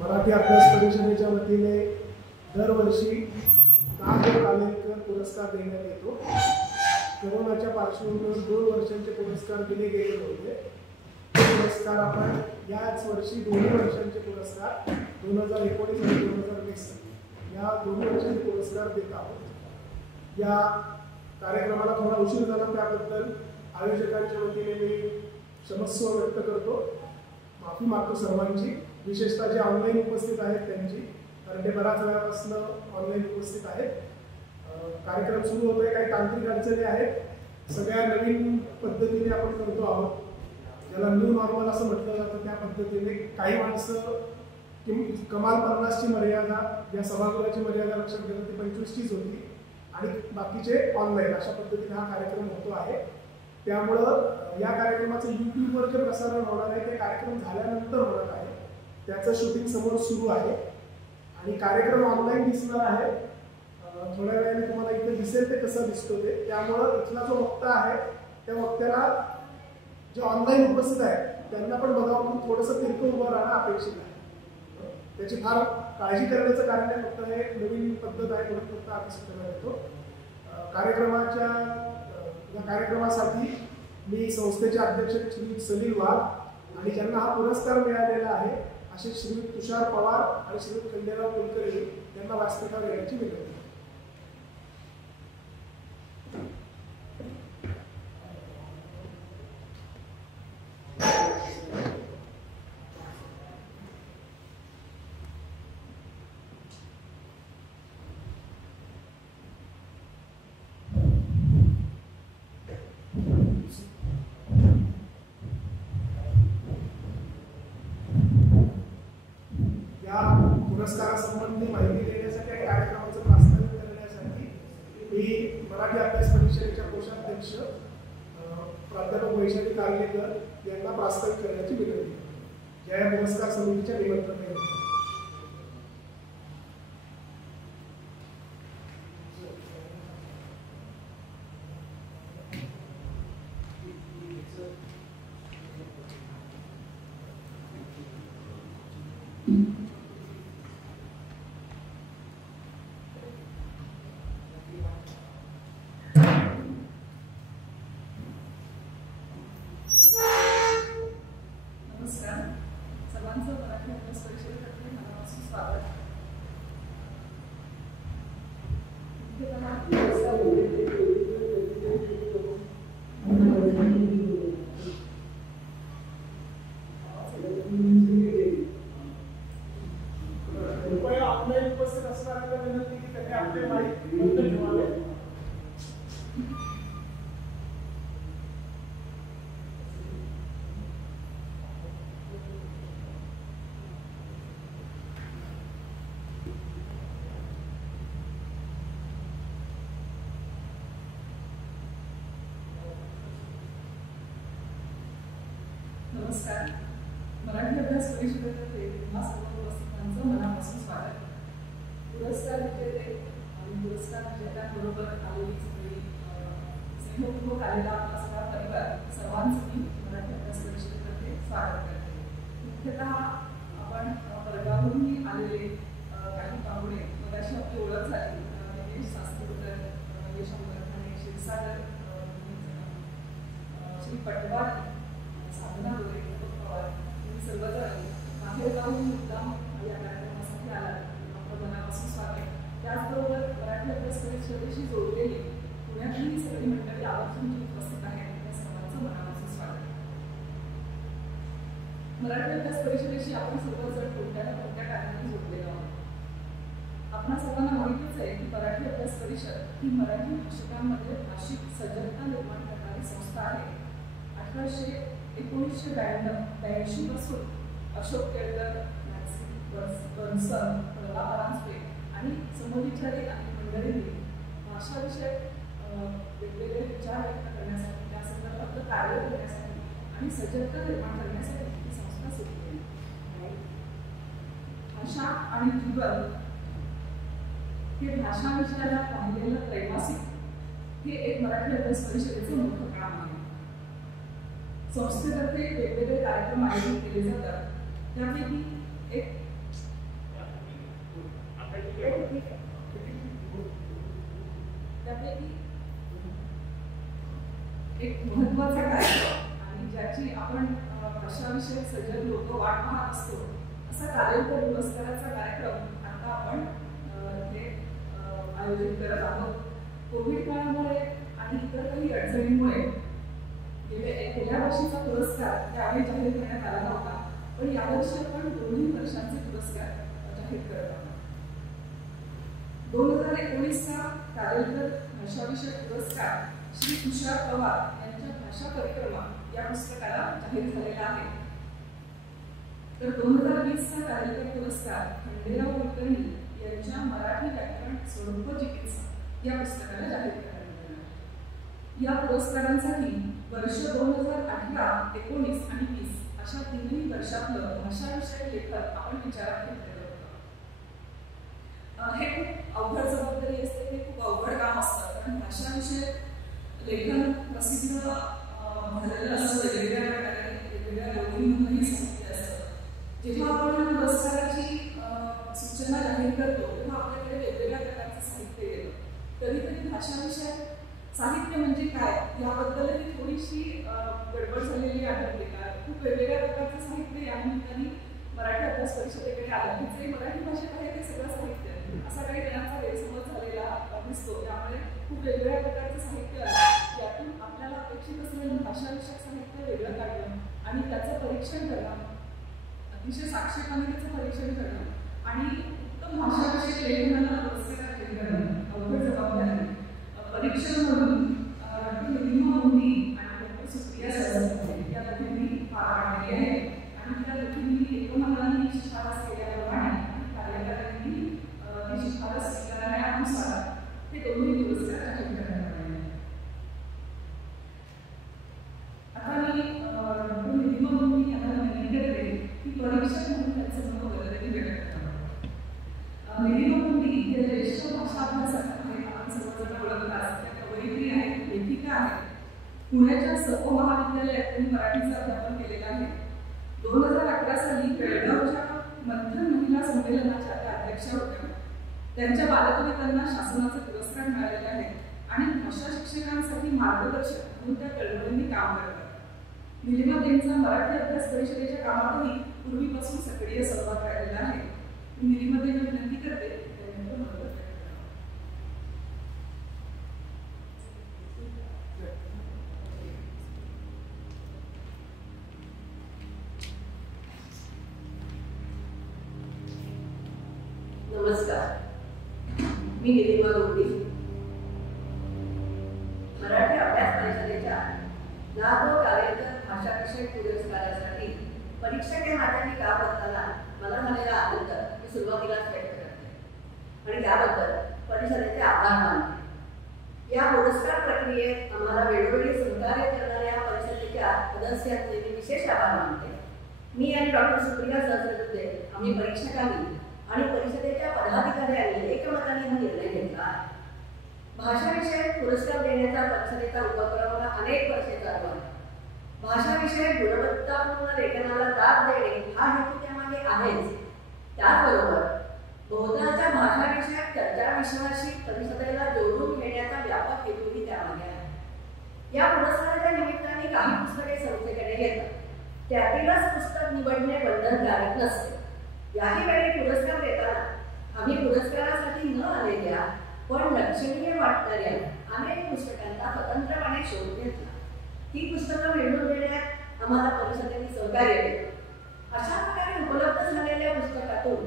मराठी अभ्यास परिषदेच्या वतीने दरवर्षी कालेकर पुरस्कार देण्यात येतो। कोरोनाच्या पार्श्वभूमीवर 2 वर्षांचे पुरस्कार दिले गेले होते। पुरस्कार आपण याच वर्षी 2 वर्षांचे पुरस्कार 2019 आणि 2020 या 2 वर्षांचे पुरस्कार देत आहोत। या कार्यक्रमाला थोडा उशीर झाला त्याबद्दल आयोजकांच्या वतीने मी क्षमस्व व्यक्त करतो, माफी मागतो सर्वांची, विशेषतः जे ऑनलाईन उपस्थित आहेत त्यांची, कारण ते बराच वेळापासून ऑनलाईन उपस्थित आहेत। कार्यक्रम सुरू होतोय, काही तांत्रिक अडचणी आहेत, सगळ्या नवीन पद्धतीने आपण करतो आहोत, ज्याला न्यू नॉर्मल असं म्हटलं जातं त्या पद्धतीने। काही माणसं कमाल 50ची मर्यादा, या सभागृहाची मर्यादा लक्षात घेऊन ती 25च होती आणि बाकीचे ऑनलाईन, अशा पद्धतीने हा कार्यक्रम होतो आहे। त्यामुळं या कार्यक्रमाचं यूट्यूबवर जे प्रसारण होणार आहे ते कार्यक्रम झाल्यानंतर होणार आहे, त्याचं शूटिंग समोर सुरू आहे आणि कार्यक्रम ऑनलाईन दिसणार आहे। थोड्या वेळाने तुम्हाला इथे दिसेल ते कसं दिसतो ते, त्यामुळं इथला जो वक्ता आहे त्या वक्त्याला जे ऑनलाईन उपस्थित आहेत त्यांना पण बघावं, थोडंसं तिरकं उभं राहणं अपेक्षित आहे। त्याची फार काळजी करण्याचं कारण नाही, फक्त हे नवीन पद्धत आहे म्हणून फक्त आम्ही सूचना देतो। कार्यक्रमासाठी मी संस्थेचे अध्यक्ष श्री सलील वाघ आणि ज्यांना हा पुरस्कार मिळालेला आहे असे श्री तुषार पवार आणि श्री खंडेराव कुलकर्णी यांना व्यासपीठावर येण्याची विनंती। पुरस्कारासंबंधी माहिती देण्यासाठी आणि कार्यक्रमाचं प्रास्ताविक करण्यासाठी मी मराठी अभ्यास परिषदेच्या कोषाध्यक्ष प्राध्यापक वैशाली कारलेकर यांना प्रास्ताविक करण्याची विनंती। या पुरस्कार समितीच्या निमंत्रणाने नमस्कार। मराठी अभ्यास परिषदेतर्फे तुम्हा सर्व उपस्थितांचं मनापासून स्वागत। पुरस्कार विजेते आणि पुरस्कार विजेत्यांबरोबर आलेली सगळी स्नेहपूर्वक आलेला आपला सगळा परिवार, सर्वांचं मी मराठी अभ्यास परिषदेतर्फे स्वागत करते। मुख्यतः आपण परगावरूनही आलेले काही पाहुणे, मगाशी आपली ओळख झाली, निलेश सास्त्रकर, निलेश अंबरखाने, क्षीरसागर, श्री पटवार, साधना गोरे, पवार, तुम्ही सर्वजण बाहेर जाऊन मुद्दाम या कार्यक्रमासाठी आलात, आपलं मनापासून स्वागत। त्याचबरोबर मराठी अभ्यास परिषदेशी जोडलेली पुण्यातली सगळी मंडळी आवर्जून जी उपस्थित आहेत त्या सर्वांचं मनापासून स्वागत। मराठी अभ्यास परिषदेशी आपण सर्वजण कोणत्या ना कोणत्या कारणाने जोडलेलो आहोत। आपणा सर्वांना माहितीच आहे की मराठी अभ्यास परिषद ही मराठी भाषिकांमध्ये भाषिक सजगता निर्माण करणारी संस्था आहे। 1982 पासून अशोक केळकर, बनसन, प्रभा परांजपे आणि समविचारी आणि मंडळींनी भाषाविषयक वेगवेगळे विचार व्यक्त करण्यासाठी, त्या संदर्भात कार्य करण्यासाठी आणि सजगता निर्माण करण्यासाठी ही संस्था सुरू केली। भाषा आणि जीवन हे भाषा विषयाला पाहिलेलं त्रैमासिक हे एक मराठी अभ्यास परिषदेचं मोठं काम आहे। संस्थेतर्फे वेगवेगळे कार्यक्रम आयोजित केले जातात, त्यापैकी एक त्यापैकी एक महत्त्वाचा कार्यक्रम आणि ज्याची आपण भाषाविषयक सजग लोक वाट पाहत असतो असा कार्योत्तर पुरस्काराचा कार्यक्रम आता आपण हे आयोजित करत आहोत. कोविड काळामुळे आणि इतर काही अडचणींमुळे गेल्या वर्षीचा पुरस्कार यावेळी जाहीर करण्यात आला नव्हता, पण यावर्षी आपण दोन्ही वर्षांचे पुरस्कार जाहीर करत आहोत. 2019चा कार्योत्तर भाषाविषयक पुरस्कार श्री तुषार पवार यांच्या भाषा परिक्रमा या पुस्तकाला जाहीर झालेला आहे. तर 2020चा कार्योत्तर पुरस्कार खंडेराव कुलकर्णी यांच्या मराठी व्याकरण स्वरूपचिकित्सा या पुस्तकाला जाहीर करण्यात आला. या पुरस्कारांसाठी वर्ष 2018, 19 आणि 20 अशा तिन्ही वर्षातलं भाषाविषयक लेखक आपण विचारात घेतलेलं होतं. हे खूप अवघड जबाबदारी असते, हे खूप अवघड काम असतं, कारण भाषाविषयक लेखन प्रसिद्ध झालेलं असतं वेगवेगळ्या प्रकारे, वेगवेगळ्या लोकांमधूनही साहित्य असतं. जेव्हा आपण पुरस्काराची सूचना जाहीर करतो तेव्हा आपल्याकडे वेगवेगळ्या प्रकारचं साहित्य येतं. कधीकधी भाषाविषयक साहित्य म्हणजे काय याबद्दलही थोडीशी गडबड झालेली आढळते. खूप वेगवेगळ्या प्रकारचं साहित्य या निमित्ताने मराठी अभ्यास परिषदेकडे आलं. जे मराठी भाषेत आहे ते सगळं साहित्य असा काही जणांचा गैरसमज झालेला दिसतो. त्यामुळे खूप वेगवेगळ्या प्रकारचं साहित्य आहे. यातून आपल्याला अपेक्षित असलेलं भाषाविषयक साहित्य वेगळं काढणं आणि त्याचं परीक्षण करणं, अतिशय साक्षेपाने त्याचं परीक्षण करणं आणि उत्तम भाषाविषयक लेखनाला पुरस्कार करणं अवघड जबाबदारी आहे. परीक्षण म्हणून निलिमा मुंडी आणि डॉक्टर सुप्रिया सरस्वती या दोघींनी पार पाडलेली आहे आणि त्या दोघींनी एकमताने शिफारस केल्याप्रमाणे आणि कार्यकारिणींनी ती शिफारस स्वीकारण्यानुसार हे दोन्ही पुरस्कार जाहीर करण्यात आले. आता मी डॉक्टर निलिमा मुंडी यांना विनंती करते की परीक्षक म्हणून त्यांचं मत वगैरे व्यक्त करावं. निलिमा मुंडी हे ज्येष्ठ भाषा अभ्यासक लेखिका आहे. पुण्याच्या सखो महाविद्यालयात त्यांनी मराठीचं अध्यापन केलेलं आहे. 2011 साली बेळगावच्या मध्यम महिला संमेलनाच्या त्या अध्यक्षा होत्या. त्यांच्या बालकवितांना शासनाचे पुरस्कार मिळालेले आहेत आणि भाषा शिक्षकांसाठी मार्गदर्शक म्हणून त्या कळवळींनी काम करतात. निलिमाताईंचा मराठी अभ्यास परिषदेच्या कामातही पूर्वीपासून सक्रिय सहभाग राहिलेला आहे. मी निलिमाताईंना विनंती करते त्यांच्यावर मदत करा. नमस्कार, मी निलिमा मुंडी. मराठी अभ्यास परिषदेच्या नागो कार्योत्तर भाषाविषयक पुरस्कारासाठी परीक्षक या नात्याने काम करताना मला झालेला आनंद मी सुरुवातीलाच व्यक्त करते आणि त्याबद्दल परिषदेचे आभार मानते. या पुरस्कार प्रक्रियेत आम्हाला वेळोवेळी सहकार्य करणाऱ्या परिषदेच्या सदस्यांचे मी विशेष आभार मानते. मी आणि डॉक्टर सुप्रिया सरस्वती आम्ही परीक्षकांनी आणि परिषदेच्या पदाधिकाऱ्यांनी एकमताने हा निर्णय घेतला आहे. भाषाविषयक पुरस्कार देण्याचा परिषदेचा उपक्रम हा अनेक वर्षे चालू आहे. भाषाविषयक गुणवत्तापूर्ण लेखनाला दाद देणे हा हेतू त्यामागे आहेच. त्याचबरोबर बहुतांच्या भाषाविषयक चर्चाविषयाशी परिषदेला जोडून घेण्याचा व्यापक हेतूही त्यामागे आहे. या पुरस्काराच्या निमित्ताने काही पुस्तके संस्थेकडे येतात. त्यातीलच पुस्तक निवडणे बंधनकारक नसते. याही वेळी पुरस्कार देताना आम्ही पुरस्कारासाठी न आलेल्या पण लक्षणीय वाटणाऱ्या अनेक पुस्तकांचा स्वतंत्रपणे शोध घेतला. ही पुस्तकं मिळवून देण्यात आम्हाला परिषदेने सहकार्य केले. अशा प्रकारे उपलब्ध झालेल्या पुस्तकातून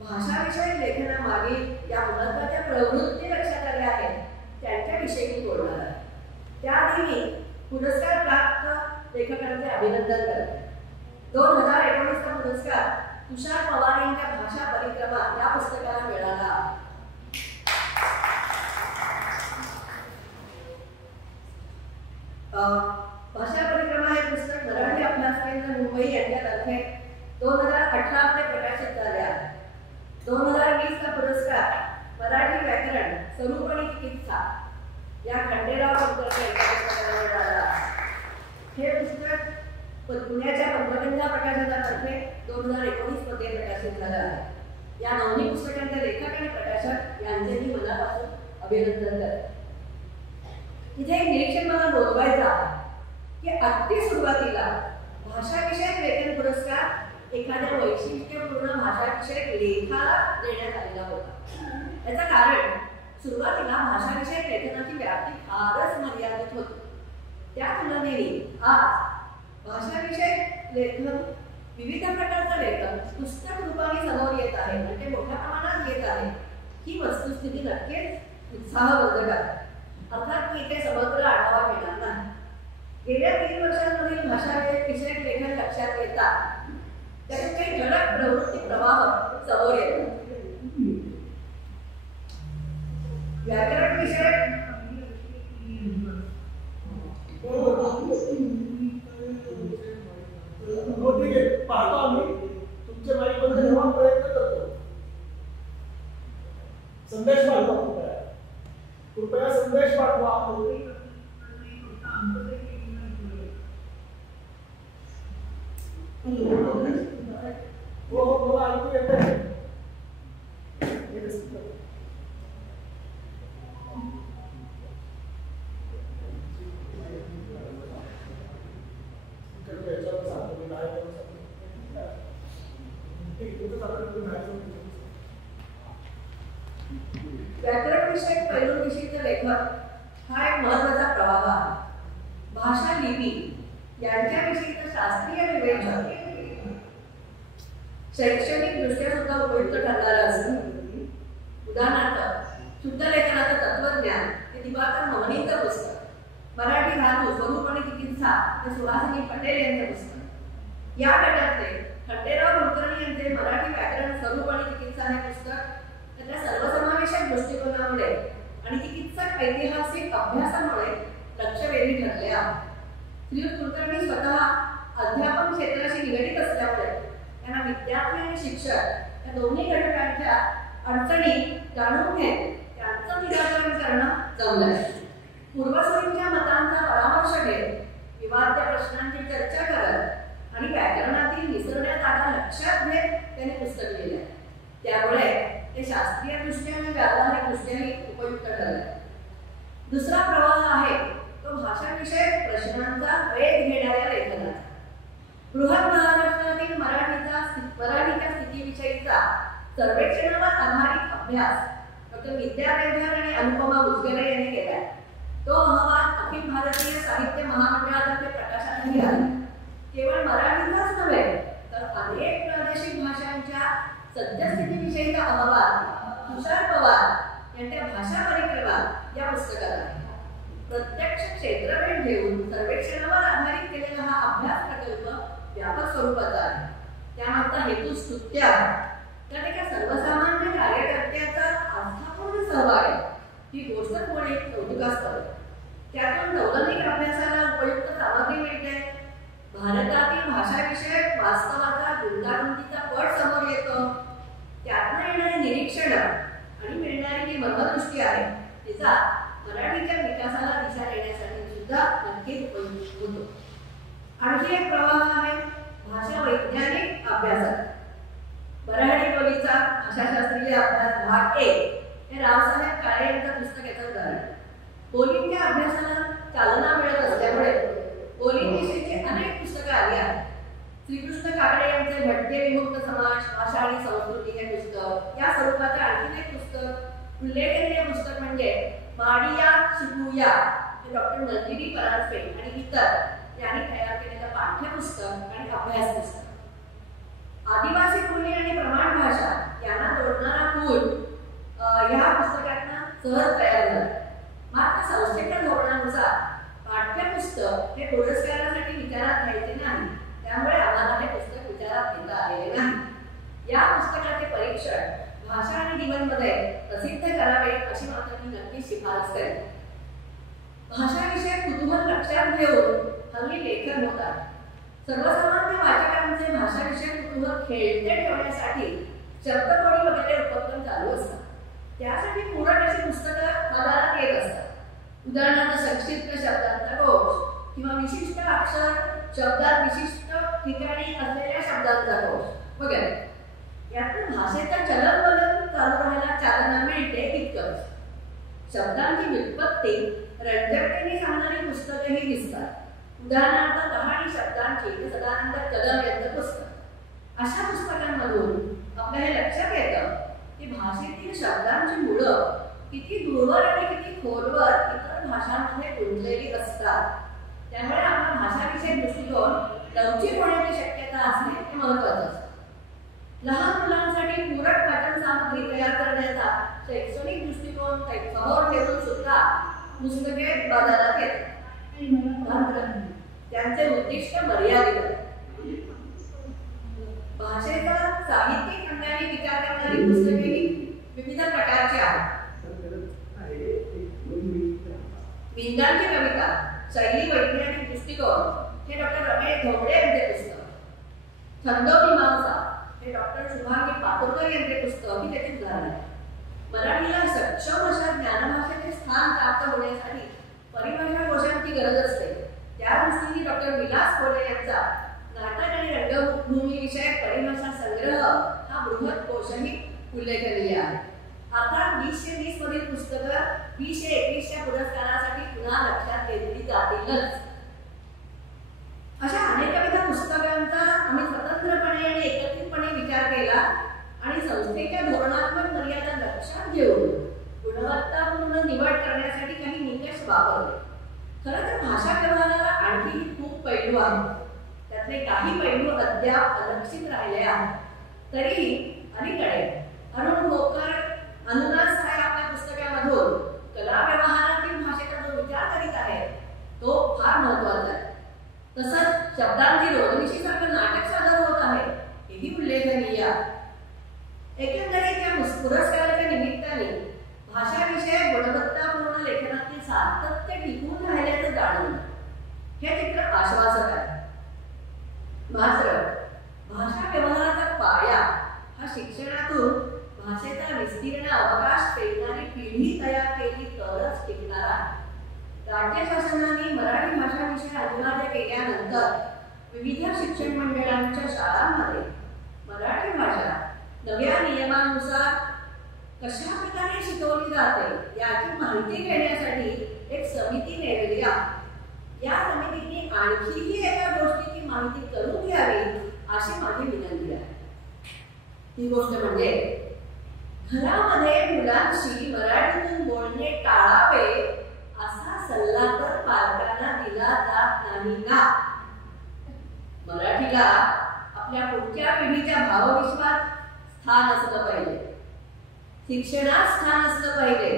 भाषाविषयक लेखनामागील या महत्त्वाच्या प्रवृत्ती लक्षात आल्या आहेत त्यांच्याविषयी मी बोलणार आहे. त्याआधी मी पुरस्कार प्राप्त लेखकांचे अभिनंदन करते. 2019चा पुरस्कार तुषार पवार यांच्या भाषा परिक्रमा या पुस्तकाला मिळाला. भाषा परिक्रमा हे पुस्तक मराठी अभ्यास केंद्र मुंबई यांच्यातर्फे 2018 मध्ये प्रकाशित झाले आहे. 2020चा पुरस्कार मराठी व्याकरण स्वरूप आणि चिकित्सा या खंडेराव कुलकर्णी यांच्या पुस्तकाला मिळाला. हे पुस्तक पुण्याच्या पंचगंगा प्रकाशनातर्फे 2019 मध्ये प्रकाशित झालं आहे. या दोन्ही पुस्तकांचे लेखक आणि प्रकाशक यांचेही मनापासून अभिनंदन करते. इथे एक निरीक्षण मला नोंदवायचं आहे की अगदी सुरुवातीला भाषाविषयक लेखन पुरस्कार एखाद्या वैशिष्ट्यपूर्ण भाषाविषयक लेखाला देण्यात आलेला होता. याचं कारण सुरुवातीला भाषाविषयक लेखनाची व्याप्ती फारच मर्यादित होती. त्या तुलनेने आज भाषाविषयक लेखन, विविध प्रकारचं लेखन पुस्तक रूपाने समोर येत आहे, म्हणजे मोठ्या प्रमाणात येत आहे. ही वस्तुस्थिती नक्कीच उत्साहवर्धक आहे. अर्थात मी इथे समग्र आढावा घेणार नाही. गेल्या 3 वर्षांमधील भाषाविषयक लेखन लक्षात येतात त्याचे काही ठळक प्रवृत्ती प्रवाह समोर येतात. व्याकरण विषयक पाहतो आम्ही तुमचे माईक बंद ठेवा, प्रयत्न करतो. संदेश पाठवा, कृपया संदेश पाठवा. हो मला ऐकू येते. व्याकरण विषयक पैलूंविषयीचा लेखन हा एक महत्त्वाचा प्रवाह आहे. भाषा लिपी यांच्याविषयीचं शास्त्रीय विवेचन शैक्षणिक दृष्ट्या सुद्धा उपयुक्त ठरणारं असतं. उदाहरणार्थ शुद्ध लेखनाचं तत्वज्ञान हे दिवाकर मोहनींचं पुस्तक, मराठी धातू स्वरूप आणि चिकित्सा हे सुहासिनी पटेल यांचं पुस्तक, या गटातले खंडेराव कुलकर्णी यांचे मराठी व्याकरण स्वरूप आणि चिकित्सा हे पुस्तक त्याच्या सर्वसमावेशक दृष्टिकोनामुळे आणि चिकित्सक ऐतिहासिक अभ्यासामुळे लक्षवेधी ठरले आहे. श्रीयुत कुलकर्णी स्वतः अध्यापन क्षेत्राशी निगडीत असल्यामुळे त्यांना विद्यार्थी आणि शिक्षक या दोन्ही घटकांच्या अडचणी जाणून घेत त्यांचं निराकरण करणं जमलंय. पूर्वसूरींच्या मतांचा परामर्श घेत विवाद्य प्रश्नांची चर्चा करत आणि व्याकरणातील विसरण्या जागा लक्षात घेत त्यांनी पुस्तक लिहिलंय. त्यामुळे ते शास्त्रीय दृष्ट्या आणि व्यावहारिक दृष्ट्याही उपयुक्त ठरले. दुसरा प्रवाह आहे तो भाषाविषयक प्रश्नांचा वेध घेणाऱ्या लेखनाचा. बृहत महाराष्ट्रातील मराठीच्या स्थितीविषयीचा सर्वेक्षणावर आधारित अभ्यास डॉ. विद्या देवधर आणि अनुपमा मुजगरे यांनी केलाय. तो अहवाल अखिल भारतीय साहित्य महामंडळातर्फे प्रकाशनातही आला. केवळ मराठीचाच नव्हे तर अनेक प्रादेशिक भाषांच्या सद्यस्थितीविषयीचा अहवाल तुषार पवार यांच्या भाषा परिक्रमा या पुस्तकात आहे. प्रत्यक्ष क्षेत्रभेट घेऊन सर्वेक्षणावर आधारित केलेला हा अभ्यास प्रकल्प व्यापक स्वरूपाचा आहे. त्यामागचा हेतू स्तुत्य आहे. त्यात एका सर्वसामान्य कार्यकर्त्याचा आस्थापूर्ण सहभाग आहे. ही गोष्ट थोडी कौतुकास्पद आहे. त्यातून दौलनिक अभ्यासाला उपयुक्त सामग्री मिळते. भारतातील भाषाविषयक वास्तवाचा गुंतागुंतीचा पट समोर येतो. त्यातून येणारी निरीक्षण आणि मिळणारी जी मनोदृष्टी आहे तिचा मराठीच्या विकासाला दिशा देण्यासाठी सुद्धा नक्कीच उपयोग होतो. आणखी एक प्रवाह आहे भाषा वैज्ञानिक अभ्यासाचा. मराठी बोलीचा भाषाशास्त्रीय अभ्यास भाग 1 हे रावसाहेब काळे यांचं पुस्तक याचं उदाहरण. बोलींच्या अभ्यासाला चालना मिळत असल्यामुळे बोलींविषयीची अनेक पुस्तकं आली आहेत. श्रीकृष्ण काकडे यांचे भटके विमुक्त समाज, भाषा आणि संस्कृती हे पुस्तक, या स्वरूपाचे आणखी एक पुस्तक उल्लेखनीय पुस्तक म्हणजे माडिया शिकूया हे डॉ. नंदिनी परांजपे आणि इतर यांनी तयार केलेलं पाठ्यपुस्तक आणि अभ्यास पुस्तक. आदिवासी बोली आणि प्रमाण भाषा यांना जोडणारा पूल या पुस्तकातनं सहज तयार झाला. मात्र संस्थेच्या धोरणानुसार पाठ्यपुस्तक हे पुरस्कारासाठी विचारात घ्यायचे नाही. त्यामुळे आम्हाला हे पुस्तक विचारात घेता आलेले नाही. या पुस्तकाचे परीक्षण भाषा आणि जीवनमध्ये प्रसिद्ध करावे अशी मात्र मी नक्की शिफारस करेन. भाषाविषयक कुतूहल लक्षात घेऊन हल्ली लेखन होतात. सर्वसामान्य वाचकांचे भाषाविषयक कुतूहल खेळते ठेवण्यासाठी शब्दकोडी वगैरे उपक्रम चालू असतात. त्यासाठी पूरक अशी पुस्तकं बाजारात येत असतात. उदाहरणार्थ संक्षिप्त शब्दांचा कोश किंवा विशिष्ट अक्षर शब्दात विशिष्ट ठिकाणी असलेल्या शब्दांचा कोश वगैरे. यातून भाषेचं चलनवलन चालू राहायला चालना मिळते तितकंच. शब्दांची व्युत्पत्ती रंजकतेने सांगणारी पुस्तकंही दिसतात. उदाहरणार्थ कहाणी शब्दांची ते सदानंद कदम यांचं पुस्तक. अशा पुस्तकांमधून आपल्या हे लक्षात येतं की भाषेतील शब्दांची मुळं किती दूरवर आणि किती खोलवर इतर भाषांमध्ये गुंतलेली असतात. त्यामुळे आपला भाषाविषयक दृष्टिकोन लवचिक होण्याची शक्यता असणे हे महत्त्वाचं असतं. लहान मुलांसाठी पूरक वाचन सामग्री तयार करण्याचा शैक्षणिक दृष्टिकोन समोर ठेवून सुद्धा पुस्तके बाजारात येतात. मात्र त्यांचे उद्दिष्ट मर्यादित आहे. भाषेचा साहित्यिक अंगाने विचार करणारी पुस्तकेही विविध प्रकारची आहेत. विंदांची कविता, शैली वैज्ञानिक दृष्टिकोन हे डॉक्टर रमेश धोबडे यांचे पुस्तक. छंदोमीमांसा हे डॉक्टर शुभांगी पातुरकर यांचे पुस्तक ही त्याची उदाहरण आहे. मराठीला सक्षम अशा ज्ञानभाषेचे स्थान प्राप्त होण्यासाठी परिभाषा कोशांची गरज असते. त्या दृष्टीने डॉक्टर विलास कोले यांचा नाटक आणि रंगभूमी विषयक परिभाषा संग्रह हा बृहत कोशही उल्लेखनीय आहे. अर्थात 2020 मधील पुस्तकं 2021च्या पुरस्कारासाठी पुन्हा लक्षात घेतली जातीलच. अशा अनेक पुस्तकांचा आम्ही स्वतंत्रपणे आणि एकत्रितपणे विचार केला आणि संस्थेच्या धोरणात्मक मर्यादा लक्षात घेऊन गुणवत्तापूर्ण निवड करण्यासाठी काही निकष वापरले. खरं तर भाषा व्यवहाराला आणखी खूप पैलू आहेत. त्यातले काही पैलू अद्याप अलक्षित राहिले आहेत. तरीही अलीकडे अरुण भोकर अनुनाद साहेब आपल्या पुस्तकामधून कला व्यवहारातील भाषेचा जो विचार करीत आहे तो फार महत्त्वाचा आहे. तसंच शब्दांची रोजनिशीसारखं नाटक सादर होत आहे हेही उल्लेखनीय आहे. एकंदरीत या पुरस्काराच्या निमित्ताने भाषाविषयक गुणवत्तापूर्ण लेखनातील सातत्य टिकून राहिल्याचं जाणवलं. हे चित्र आश्वासक आहे. मात्र भाषा व्यवहाराचा पाया हा शिक्षणातून भाषेचा विस्तीर्ण अवकाश पेरणारी पिढी तयार केली तरच टिकणार आहे. राज्य शासनाने मराठी भाषा विषय अनिवार्य केल्यानंतर विविध शिक्षण मंडळांच्या शाळांमध्ये मराठी भाषा नव्या नियमानुसार कशा प्रकारे शिकवली जाते याची माहिती घेण्यासाठी एक समिती नेमली आहे. या समितीने आणखीही एका गोष्टीची माहिती करून घ्यावी अशी माझी विनंती आहे. ती गोष्ट म्हणजे घरामध्ये मुलांशी मराठीतून बोलणे टाळावे असा सल्ला तर पालकांना दिला जात नाही ना. मराठीला आपल्या पुढच्या पिढीच्या भावविश्वात स्थान असलं पाहिजे, शिक्षणात स्थान असलं पाहिजे.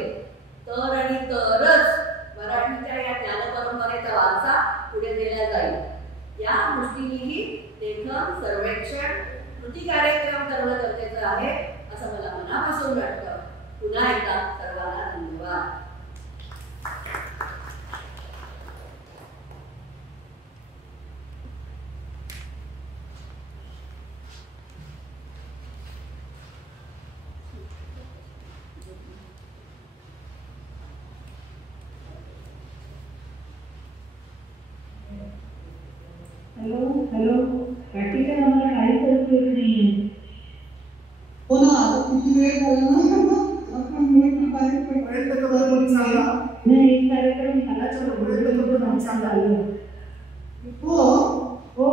तर आणि तरच मराठीच्या या ज्ञानपरंपरेचा वारसा पुढे नेला जाईल. या दृष्टीनेही लेखन, सर्वेक्षण, कृती कार्यक्रम करणं गरजेचं आहे असं मला मनापासून वाटतं. पुन्हा एकदा सर्वांना धन्यवाद. हॅलो प्रॅक्टिकल आम्हाला काही करत येत नाहीये. हो ना, आता किती वेळ झाला ना. आपण प्रयत्न करून सांगा. नाही, एक कार्यक्रम झाला हो हो,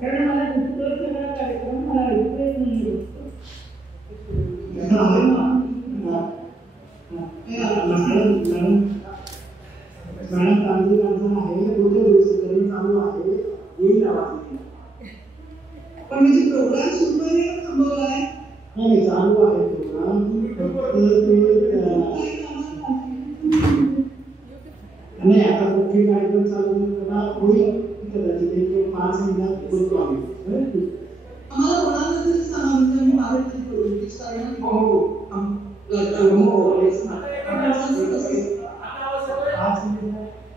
कारण मला दुसरं सगळा कार्यक्रम मला ऐकू येत नाही. मॅडम चांगली माणसं आहे, मोठे दिवस चालू आहे, येईल आवाज. पण म्हणजे प्रोग्राम सुरू आहे का थांबवला आहे? नाही, चालू आहे प्रोग्राम. नाही, आता कुठे कार्यक्रम चालू होईल कदाचित 5 मिनिटात बोलतो आम्ही. आम्हाला कोणाला तरी सांगा, म्हणजे आम्ही बाहेर करू.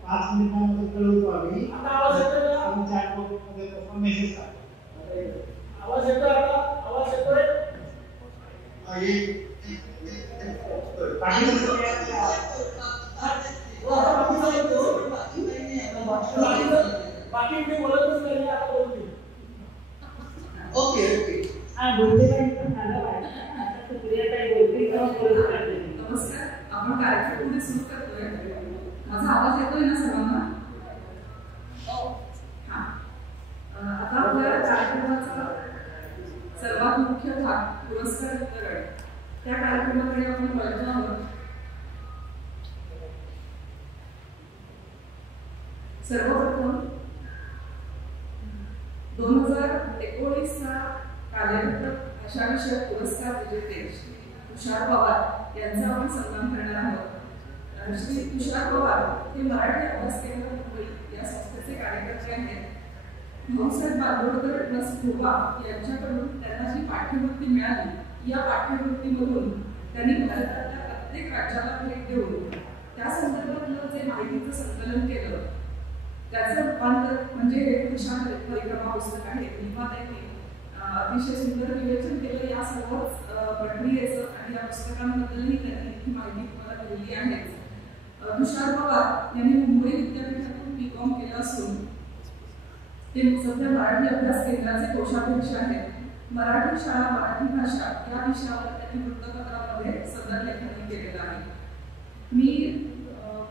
पाच मिनिटांमध्ये कळवतो आम्ही. चॅट बॉक्समध्ये मेसेज टाकतो. आवाज येतोय आता? आवाज येतोय? बाकी मी बोलतच नाही, आता बोलते. Okay okay. हा, बोलते आपल्या कार्यक्रमाचा सर्वात मुख्य भाग पुरस्कार वितरण. त्या कार्यक्रमाकडे आपण वळतो आहोत. सर्वप्रथम 2019चा कार्यरत भाषा विषयक पुरस्कार विजेते श्री तुषार पवार यांचा आपण सन्मान करणार आहोत. श्री तुषार पवार हे मराठी अभ्यास केंद्र मुंबई या संस्थेचे कार्यकर्ते आहेत. भाऊसाहेब बांदोडकर ट्रस्ट गोवा यांच्याकडून त्यांना जी पाठ्यवृत्ती मिळाली, या पाठ्यवृत्तीमधून त्यांनी भारतातल्या प्रत्येक राज्याला भेट देऊन त्या संदर्भातलं जे माहितीचं संकलन केलं, त्याचं रूपांतर म्हणजे हे विशाल परिक्रमा पुस्तक आहे. निर्मात्यांनी अतिशय सुंदर विवेचन केलं या सर्वच प्रक्रियेचं आणि या पुस्तकांबद्दलही त्यांनी ही माहिती तुम्हाला दिलेली आहे. तुषार पवार यांनी मुंबई विद्यापीठातून B.Com केलं असून ते सध्या मराठी अभ्यास केंद्राचे कोषाध्यक्ष आहेत. मराठी शाळा मराठी भाषा या विषयावर त्यांनी वृत्तपत्रामध्ये सदर लेखन केलेलं आहे. मी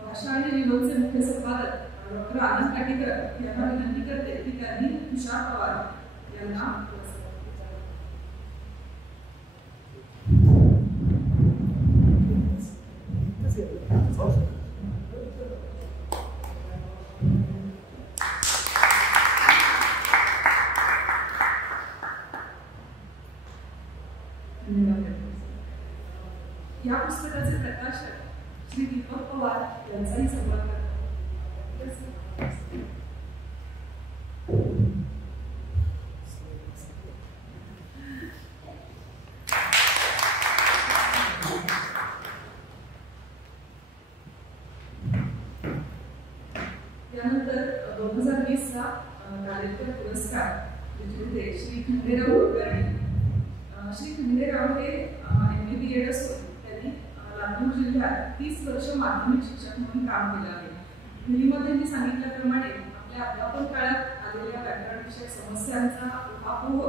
भाषा आणि जीवनचे मुख्य संपादक डॉक्टर आनंद काटीकर यांना विनंती करते की त्यांनी तुषार पवार यांना या पुस्तकाचे प्रकाशक श्री दीपक पवार यांचाही सन्मान करतो. त्यानंतर 2020चा कार्यक्रम पुरस्कार विजेते श्री खंडेराव कुलकर्णी. श्री खंडेराव हे MBBA असून त्यांनी लातूर जिल्ह्यात 30 वर्ष माध्यमिक शिक्षक म्हणून काम केलं आहे. मुलीमध्ये मी सांगितल्याप्रमाणे आपल्या अध्यापन काळात आलेल्या व्याकरण विषयक समस्यांचा उहापोह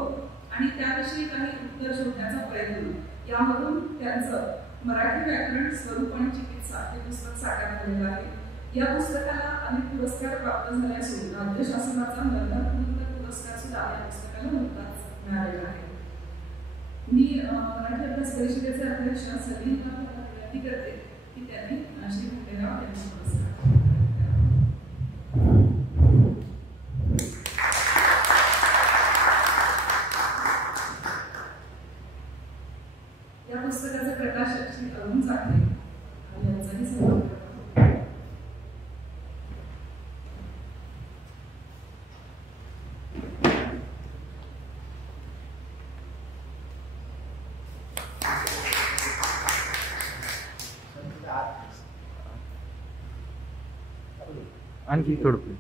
आणि त्याविषयी काही उत्तर शोधण्याचा प्रयत्न, यामधून त्यांचं मराठी व्याकरण स्वरूप आणि चिकित्सा हे पुस्तक साकार झालेलं आहे. या पुस्तकाला अनेक पुरस्कार प्राप्त झाले असून राज्य शासनाचा नंदनपुरस्कार पुरस्कार सुद्धा या पुस्तकाला नुकताच मिळालेला आहे. मी मराठी अभ्यास परिषदेचे अध्यक्ष सलीम यांना विनंती करते की त्यांनी श्री खंडेराव यांचा पुरस्कार. या पुस्तकाचे प्रकाशक श्री अरुण चाकरे यांचाही सन्मान करतो. आणखी थोडं पुढे.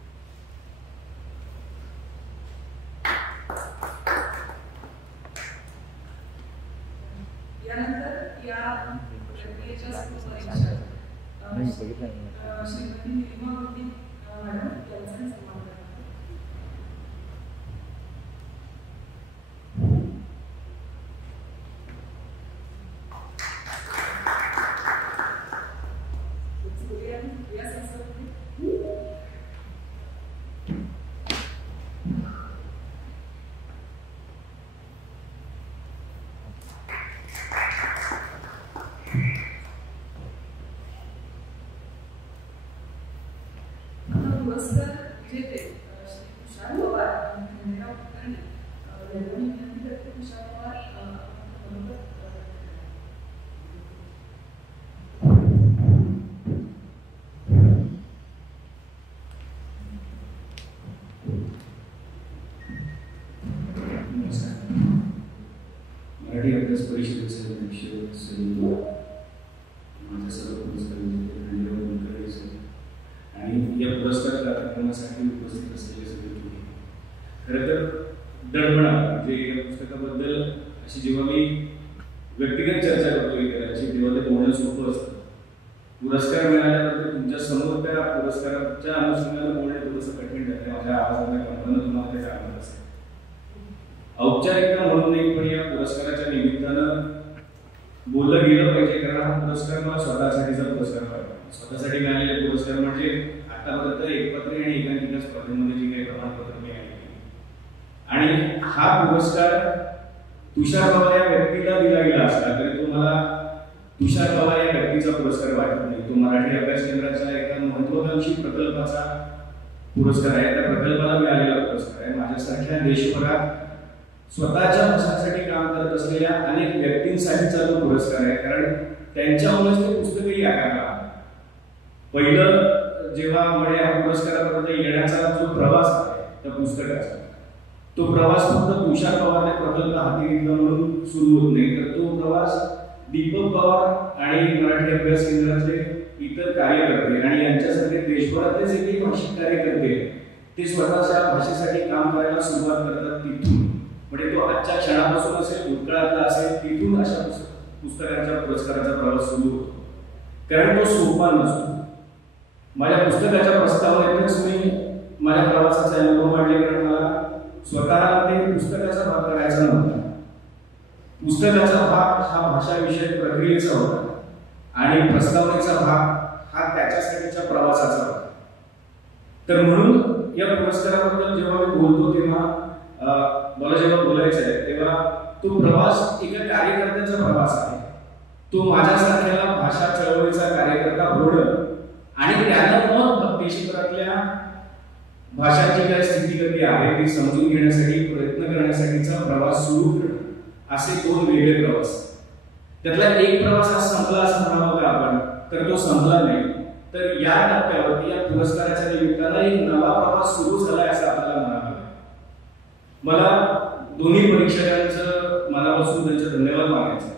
यानंतर या प्रक्रियेच्या परीक्षक श्रीमती निलिमा मोदी मॅडम यांचाही सन्मान करतो. पुरस्कार विजेते श्री तुषार पवार आणि खंडेराव कुलकर्णी यांना मी विनंती करते. तुषार पवार मराठी अभ्यास परिषदेचे अध्यक्ष सलीम माझ्या सर्व पुरस्कार विजेते खंडेराव कुलकर्णी सर आणि या पुरस्कार कार्यक्रमासाठी उपस्थित असलेले सगळे तुम्ही. खरं तर दडपणा म्हणजे या पुस्तकाबद्दल अशी जेव्हा मी व्यक्तिगत चर्चा करतो इतरांची तेव्हा ते बोलणं सोपं असतं. पुरस्कार मिळाल्यानंतर तुमच्या समोर त्या पुरस्काराच्या अनुषंगाने बोलणे थोडंसं कठीण ठरते. माझ्या आवाजाच्या कंपनं तुम्हाला त्याचा आनंद असेल. औपचारिकता म्हणून नाही, पण या पुरस्काराच्या निमित्तानं बोललं गेलं पाहिजे, कारण हा पुरस्कार मला स्वतःसाठीचा पुरस्कार पाहिजे. स्वतःसाठी मिळालेले पुरस्कार म्हणजे आतापर्यंत एकपात्री आणि एकांकिका स्पर्धेमध्ये जी काही प्रमाणपत्र मी आणली आणि हा पुरस्कार तुषार पवार या व्यक्तीला दिला गेला असला तरी तो मला तुषार पवार या व्यक्तीचा पुरस्कार वाटत नाही. तो मराठी अभ्यास केंद्राच्या एका महत्वाकांक्षी प्रकल्पाचा पुरस्कार आहे. त्या प्रकल्पाला मिळालेला पुरस्कार आहे. माझ्यासारख्या देशभरात स्वतःच्या भाषांसाठी काम करत असलेल्या अनेक व्यक्तींसाठीचा तो पुरस्कार आहे, कारण त्यांच्यामुळेच ते पुस्तकही आकारला. पहिलं जेव्हा मला या पुरस्कारापर्यंत येण्याचा जो प्रवास आहे त्या पुस्तकाचा, तो प्रवास फक्त तुषार पवारने प्रकल्प हाती घेतला म्हणून सुरू होत नाही, तर तो प्रवास दीपक पवार आणि मराठी अभ्यास केंद्राचे इतर कार्यकर्ते आणि यांच्यासारखे देशभरातले जे काही भाषिक कार्यकर्ते ते स्वतःच्या भाषेसाठी काम करायला सुरुवात करतात तिथून. म्हणजे तो आजच्या क्षणापासून असेल, भूतकाळातला असेल, तिथून अशा पुस्तकांच्या पुरस्काराचा प्रवास सुरू होतो. कारण तो सोपा नसतो. माझ्या पुस्तकाच्या प्रस्तावनेतच मी माझ्या प्रवासाचा अनुभव मांडले, कारण मला स्वतःला ते पुस्तकाचा भाग करायचा नव्हता. पुस्तकाचा भाग हा भाषाविषयक प्रक्रियेचा होता आणि प्रस्तावनेचा भाग हा त्याच्यासाठीच्या प्रवासाचा होता. तर म्हणून या पुरस्काराबद्दल जेव्हा मी बोलतो तेव्हा मला जेव्हा बोलायचं आहे तेव्हा तो प्रवास एका कार्यकर्त्याचा प्रवास आहे. तो माझ्यासारख्याला भाषा चळवळीचा कार्यकर्ता होणं आणि त्यानं मग देशभरातल्या भाषांची काय स्थितीगती आहे ती समजून घेण्यासाठी प्रयत्न करण्यासाठीचा प्रवास सुरू करणं, असे दोन वेगळे प्रवास. त्यातला एक प्रवास हा संपला असं म्हणावं का आपण, तर तो संपला नाही. तर या टप्प्यावरती या पुरस्काराच्या निमित्तानं एक नवा प्रवास सुरू झालाय असं आपल्याला म्हणावं. मला दोन्ही परीक्षकांचं मनापासून त्यांचं धन्यवाद मागायचं,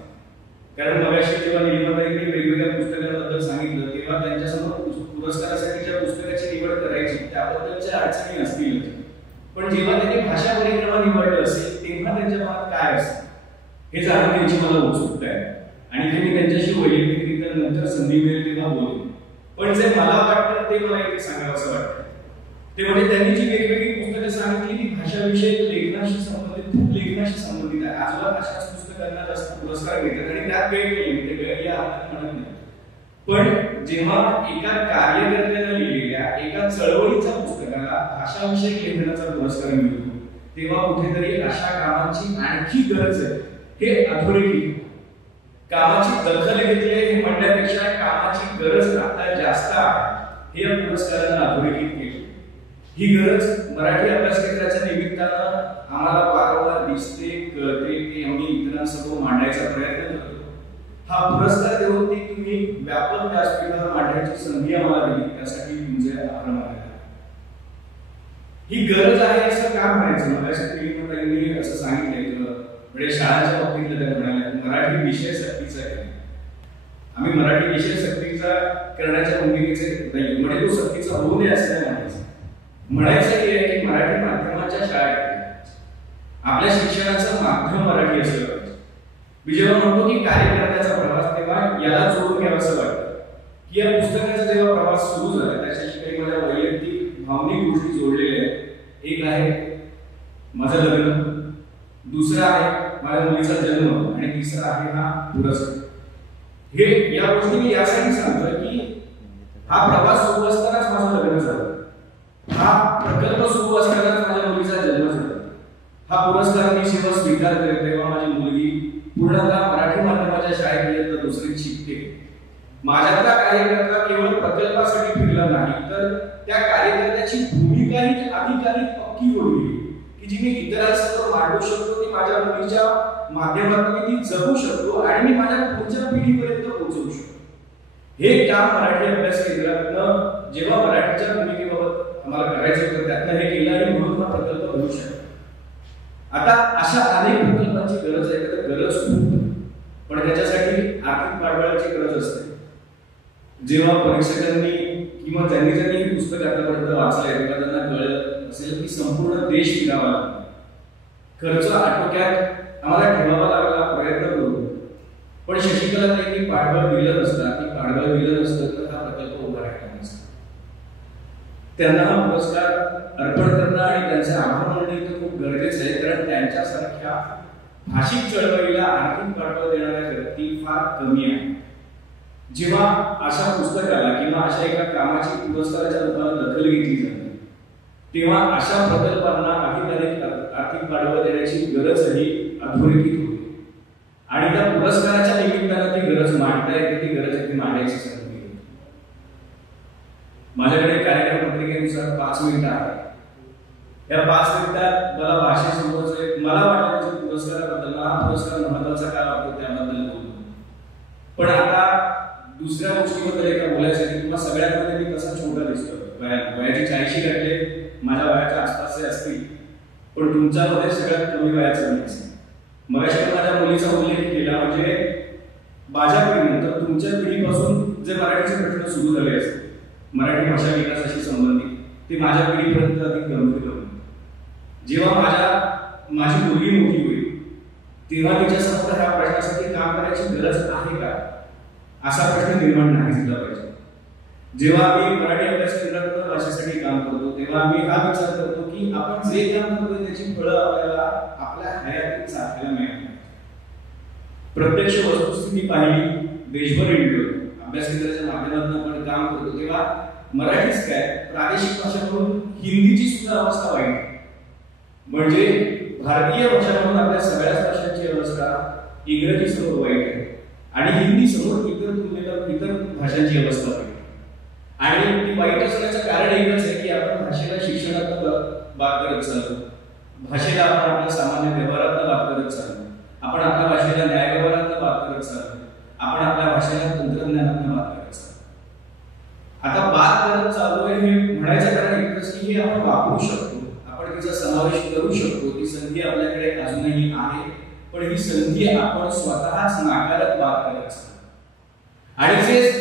कारण मगाशी जेव्हा निलिमाताईंनी वेगवेगळ्या पुस्तकांबद्दल सांगितलं तेव्हा त्यांच्यासमोर पुरस्कारासाठीच्या पुस्तकाची निवड करायची त्याबद्दलच्या अडचणी असतील, पण जेव्हा त्यांनी भाषा परिक्रमा निवडलं असेल तेव्हा त्यांच्या मनात काय असेल हे जाणून घ्यायची मला उत्सुकता आहे. आणि ते मी त्यांच्याशी वैयक्तिकरित्या नंतर संधी मिळेल तेव्हा बोलेन. पण जे मला वाटतं ते मला इथे सांगावं असं वाटतं ते म्हणजे त्यांनी जी वेगवेगळी पुस्तकं सांगितली ती भाषाविषयक लेखनाशी संबंधित आहे. आजवर अशाच पुस्तकांना जास्त पुरस्कार मिळतात आणि त्यात वेळ केली वेळ या अर्थाने म्हणत नाही. पण जेव्हा एका कार्यकर्त्याने लिहिलेल्या एका चळवळीच्या पुस्तकाला भाषाविषयक लेखनाचा पुरस्कार मिळतो तेव्हा कुठेतरी अशा कामांची आणखी गरज आहे हे अधोरेखित. कामाची दखल घेतली हे म्हणण्यापेक्षा कामाची गरज आता जास्त आहे हे या पुरस्कारानं अधोरेखित केली. ही गरज मराठी अभ्यास केंद्राच्या निमित्तानं आम्हाला वारंवार दिसते, कळते, की आम्ही इतरांसमोर मांडायचा प्रयत्न करतो. हा पुरस्कार देऊन ती तुम्ही व्यापक व्यासपीठावर मांडण्याची संधी आम्हाला दिली, त्यासाठी तुमचे आभार मानायला. ही गरज आहे असं का म्हणायचं, मला असं सांगितलंय म्हणजे शाळांच्या बाबतीतलं त्या म्हणाल्या मराठी विषय सक्तीचा केला. आम्ही मराठी विषय सक्तीचा करण्याच्या भूमिकेचे नाही, म्हणजे तो सक्तीचा होऊ नये असं नाही म्हणायचं हे आहे की मराठी माध्यमाच्या शाळा आपल्या शिक्षणाचं माध्यम मराठी असलं पाहिजे. मी जेव्हा म्हणतो की कार्यकर्त्याचा प्रवास तेव्हा याला जोडून घ्यावं असं वाटतं की या पुस्तकाचा जेव्हा प्रवास सुरू झाला त्याच्याशी काही माझ्या वैयक्तिक भावनिक गोष्टी जोडलेल्या आहेत. एक आहे माझं लग्न, दुसरा आहे माझ्या मुलीचा जन्म आणि तिसरा आहे हा पुरस्कार. हे या गोष्टी मी यासाठी सांगतोय की हा प्रवास सुरू असतानाच माझं लग्न झालं, हा प्रकल्प सुरू असतानाच माझ्या मुलीचा जन्म झाला, हा पुरस्कार मी जेव्हा स्वीकार करते तेव्हा माझी मुलगी पूर्णतः मराठी माध्यमाच्या शाळेत इयत्ता दुसरीत शिकते. माझ्यातला कार्यकर्ता केवळ प्रकल्पासाठी फिरला नाही तर त्या कार्यकर्त्याची भूमिकाही अधिकाधिक पक्की होईल की जी मी इतरांसमोर मांडू शकतो, ती माझ्या मुलीच्या माध्यमातून ती जगू शकतो आणि मी माझ्या पुढच्या पिढीपर्यंत पोहोचवू शकतो. हे काम मराठी अभ्यास केंद्रातनं जेव्हा मराठीच्या भूमिकेबाबत आम्हाला करायचं होतं त्यातनं हे केलं आणि म्हणून हा प्रकल्प होऊ शकतो. आता अशा अनेक प्रकल्पांची गरज आहे, तर गरज खूप, पण त्याच्यासाठी आर्थिक पाठबळाची गरज असते. जेव्हा परीक्षकांनी किंवा ज्यांनी ही पुस्तक आतापर्यंत वाचलंय तेव्हा त्यांना कळलं असेल की संपूर्ण देश फिरावा लागला, खर्च आटोक्यात आम्हाला ठेवावा लागला, प्रयत्न करू. पण शशिकला त्यांनी पाठबळ दिलं नसतं, की पाठबळ दिलं नसतं तर हा प्रकल्प उभा राहिला नसता. त्यांना हा पुरस्कार अर्पण करणं आणि त्यांचे आभार मानणं इथं खूप गरजेचं आहे, कारण त्यांच्यासारख्या भाषिक चळवळीला आर्थिक पाठबळ देणाऱ्या व्यक्ती फार कमी आहेत. जेव्हा अशा पुस्तकाला किंवा अशा एका कामाची पुरस्काराच्या रूपाने दखल घेतली जाते तेव्हा अशा प्रकल्पांना अधिकाधिक आर्थिक पाठबळ देण्याची गरजही अधोरेखित होती आणि त्या पुरस्काराच्या निमित्तानं ती गरज मांडता येते, ती गरज ती मांडायची संधी होती. माझ्याकडे कार्यक्रम पत्रिकेनुसार 5 मिनिटं आहेत. या 5 मिनिटात मला भाषेसमोरचे मला वाटलं की पुरस्काराबद्दल मला हा पुरस्कार महत्वाचा का वाटतो त्याबद्दल बोलतो. पण आता दुसऱ्या गोष्टीबद्दल एका बोलायसाठी किंवा सगळ्यांमध्ये मी कसा छोटा दिसतो. वयाची 40 गाठले, माझ्या वयाच्या आसपासचे असतील, पण तुमच्यामध्ये सगळ्यात कमी वयाचा मी असेल. मगाशी माझ्या मुलीचा उल्लेख केला, म्हणजे माझ्या पिढीनंतर तुमच्या पिढीपासून जे मराठीचे प्रश्न सुरू झाले असतील मराठी भाषा विकासाशी संबंधित, ते माझ्या पिढीपर्यंत अधिक गंभीर होते. जेव्हा माझी मुलगी मोठी होईल तेव्हा तिच्यासमोर ह्या प्रश्नासाठी काम करायची गरज आहे का असा प्रश्न निर्माण नाही झाला पाहिजे. जेव्हा आम्ही मराठी अभ्यास केंद्रात भाषेसाठी काम करतो तेव्हा आम्ही हा विचार करतो की आपण जे काम करतो त्याची फळं आपल्याला आपल्या हयातीत साधायला मिळत. प्रत्यक्ष वस्तुस्थिती पाहिली, देशभर इंटरव्ह्यू अभ्यास केंद्राच्या माध्यमातून आपण काम करतो तेव्हा मराठीच काय प्रादेशिक भाषा म्हणून हिंदीची सुद्धा अवस्था वाईट. म्हणजे भारतीय भाषा म्हणून आपल्या सगळ्याच भाषांची अवस्था इंग्रजी समोर वाईट आहे आणि हिंदी समोर इतर भाषांची अवस्था वाईट. आणि ती वाईट असण्याचं कारण एकच आहे की आपण भाषेला शिक्षणातून बात करत चाललो, भाषेला आपण आपल्या सामान्य व्यवहारातून बात करत चाललो, आपण आपल्या भाषेला न्याय व्यवहारातून बात करत चाललो, आपण आपल्या भाषेला तंत्रज्ञानातून बात करत चाललो. आता बात करत चाललोय हे म्हणायचं कारण एकच की हे आपण वापरू शकतो, आपण तिचा समावेश करू शकतो, ती संधी आपल्याकडे अजूनही आहे, पण ही संधी आपण स्वतःच नाकारत बात करत चाललो. आणि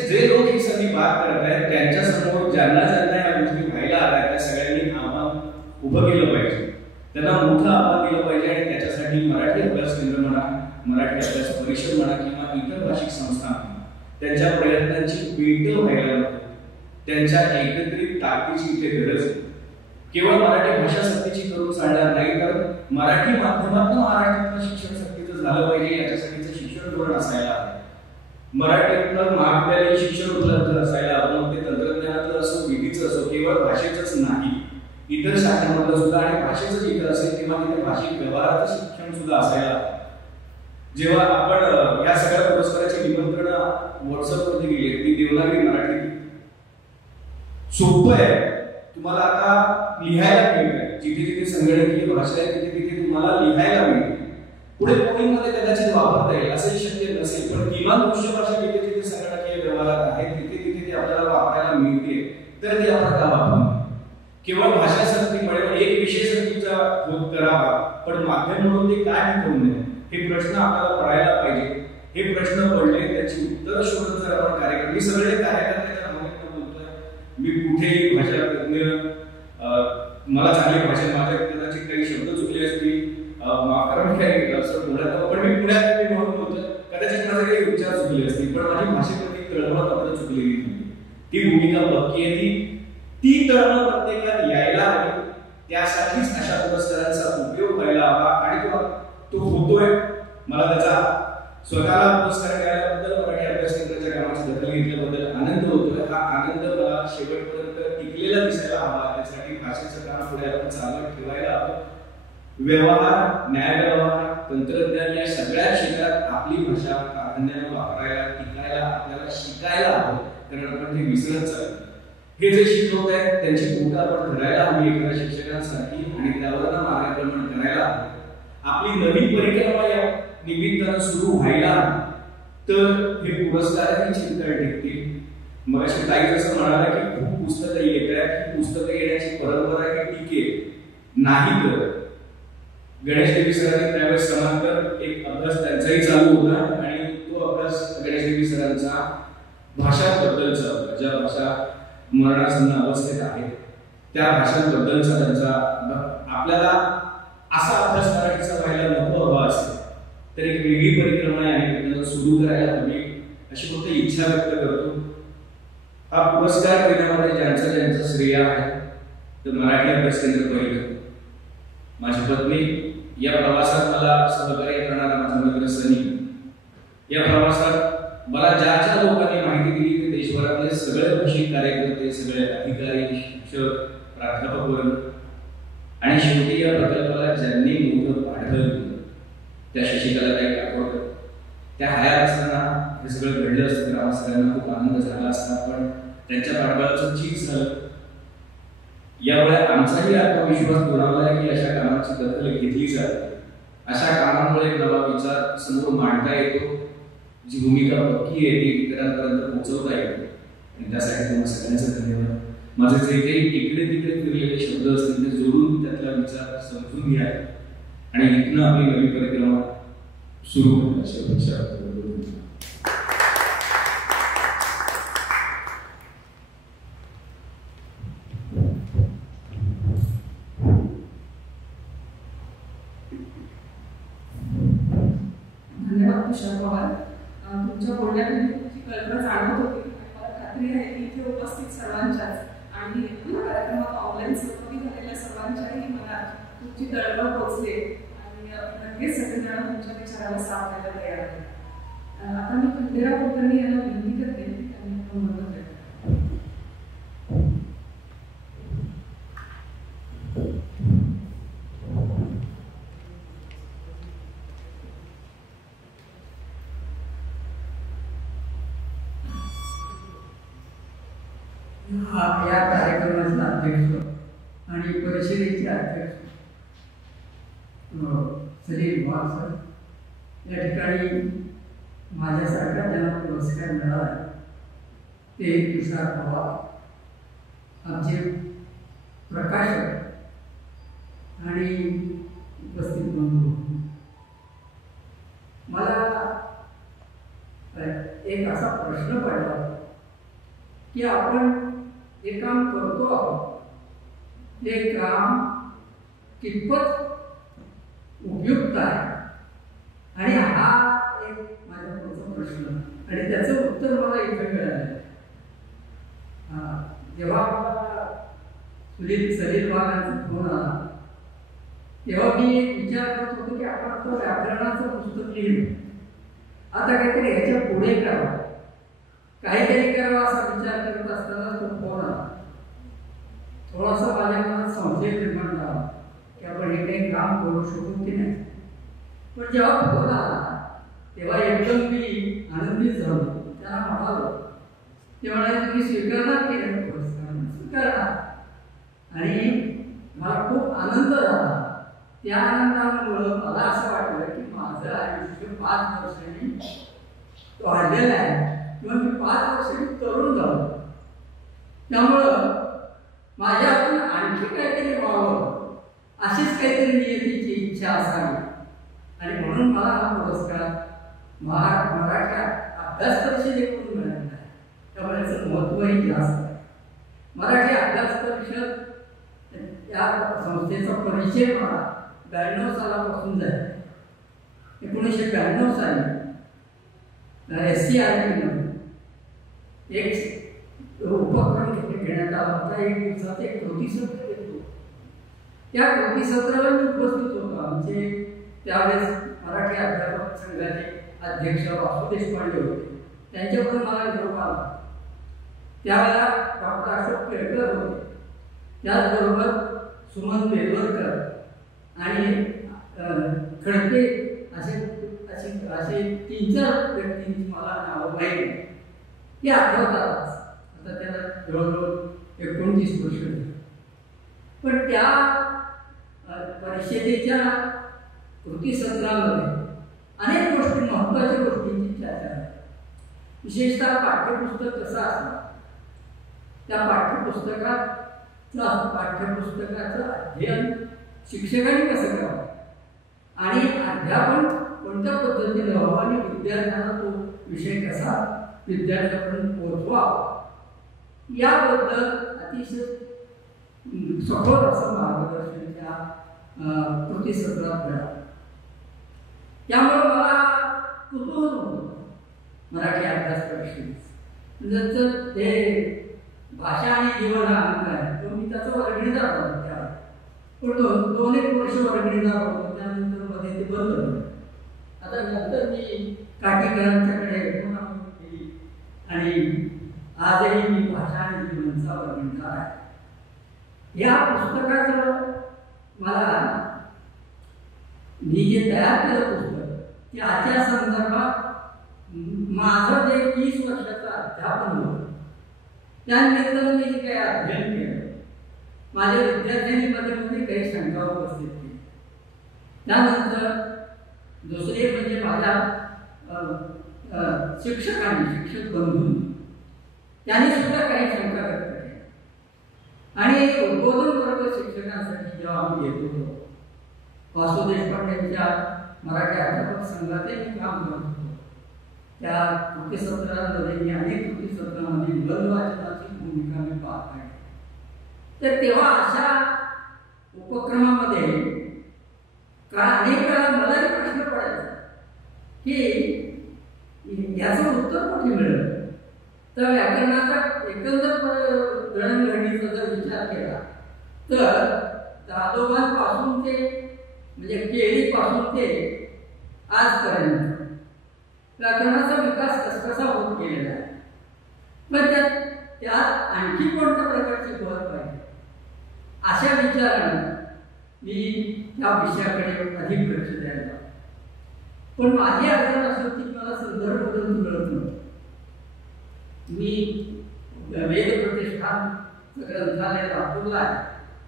जे लोक ही संधी बात करत आहेत त्यांच्या समोर ज्यांना या गोष्टी व्हायला आल्या त्या सगळ्यांनी आव्हान उभं केलं पाहिजे, त्यांना मोठं आव्हान दिलं पाहिजे. आणि त्याच्यासाठी मराठी अभ्यास केंद्र म्हणा, मराठी अभ्यास परिषद म्हणा किंवा इतर भाषिक संस्था त्यांच्या प्रयत्नांची पेट व्हायला नको, त्यांच्या एकत्रित ताकदीची इथे गरज आहे. केवळ मराठी भाषा सक्तीची करून चालणार नाही, तर मराठी माध्यमातून महाराष्ट्रातलं शिक्षण सक्तीचं झालं पाहिजे याच्यासाठीचं शिक्षण धोरण असायला हवं. मराठीतलं महाविद्यालयीन शिक्षण उपलब्ध असायला हवं, मग ते तंत्रज्ञानातलं असो, विधीचं असो, केवळ भाषेचंच नाही इतर शाखांमधलं सुद्धा. आणि भाषेचं जिथं असेल तेव्हा तिथे भाषिक व्यवहाराचं शिक्षण सुद्धा असायला हवं. जेव्हा आपण या सगळ्या पुरस्काराची निमंत्रण व्हॉट्सअपवरती गेली, ती देवनागरी मराठी सोपं आहे. तुम्हाला आता लिहायला मिळेल, जिथे जिथे संगणकीय भाषा आहे तिथे तिथे तुम्हाला लिहायला मिळेल. पुढे कोडिंग मध्ये कदाचित वापरता येईल असंही शक्य नसेल, पण किमान दृश्य भाषा जिथे जिथे संगणकीय व्यवहारात आहे तिथे तिथे ती आपल्याला वापरायला मिळते, तर ती आपण का वापरू? केवळ भाषा सक्तीमुळे एक विषय सक्तीचा होत करावा, पण माध्यम म्हणून ते काय ठेवून नये हे प्रश्न आपल्याला पडायला पाहिजे. हे प्रश्न पडले त्याची उत्तर शोधत जर आपण कार्य केले, सगळे कार्यकर्त्याच्या भावनेतून बोलतोय, मी कुठेही भाषा तज्ञ, मला चांगली भाषा, माझ्या कदाचित काही शब्द चुकले असतील, माफ करा मी काही असं पुण्यात, पण मी पुण्यात मी म्हणून बोलतोय, कदाचित माझे काही उच्चार चुकले असतील, पण माझी भाषेप्रती तळमळ मात्र चुकलेली नाही. ती भूमिका पक्की आहे, ती तळमळ प्रत्येकात यायला हवी. त्यासाठीच अशा पुरस्कारांचा उपयोग व्हायला हवा आणि तो होतोय. मला त्याचा स्वतःला पुरस्कार मिळाल्याबद्दल, मराठी अभ्यास केंद्राच्या कामाची दखल घेतल्याबद्दल आनंद होतोय. हा आनंद मला शेवटपर्यंत टिकलेला दिसायला हवा. त्यासाठी भाषेचं काम पुढे आपण चालू ठेवायला हवं. व्यवहार, न्यायव्यवहार, तंत्रज्ञान या सगळ्या क्षेत्रात आपली भाषा प्राधान्याने वापरायला, टिकायला, आपल्याला शिकायला हवं, कारण आपण ते विसरत चाललो. हे जे शिकवत आहेत त्यांची भूमिका आपण धरायला हवी एखाद्या शिक्षकांसाठी आणि त्यावर मार्गक्रमण करायला हवं. आपली नवीन परिक्रमा या निमित्तानं सुरू व्हायला तर हे पुरस्कारही चिंतन टिकतील. मग अशी ताई जसं म्हणाला की खूप पुस्तकं येत आहेत, ही पुस्तकं येण्याची परंपरा ही टिकेल नाही. तर गणेश देवी सरांनी त्यावेळेस समांतर एक अभ्यास त्यांचाही चालू होता आणि तो अभ्यास गणेश देवी सरांचा भाषांबद्दलचा होता. ज्या भाषा मरणासन्न अवस्थेत आहेत त्या भाषांबद्दलचा त्यांचा आपल्याला असा अभ्यास मराठीचा व्हायला नको हवा असेल तर एक वेगळी परिक्रमा या सुरू करायला हवी अशी फक्त इच्छा व्यक्त करतो. हा पुरस्कार देण्यामध्ये ज्यांचं श्रेय आहे तर मराठी अभ्यास केंद्र परिषद, माझी पत्नी, या प्रवासात मला सहकार्य करणारा माझा मित्र सनी, या प्रवासात मला ज्या ज्या लोकांनी माहिती दिली ते देशभरातले सगळे भाषिक कार्यकर्ते, सगळे अधिकारी, शिक्षक, प्राध्यापक वर्ग आणि शेवटी या प्रकल्पाला ज्यांनी त्या शशिकलाताई काकोडकर त्या हयात असताना हे सगळं घडलं असतं तर आम्हाला सगळ्यांना खूप आनंद झाला असता, पण त्यांच्या पाठबळाचं चीज झालं. यामुळे आमचाही आत्मविश्वास दुरावला की अशा कामाची दखल घेतली जाते. अशा कामामुळे नवा विचार समोर मांडता येतो, जी भूमिका पक्की आहे ती इतरांपर्यंत पोहोचवता येते, आणि त्यासाठी तुम्हाला सगळ्यांचं धन्यवाद. माझे जे काही इकडे तिकडे फिरलेले शब्द असतील ते जोडून त्यातला विचार समजून घ्या आणि इथनं आपली नवी परिक्रमा सुरू होईल अशी अपेक्षा करतो. धन्यवाद तुषार पवार. तुमच्या बोलण्यातून तुमची कल्पना जाणवत होती आणि मला खात्री आहे की इथे उपस्थित सर्वांच्याच आणि या कार्यक्रमात ऑनलाईन सहभागी झालेल्या सर्वांच्याही मनात तुमची तळमळ पोचले आणि नक्कीच सगळेजण तुमच्या विचाराला साथ द्यायला तयार आहेत. आता मी खंडेराव कुलकर्णी यांना विनंती करते की त्यांनी आपलं मत व्यक्त करावं. या कार्यक्रमाचा अध्यक्ष आणि परिषदेचे अध्यक्ष सलील वाघ सर, या ठिकाणी माझ्यासारखा ज्यांना पुरस्कार मिळाला ते तुषार पवार, आमचे प्रकाशक आणि उपस्थित बंधू. मला एक असा प्रश्न पडला की आपण जे काम करतो आहोत ते काम कितपत उपयुक्त आहे, आणि हा एक माझ्या पुढचा प्रश्न, आणि त्याचं उत्तर मला इथे मिळालं. जेव्हा मला सलील वाघांचा फोन आला तेव्हा मी एक विचार करत होतो की आपण आता व्याकरणाचं पुस्तक लिहिलं, आता काहीतरी ह्याच्या पुढे करावं, काहीतरी करावं असा विचार करत असताना तो फोन आला. थोडासा माझ्या मनात संशय निर्माण झाला की आपण हे काही काम करू शकू की नाही. पण जेव्हा फोन आला तेव्हा एकदम मी आनंदित झालो. त्यांना म्हणालो, ते म्हणाले तुम्ही स्वीकारणार की नाही पुरस्कार? स्वीकारणार. आणि मला खूप आनंद झाला. त्या आनंदामुळं मला असं वाटलं की माझं आयुष्य 5 वर्षांनी वाढलेलं आहे किंवा मी 5 वर्षांनी तरुण झालो. त्यामुळं माझ्यातून आणखी काहीतरी व्हावं अशीच काहीतरी नियतीची इच्छा असावी, आणि म्हणून मला हा पुरस्कार मराठी अभ्यास परिषदेकडून मिळालेला आहे. त्यामुळे याचं महत्त्वही जास्त आहे. मराठी अभ्यास परिषद या संस्थेचा परिचय मला 92 सालापासून झाला. 1992 साली SCRT मध्ये एक उपक्रम घेण्यात आला होता. एक दिवसाचं एक कृतीसत्र घेतलं. त्या कृतीसत्राला मी उपस्थित होतो. आमचे त्यावेळेस मराठी अध्यापक संघाचे अध्यक्ष वासू देशपांडे होते. त्यांच्याकडून मला निरोप आला. त्यावेळेला डॉक्टर अशोक केळकर होते. त्याचबरोबर सुमन बेलवरकर आणि खडके असे 3-4 व्यक्तींची मला नावं माहिती ती आठवतात. आता त्याला जवळजवळ 29 वर्ष झाली. पण त्या परिषदेच्या कृतीसत्रामध्ये अनेक गोष्टी, महत्त्वाच्या गोष्टींची चर्चा आहे. विशेषतः पाठ्यपुस्तक कसं असणार, त्या पाठ्यपुस्तकाचं अध्ययन शिक्षकांनी कसं करावं आणि अध्यापन कोणत्या पद्धतीने व्हावं आणि विद्यार्थ्यांना तो विषय कसा विद्यार्थ्यांपर्यंत पोहोचवावा याबद्दल अतिशय सखोल असं मार्गदर्शन त्या कृतीसत्रात मिळालं. त्यामुळे मला कुतूहल होतं मराठी अभ्यास परिषदेचं. ते भाषा आणि जीवन हा अंक आहे तो मी त्याचा वर्गणीदार होतो त्यावेळेला. पण 2-1 वर्ष वर्गणीदार होतो. त्यानंतर मध्ये ते बंद झालं. आता नंतर मी काटीकरांच्याकडे केली आणि आजही मी भाषा आणि जीवनचा वर्गणीदार आहे. या पुस्तकाचं मला मी जे तयार केलं पुस्तक त्याच्या संदर्भात माझं जे 30 वर्षाचं अध्यापन होतं त्या निमित्तानं मी जे काही अध्ययन केलं, माझ्या विद्यार्थ्यांनी मध्ये काही शंका उपस्थित केली. त्यानंतर दुसरे म्हणजे माझ्या शिक्षकांनी, शिक्षक बंधूंनी त्यांनी सुद्धा काही शंका व्यक्त केल्या. आणि उद्बोधन वर्ग शिक्षकांसाठी जेव्हा आम्ही घेत होतो, वासू देशपांडेंच्या मराठी अध्यापक संघातही मी काम करत होतो. त्या कृतीसत्रांमध्ये मी अनेक कृतीसत्रांमध्ये निबंध वाचनाची भूमिका मी पार पाडली. तर तेव्हा अशा उपक्रमामध्ये अनेक वेळा मलाही प्रश्न पडायचा की याचं उत्तर कुठे मिळेल. तर व्याकरणाचा एकंदर दळणघडणीचा जर विचार केला तर दादोबांपासून ते म्हणजे केळीपासून ते आजपर्यंत व्याकरणाचा विकास कसा होत गेलेला आहे. पण त्यात आणखी कोणत्या प्रकारची भर पाहिजे अशा विचारानं मी त्या विषयाकडे अधिक लक्ष द्यायला. पण माझी अडचण अशी होती की मला संदर्भ ग्रंथ मिळत नव्हतं. मी वेद प्रतिष्ठान ग्रंथालय लातूरला आहे,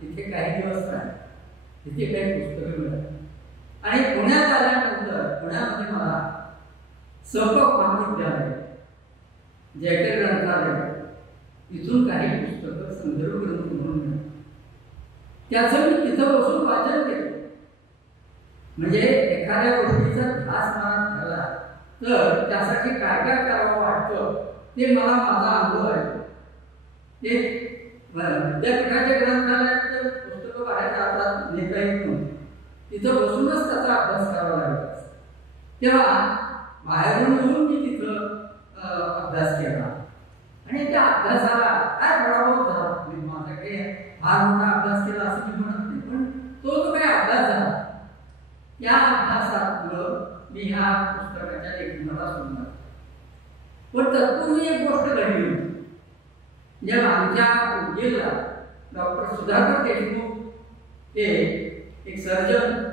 तिथे काही दिवस आहे, तिथे काही पुस्तकं मिळत. आणि पुण्यात आल्यानंतर पुण्यामध्ये मला सपक महाविद्यालय, जयकर ग्रंथालय, इथून काही पुस्तकं संदर्भ ग्रंथ म्हणून मिळतात. त्याचं मी तिथं बसून वाचन केलं. म्हणजे एखाद्या गोष्टीचा ध्यास मनात झाला तर त्यासाठी काय काय करावं वाटतं ते मला माझा अनुभव आहे. ते विद्यापीठाच्या ग्रंथालयात पुस्तकं बाहेर जातात नेता येत नव्हतं, तिथं बसूनच त्याचा अभ्यास करावा लागला. तेव्हा बाहेरून येऊन मी तिथं अभ्यास केला आणि त्या अभ्यासाला काय पडावं झाला. मी माझा काही फार मोठा अभ्यास केला असं मी म्हणत नाही, पण तो जो काही अभ्यास झाला त्या अभ्यासामुळं मी ह्या पुस्तकाच्या लेखनाला सुरुवात. पण तत्पूर्वी एक गोष्ट घडली होती. जेव्हा आमच्या उद्योगाला डॉक्टर सुधाकर देशमुख हे एक सर्जन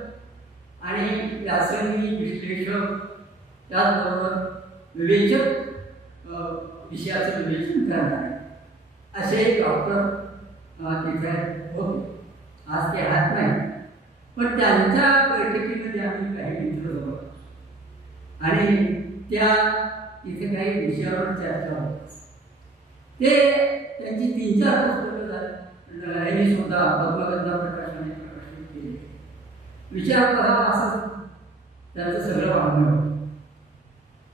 आणि व्यासंगी विश्लेषक, त्याचबरोबर विवेचक विषयाचं विवेचन करणारे असे एक डॉक्टर तिथे होते. आज ते हात नाही, पण त्यांच्या बैठकीमध्ये आम्ही काही मित्र होतो आणि त्या तिथे काही विषयावर चर्चा होत. ते त्यांची 3-4 पुस्तकं झाली सुद्धा पद्मगंधा प्रकाशनाने प्रकाशित केली. विचार करा असं त्यांचं सगळं वागणं होतं.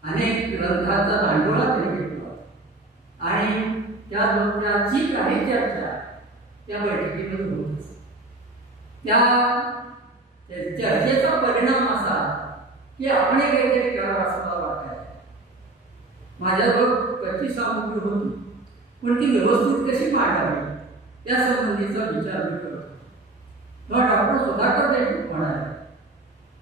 अनेक ग्रंथांचा दांडोळा त्यांनी घेतला आणि त्याची काही चर्चा त्या बैठकीमध्ये होत असते. त्या चर्चेचा परिणाम असा की आपण काहीतरी करावं असं मला वाटायचं. माझ्याजवळ कच्ची सामुग्री होती, पण ती व्यवस्थित कशी मांडावी या संबंधीचा विचार मी करतो. तेव्हा डॉक्टर सुधाकर देशमुख म्हणाले,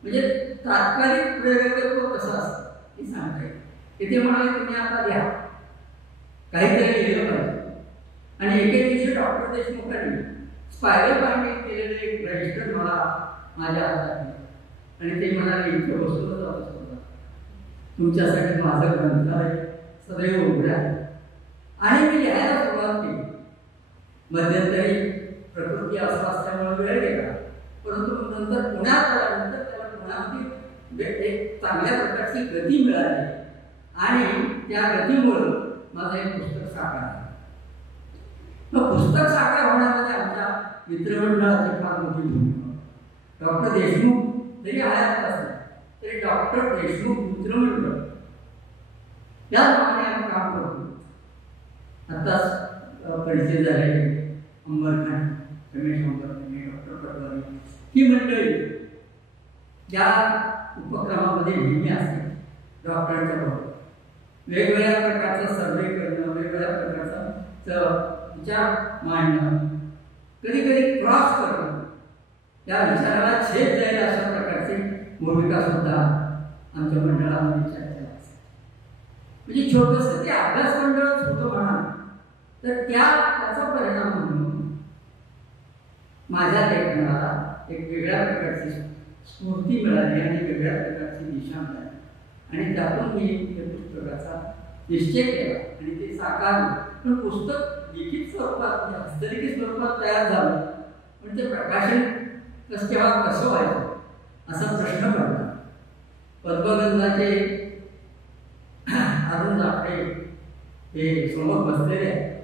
म्हणजे तात्कालिक प्रेरकत्व कसं असतं हे सांगता येईल. ते म्हणाले तुम्ही आता द्या, काहीतरी लिहिलं पाहिजे. आणि एके दिवशी डॉक्टर देशमुखांनी स्पायरल बाइंडिंग केलेलं एक रजिस्टर मला माझ्या हातात आणि ते म्हणाले इथे बसवलं जातं, तुमच्यासाठी माझं ग्रंथालय सदैव उघडं आहे. आणि मी लिहायला सुरुवात केली. मध्यंतरी प्रकृती असं असल्यामुळे वेळ गेला, परंतु नंतर पुण्यात आल्यानंतर त्याला पुण्यामध्ये एक चांगल्या प्रकारची गती मिळाली आणि त्या गतीमुळं माझं एक पुस्तक साकार झालं. मग पुस्तक साकार होण्यामध्ये आमच्या मित्रमंडळाची फार मोठी भूमिका. डॉक्टर देशमुख जरी हयात असले तरी डॉक्टर देशमुख मित्रमंडळ त्याप्रमाणे आम्ही काम करतो. आत्ताच परिचय झालेले अंबर खान, रमेश अंबर, डॉक्टर पटवारी ही मंडळी या उपक्रमामध्ये नेहमी असते. डॉक्टरांच्या बरोबर वेगवेगळ्या प्रकारचा सर्वे करणं, वेगवेगळ्या प्रकारचा विचार मांडणं, कधी कधी क्रॉस करणं, त्या विचाराला छेद जाईल अशा प्रकारची भूमिका सुद्धा आमच्या मंडळामध्ये चर्चा असते. म्हणजे छोटंसं ते अभ्यास मंडळच होतं म्हणा, तर त्याचा परिणाम म्हणून माझ्या लेखनाला एक वेगळ्या प्रकारची स्फूर्ती मिळाली आणि वेगळ्या प्रकारची दिशा मिळाली आणि त्यातून मी त्या पुस्तकाचा निश्चय केला आणि ते साकारलं. पण पुस्तक लिखित स्वरूपात हस्तलिखित स्वरूपात तयार झालं, पण ते प्रकाशन कसं व्हायचं असा प्रश्न पडला. पद्मगंधाचे अरुण जाफडे हे समोर बसलेले आहेत,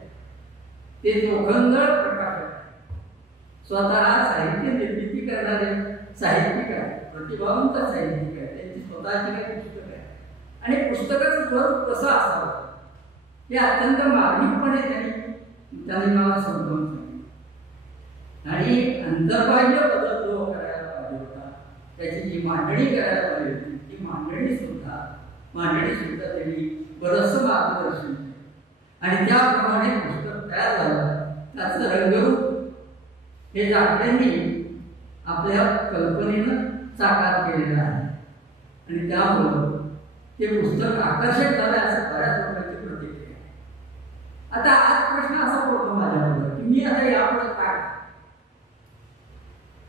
ते लोखंड प्रकाशक, स्वतः साहित्य निर्मिती करणारे साहित्यिक आहेत, प्रतिभावंत साहित्यिक आहेत, त्यांची स्वतःची काही पुस्तकं आहेत आणि पुस्तकाचं स्वरूप कसं असावं हे अत्यंत मार्मिकपणे त्यांनी मला समजावून सांगितलं. आणि अंतर्बाह्य बदल जो करायला पाहिजे होता, त्याची जी मांडणी करायला पाहिजे होती, ती मांडणी सुद्धा त्यांनी बरंचसं मार्गदर्शन केलं आणि त्याप्रमाणे पुस्तक तयार झालं. त्याचं रंगरूप हे जाफड्यांनी आपल्या कल्पनेनं साकार केलेलं आहे आणि त्यामुळं ते पुस्तक आकर्षक झालं असं बऱ्याच लोकांची प्रतिक्रिया आहे. आता आज प्रश्न असा पडतो माझ्याबरोबर की मी आता यापुढे काय,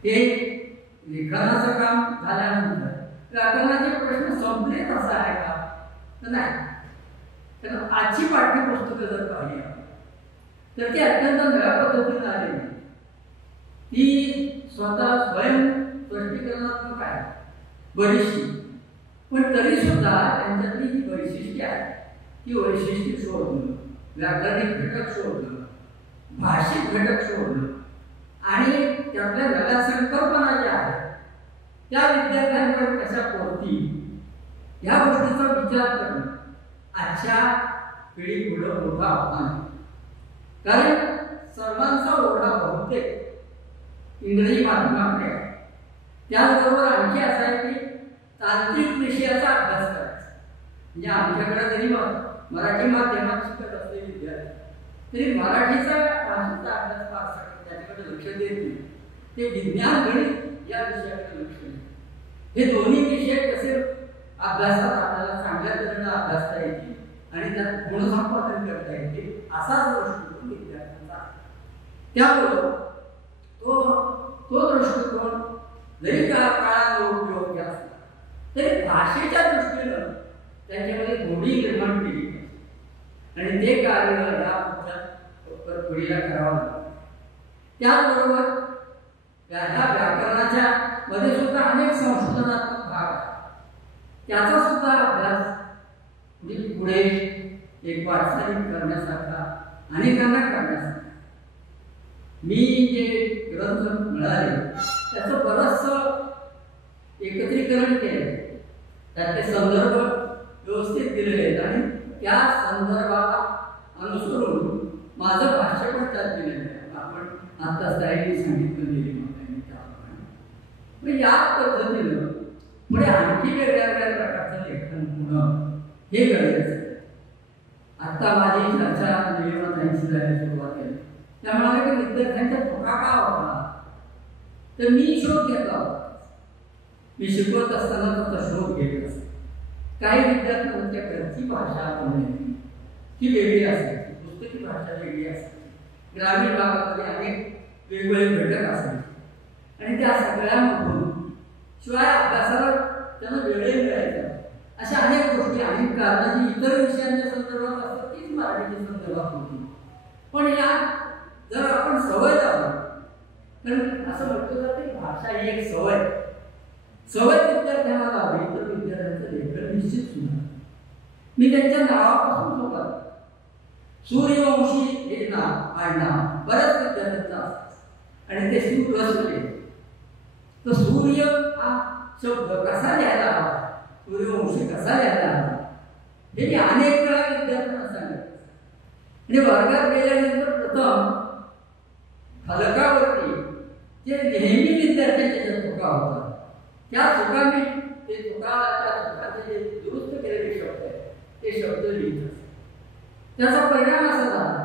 ते लिखाणाचं काम झाल्यानंतर व्याकरणाचे प्रश्न संपले असं आहे का? तर नाही. कारण आजची पाठ्यपुस्तकं जर पाहिली तर ती अत्यंत नव्या पद्धतीने आलेली, ती स्वतः स्वयं स्पष्टीकरणात्मक आहे बरीचशी, पण तरी सुद्धा त्यांच्यातली जी वैशिष्ट्ये आहेत ती वैशिष्ट्ये शोधणं, व्याकरणिक घटक शोधणं, भाषिक घटक शोधणं आणि त्यातल्या नव्या संकल्पना ज्या आहेत त्या विद्यार्थ्यांवर कशा पोहोचतील या गोष्टीचा विचार करणं आजच्या पिढी पुढं मोठा आव्हान आहे. कारण सर्वांचा ओढा बहुतेक इंग्रजी माध्यमाकडे आहे. त्याचबरोबर आणखी असं आहे की तांत्रिक विषयाचा अभ्यास करायचा. म्हणजे आमच्याकडे जरी मराठी माध्यमात शिकत असलेले विद्यार्थी तरी मराठीचा भाषेचा अभ्यास फारसा त्याच्याकडे लक्ष देत नाही, ते विज्ञान गणित या विषयाकडे लक्ष देत. हे दोन्ही विषय कसे अभ्यासात आपल्याला चांगल्या तऱ्हेने अभ्यासता येतील आणि त्यात गुणसंपादन करता येतील असाच दृष्टिकोन विद्यार्थ्यांचा आहे. त्यामुळं तो दृष्टिकोन जरी काळाला उपयोगी असला तरी भाषेच्या दृष्टीनं त्यांच्यामध्ये गोडी निर्माण केली आणि ते कार्य या पिढीला करावं लागतं. त्याचबरोबर ह्या व्याकरणाच्या मध्ये सुद्धा अनेक संशोधनात्मक भाग आहेत, त्याचा सुद्धा अभ्यास पुढे एक वाटचाली करण्यासारखा अनेकांना करण्यासारखा. मी जे ग्रंथ मिळाले त्याचं बरंचसं एकत्रीकरण केलं, त्याचे संदर्भ व्यवस्थित दिलेले आहेत आणि त्या संदर्भाला अनुसरून माझं भाष्य पण त्यात दिलेलं आहे. आपण आता साहित्य सांगितलं दिली त्याप्रमाणे या पद्धतीनं पुढे आणखी वेगळ्या प्रकारचं लेखन होणं हे गरजेचं आहे. आता माझी चर्चा नियमातांची जायला सुरुवात केली, त्यामुळे की विद्यार्थ्यांच्या धोका का होता तर मी शोध घेतला होता. मी शिकवत असताना त्याचा शोध घेत असते. काही विद्यार्थ्यांच्या घरची भाषा बोलण्याची ती वेगळी असायची, पुस्तकी भाषा वेगळी असायची, ग्रामीण भागामध्ये अनेक वेगवेगळे घटक असायचे आणि त्या सगळ्यांमधून शिवाय अभ्यासाला त्यांना वेळही मिळायचा. अशा अनेक गोष्टी अनेक कारणाची इतर विषयांच्या संदर्भात असतात तीच मराठीच्या संदर्भात होती. पण या जर आपण सवय लावली, कारण असं म्हटलं जातं की भाषा ही एक सवय विद्यार्थ्यांना लावली तर विद्यार्थ्यांचं लेखन निश्चित सुद्धा. मी त्यांच्या नावापासून सुरुवात, सूर्यवंशी हे नाव आडनाव बऱ्याच विद्यार्थ्यांचं असतं आणि ते सूर्य, तर सूर्य हा शब्द कसा लिहायला हवा, सूर्यवंशी कसा लिहायला हवा हे मी अनेक वेळा विद्यार्थ्यांना सांगितलं. आणि वर्गात गेल्यानंतर प्रथम फलकावरती जे नेहमी विद्यार्थ्यांच्या चुका होतात त्या चुका मी ते चुकाचे जे दुरुस्त केलेले शब्द आहेत ते शब्द लिहित असतात. त्याचा परिणाम असा झाला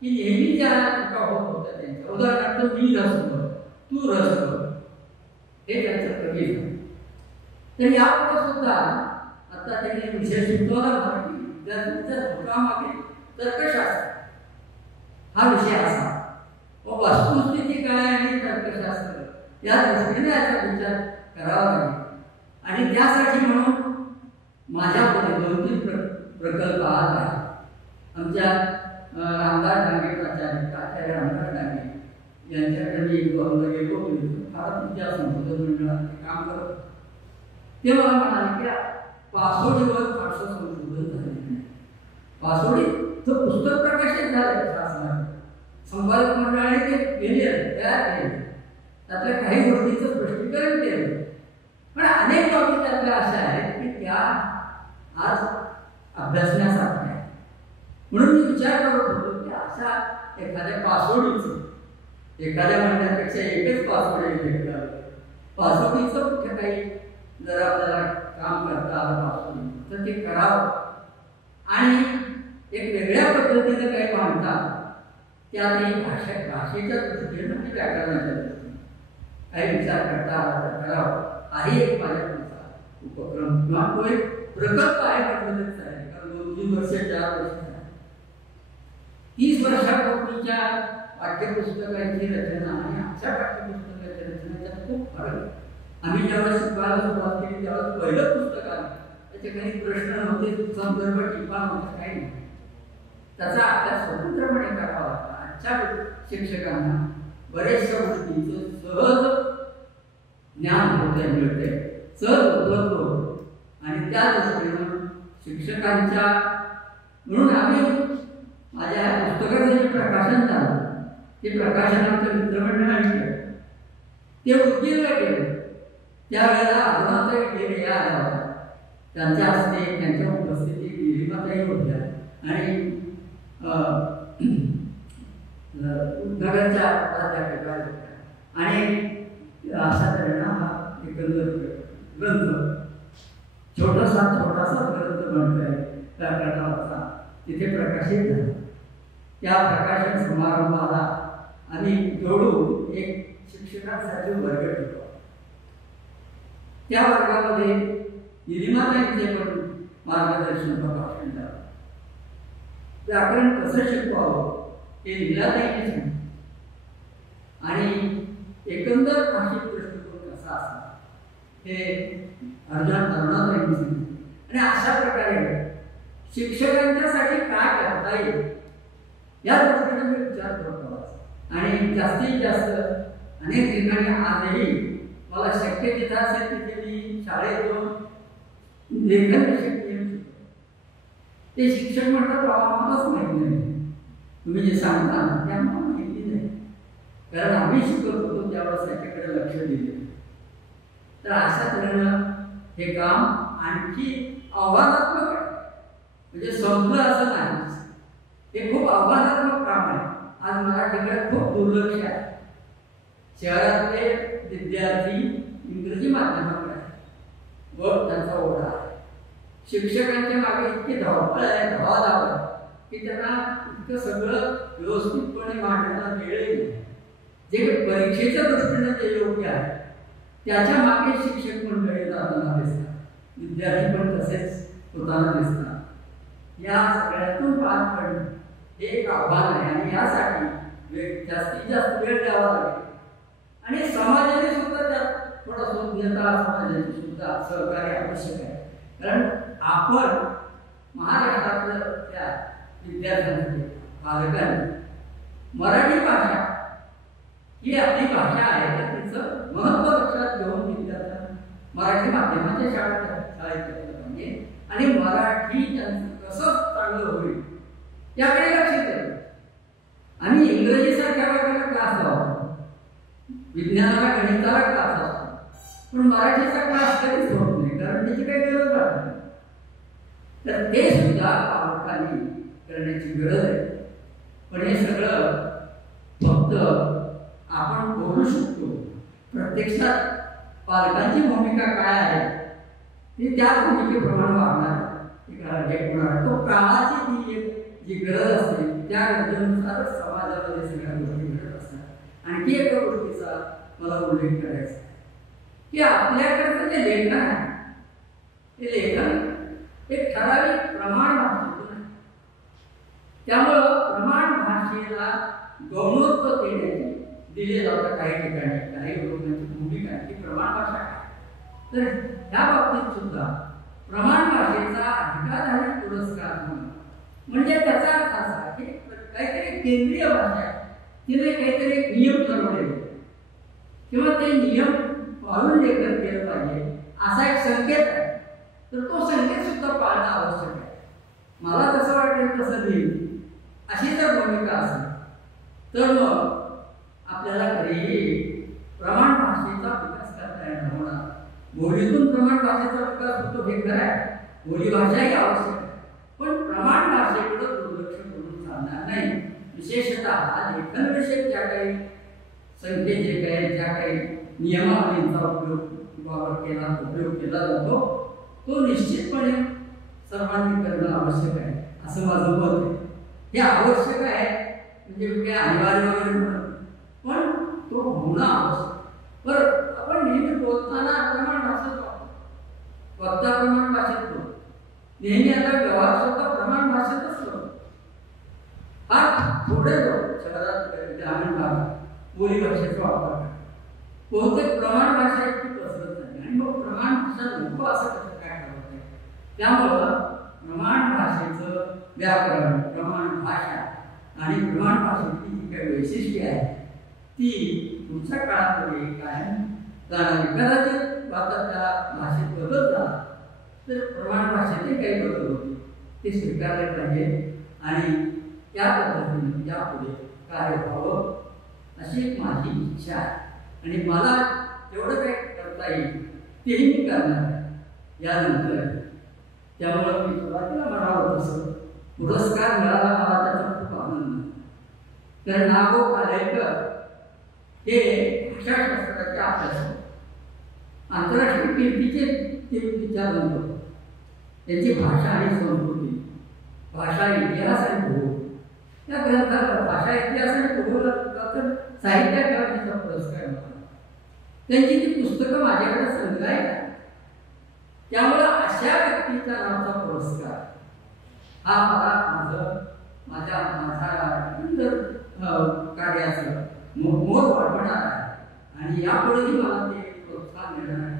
की नेहमी ज्या चुका होत होत्या त्यांच्या, उदाहरणार्थ मी रसभर, तू रसभर, हे त्यांचं कमी झालं. तर यापुढे सुद्धा आता त्यांनी विषय शिकवला मराठी विद्यार्थ्यांच्या चुकामागे तर्कशास्त्र हा विषय असा व वस्तुस्थिती काय आणि तर्कशास्त्र या दृष्टीने याचा विचार करावा लागेल. आणि त्यासाठी म्हणून माझ्याकडे 2-3 प्रकल्प आज आहे. आमच्या रामदास डांगे प्राचार्य रामदास डांगे यांच्याकडे मी गेलो फार विद्यासंशोधन मंडळात काम करत. ते मला म्हणाले की पासोडीवर फारसं संशोधन झालेलं नाही. पासोडीचं पुस्तक प्रकाशित झालं शासनाने, संपादक मंडळाने ते तयार केले, त्यातल्या काही गोष्टींचं स्पष्टीकरण केलं. पण अनेक बाबी त्यातल्या अशा आहेत की त्या आज अभ्यासण्यासारख्या आहे. म्हणून मी विचार करत होतो की अशा एखाद्या पासोडीचं, एखाद्या म्हणण्यापेक्षा एकच पासोडी पासोडीचं कुठे काही जर आपल्याला काम करता आलं पासोडी तर ते करावं आणि एक वेगळ्या पद्धतीने काही मांडता त्यातही भाषेच्या दृष्टीने म्हणजे व्याकरणाच्या दृष्टीने काही विचार करता आला तर करावं. आहे एक माझ्याकडचा उपक्रम किंवा तो एक प्रकल्प आहे पद्धतीचा आहे. कारण 2-3 वर्ष 4 वर्ष 30 वर्षापूर्वीच्या पाठ्यपुस्तकांची रचना आणि आजच्या पाठ्यपुस्तकाच्या रचनेचा खूप फरक आहे. आम्ही ज्यावेळेस शिकवायला सुरुवात केली त्यावेळेस पहिलं पुस्तक आलं, त्याचे काही प्रश्न नव्हते, संदर्भ टिपा नव्हता, काही नाही. त्याचा अभ्यास स्वतंत्रपणे करावा लागला. आजच्या शिक्षकांना बऱ्याचशा गोष्टींचं सहज ज्ञान होते, मिळते, सहज उपलब्ध होतं. आणि त्या दृष्टीनं शिक्षकांच्या म्हणून आम्ही माझ्या पुस्तकाचं जे प्रकाशन झालं ते प्रकाशनाचं मित्रमंडळाने केलं, ते उद्योगला केलं. त्यावेळेला अरुणाताई गेले या आल्या होत्या, त्यांच्या हस्ते त्यांच्या उपस्थितीत निलिमाताई होत्या आणि नगरच्या प्राध्यापिका होत्या. आणि अशा तऱ्हेनं हा एकंदर ग्रंथ छोटासा ग्रंथ बनतोय त्या प्रकारचा तिथे प्रकाशित झाला. त्या प्रकाशन समारंभाला आम्ही जोडून एक शिक्षकांसाठी वर्ग ठेवतो. त्या वर्गामध्ये निलिमाताईंचे पण मार्गदर्शन प्रकाशन झालं. व्याकरण कसं शिकवावं हे लीलाताईंनी सांगितलं आणि एकंदर भाषिक दृष्टिकोन कसा असावा हे अरुणाताईंनी सांगितलं. आणि अशा प्रकारे शिक्षकांच्यासाठी काय करता येईल या दृष्टीने मी विचार करतो. आणि जास्तीत जास्त अनेक ठिकाणी आजही मला शक्य तिथं असेल तिथे मी शाळेत जाऊन लेखन विषय नियम शिकतो. ते शिक्षक म्हणतात आम्हालाच माहिती नाही, तुम्ही जे सांगता ना ते आम्हाला माहिती नाही, कारण आम्ही शिकत होतो त्यावेळेस त्याच्याकडे लक्ष दिले. तर अशा तऱ्हेनं हे काम आणखी आव्हानात्मक आहे, म्हणजे संपलं असं नाही. हे खूप आव्हानात्मक काम आहे. आज मराठीकडे खूप दुर्लक्ष आहे. शहरातले विद्यार्थी इंग्रजी माध्यमाकडे आहे व त्यांचा ओढा आहे. शिक्षकांच्या मागे इतकी धावपळ आहे, धावाधाव आहे की त्यांना इतकं सगळं व्यवस्थितपणे मांडण्याला वेळही नाही. जे परीक्षेच्या दृष्टीने जे योग्य आहे त्याच्या मागे शिक्षक मंडळी जाताना दिसतात, विद्यार्थी पण तसेच होताना दिसतात. या सगळ्यातून पार पडणं हे एक आव्हान आहे आणि यासाठी जास्तीत जास्त वेळ द्यावा लागेल. आणि समाजाने सुद्धा त्यात थोडा सुज्ञता, समाजाची सुद्धा सहकार्य आवश्यक आहे. कारण आपण महाराष्ट्रातल्या त्या विद्यार्थ्यांसाठी पालकांनी मराठी भाषा ही आपली भाषा आहे तर तिचं महत्त्व लक्षात घेऊन विद्यार्थ्यांना मराठी माध्यमाच्या शाळेत पाहिजे आणि मराठी त्यांचं कसं चांगलं होईल याकडे लक्ष द्यावं. आणि इंग्रजीसारख्या वर्गाला क्लास लावतो, विज्ञानाला गणिताला क्लास असतो, पण मराठीचा क्लास कधीच होत नाही कारण त्याची काही गरज राहत नाही. तर ते सुद्धा पालकांनी करण्याची गरज आहे. पण हे सगळं फक्त आपण बोलू शकतो, प्रत्यक्षात पालकांची भूमिका काय आहे ती त्या भूमिकेप्रमाणे वागणार तो काळाची ती जी गरज असते त्या गरजेनुसारच समाजामध्ये सगळ्या गोष्टी घडत असतात. आणखी एका गोष्टीचा मला उल्लेख करायचा की आपल्याकडचं जे लेखन आहे ते लेखन एक ठराविक प्रमाण भाषेतून आहे. त्यामुळं प्रमाण भाषेला गौणत्व दिले जातं काही ठिकाणी. काही लोकांची भूमिका आहे की प्रमाण भाषा काय तर ह्या बाबतीत सुद्धा प्रमाण भाषेचा अधिकाधारी पुरस्कार म्हणजे त्याचा अर्थ असा की काहीतरी केंद्रीय भाषा तिने काहीतरी नियम ठरवलेले किंवा ते नियम पाळून लेखन केलं पाहिजे असा एक संकेत आहे. तर तो संकेत सुद्धा पाळणं आवश्यक आहे. मला जसं वाटेल तसं लिहिल अशी जर भूमिका असेल तर मग आपल्याला कधीही प्रमाण भाषेचा विकास करता येणार होणार. बोलीतून प्रमाण भाषेचा विकास होतो हे खरं आहे. बोली भाषाही आवश्यक आहे, पण प्रमाण भाषेकडे दुर्लक्ष करून चालणार नाही. विशेषतः लेखन विषयक ज्या काही संख्येचे काही ज्या काही नियमावलींचा उपयोग केला जातो तो निश्चितपणे सर्वांनी करणं आवश्यक आहे असं माझं मत आहे. हे आवश्यक आहे म्हणजे मी काही अनिवार्य वगैरे म्हणत, पण तो होणं आवश्यक. बरं, आपण नेहमी बोलताना प्रमाण भाषेत वापरतो, वक्ता प्रमाण भाषेत बोलतो, नेहमी आता व्यवहार सुद्धा प्रमाण भाषेतच करतो. फार थोडे लोक शहरात ग्रामीण भागात बोली भाषेचा वापर करतात. बहुतेक प्रमाण भाषा इतकी पसरत नाही आणि मग प्रमाण भाषा नको असं कसं काय ठरवत आहे. त्यामुळं प्रमाण भाषेचं व्याकरण, प्रमाण भाषा आणि प्रमाण भाषेची जी काही वैशिष्ट्ये आहेत ती पुढच्या काळामध्ये कायम जाणारी. कदाचित आता त्या भाषेत बदल झाला तर प्रमाण भाषेतही काही बदल होते, ते स्वीकारले पाहिजे आणि त्या पद्धतीने यापुढे कार्य व्हावं अशी एक माझी इच्छा आहे. आणि मला जेवढं काही करता येईल तेही मी करणार आहे यानंतर. त्यामुळं मी सुरुवातीला म्हणावं तसं पुरस्कार मिळाला मला त्याचा खूप आनंद. तर नागो कालेकर हे भाषाशास्त्राचे अभ्यासक, आंतरराष्ट्रीय कीर्तीचे ते विचारवंत. त्यांची भाषा आणि संस्कृती, भाषा इतिहास आणि भूगोल या ग्रंथाला भाषा इतिहास आणि भूगोलाचा तर साहित्य अकादमीचा पुरस्कार मिळाला. त्यांची ती पुस्तकं माझ्याकडे संग्रहित आहेत. त्यामुळं अशा व्यक्तीचा नावाचा पुरस्कार हा मला माझ्या कार्याचं मोर वाढवणार आहे आणि यापुढेही मला ते प्रोत्साहन मिळणार आहे.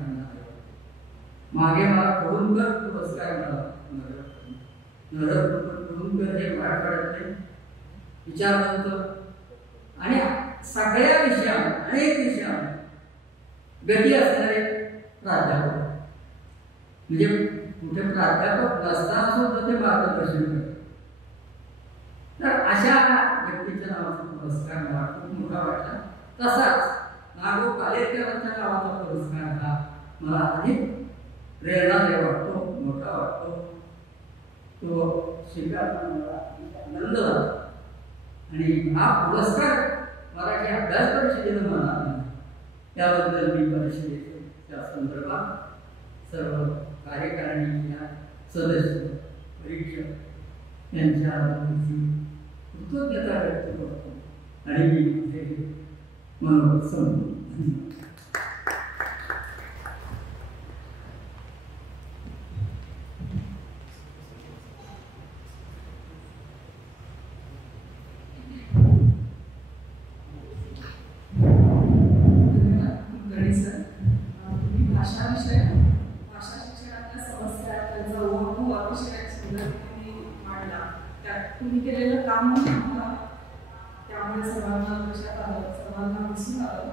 मागे मला कोळुंकर पुरस्कार मिळाला. कोळुंकर हे मराठवाड्यातले विचारवंत आणि सगळ्या विषयांवर अनेक विषयांवर गती असणारे प्राध्यापक, म्हणजे कुठे प्राध्यापक नसताना सुद्धा ते मार्गदर्शन करतात. तर अशा व्यक्तीच्या नावाचा पुरस्कार मला खूप मोठा वाटला. तसाच नागो कालेकरांच्या नावाचा पुरस्कार हा मला अधिक प्रेरणादायी वाटतो, मोठा वाटतो. तो स्वीकारताना मला आनंद झाला आणि हा पुरस्कार मराठी अभ्यास परिषदेनं मला आला. त्याबद्दल मी परिषदेच्या संदर्भात सर्व कार्यकारिणीच्या सदस्य, परीक्षक यांच्या कृतज्ञता व्यक्त करतो आणि मी मनोगत संपतो. तुम्ही केलेलं काम त्यामुळे सर्वांना दिसून आलं.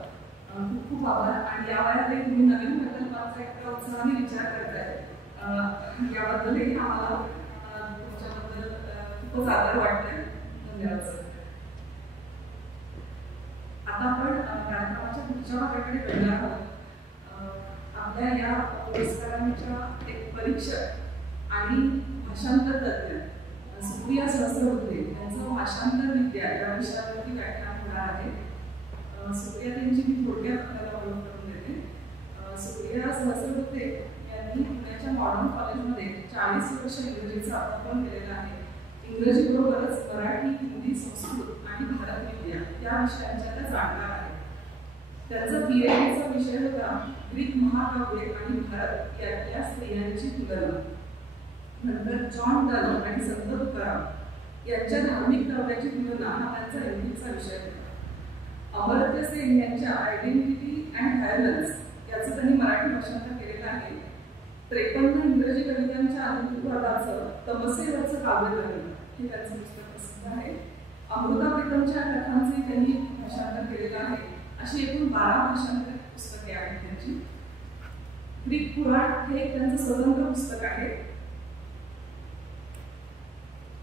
खूप खूप आभार. आणि या वयातही तुम्ही नवीन प्रकल्पाचा इतका उत्साहाने विचार करताय याबद्दलही आम्हाला तुमच्याबद्दल खूपच आदर वाटतोय. धन्यवाद सर. आता आपण कार्यक्रमाच्या पुढच्या भागाकडे वळणार आहोत. आपल्या या पुरस्कारांच्या एक परीक्षक आणि भाषांतर तज्ञ सुप्रिया सहस्रबुद्धे यांचं भाषांतर विद्या या विषयावरती व्याख्यान होणार आहे. सुप्रिया त्यांची मी थोडक्यात आपल्याला ओळख करून देते. सुप्रिया सहस्रबुद्धे यांनी पुण्याच्या मॉडर्न कॉलेजमध्ये 40 वर्ष इंग्रजीचं अध्यापन केलेलं आहे. इंग्रजीबरोबरच मराठी, हिंदी, संस्कृत आणि भारतविद्या या विषयांच्या त्या जाणकार आहेत. त्यांचा PhDचा विषय होता ग्रीक महाकाव्ये आणि भारत यातल्या स्त्रियांची तुलना. नंतर जॉन डन आणि संत तुकाराम यांच्या धार्मिक काव्याची तुलना हा त्यांचा MPhilचा विषय होता. अमर्त्य सेन यांच्या आयडेंटिटी अँड व्हायलन्स याचं त्यांनी मराठी भाषांतर केलेलं आहे. 53 इंग्रजी कवितांच्या अनुवादाचं तमसेवरचं काव्यकरण हे त्यांचं पुस्तक प्रसिद्ध आहे. अमृता प्रीतमच्या कथांचे त्यांनी भाषांतर केलेलं आहे. अशी एकूण 12 भाषांतर पुस्तके आहेत त्यांची. ग्रीक पुराण हे एक त्यांचं स्वतंत्र पुस्तक आहे.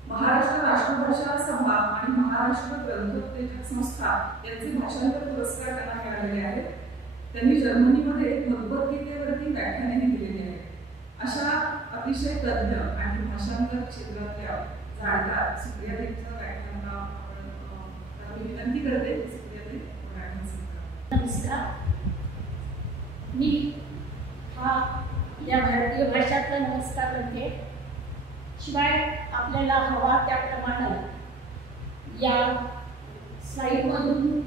महाराष्ट्र राष्ट्रभाषा सभा आणि महाराष्ट्र ग्रंथोत्तेजक संस्था यांचे भाषांतर पुरस्कार त्यांना मिळालेले आहेत. त्यांनी जर्मनीमध्ये भगवद्गीतेवरती व्याख्यानेही दिलेली आहेत. अशा अतिशय तज्ञ आणि भाषांतर क्षेत्रातल्या जाणकार सुप्रियाताईंचं व्याख्यान आपण विनंती करते. सुप्रियाताई व्याख्यान सांगा. नमस्कार. मी या भारतीय भाषातला नमस्कार करते. शिवाय आपल्याला हवा त्याप्रमाणे या स्लाईडमधून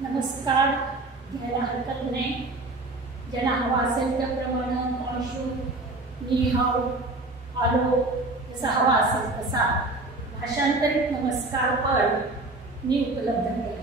नमस्कार घ्यायला हरकत नाही. ज्यांना हवा असेल त्याप्रमाणे मॉन्शू, नी हाव, आलो जसा हवा असेल तसा भाषांतरित नमस्कार पण मी उपलब्ध केले.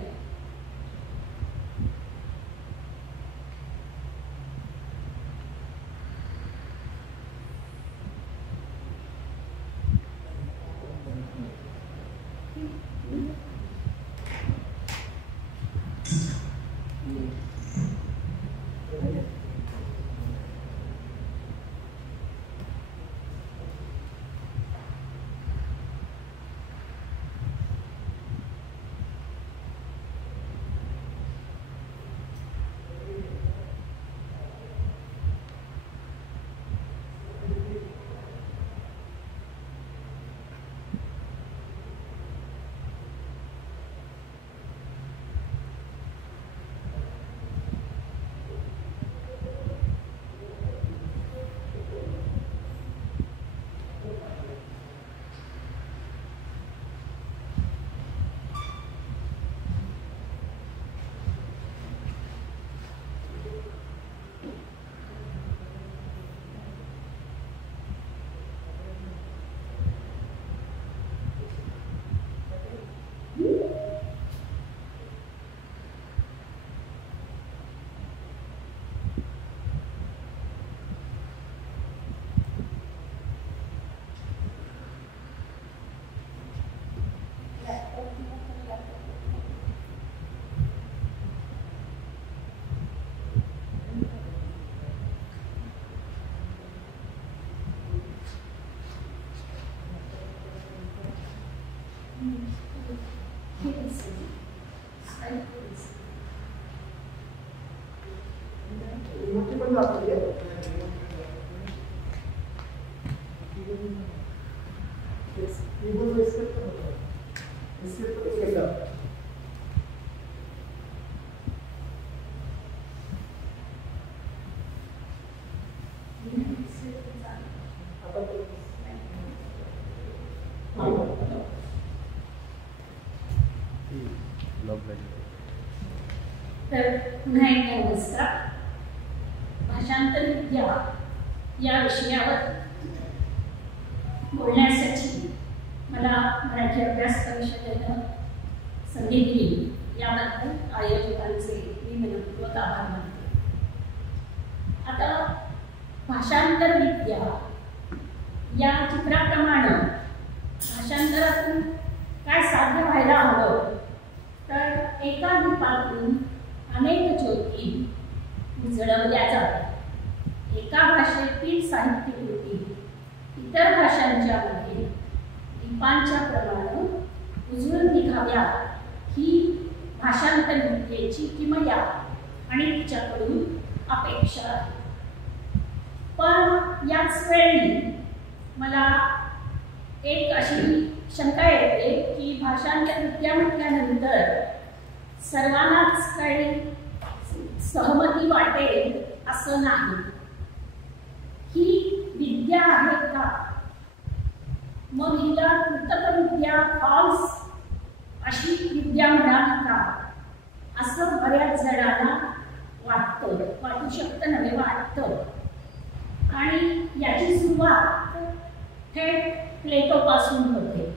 तर पुन्हा एकदा नमस्कार. भाषांतर विद्या या विषयावर बोलण्यासाठी मला मराठी अभ्यास परिषदेनं संधी दिली याबद्दल आयोजकांचे मी मनपूर्वक आभार मानते. आता भाषांतर विद्या या चित्राप्रमाणे भाषांतरातून काय साध्य व्हायला हवं तर एका दीपातून अनेक ज्योती उजळवल्या जातात. एका भाषेतील साहित्यकृती इतर भाषांच्या मध्ये दीपांच्या प्रमाणे उजळून निघाव्या ही भाषांतर विद्येची किमया आणि तिच्याकडून अपेक्षा आहे. पण याच वेळी मला एक अशी शंका येते की भाषांतर विद्या म्हटल्यानंतर सर्वांनाच काही सहमती वाटेल असं नाही. ही विद्या आहे का? मग हिला कृतक विद्या, फॉल्स अशी विद्या म्हणावी का असं बऱ्याच जणांना वाटू शकतं नव्हे वाटतं. आणि याची सुरुवात थेट प्लेटोपासून होते.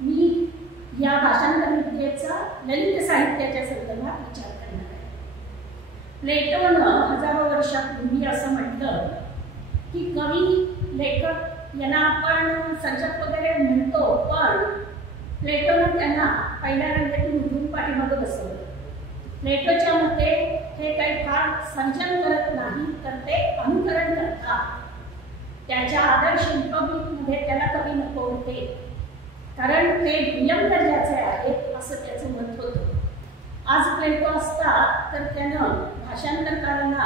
मी या भाषांतर विद्येचा ललित साहित्याच्या संदर्भात विचार करणार आहे. प्लेटोनं हजारो वर्षापूर्वी असं म्हटलं की कवी लेखक यांना आपण सर्जक वगैरे म्हणतो, पण प्लेटोनं त्यांना पहिल्या रंगातून उठून पाठीमागं बसवलं. प्लेटोच्या मते हे काही फार सर्जन करत नाही, तर ते अनुकरण करतात. त्याच्या आदर्श रिपब्लिकमध्ये त्याला कवी नको होते, कारण ते दुय्यम दर्जाचे आहेत असं त्याचं मत होतं. आज प्लेटो असता तर त्यानं भाषांतरकारांना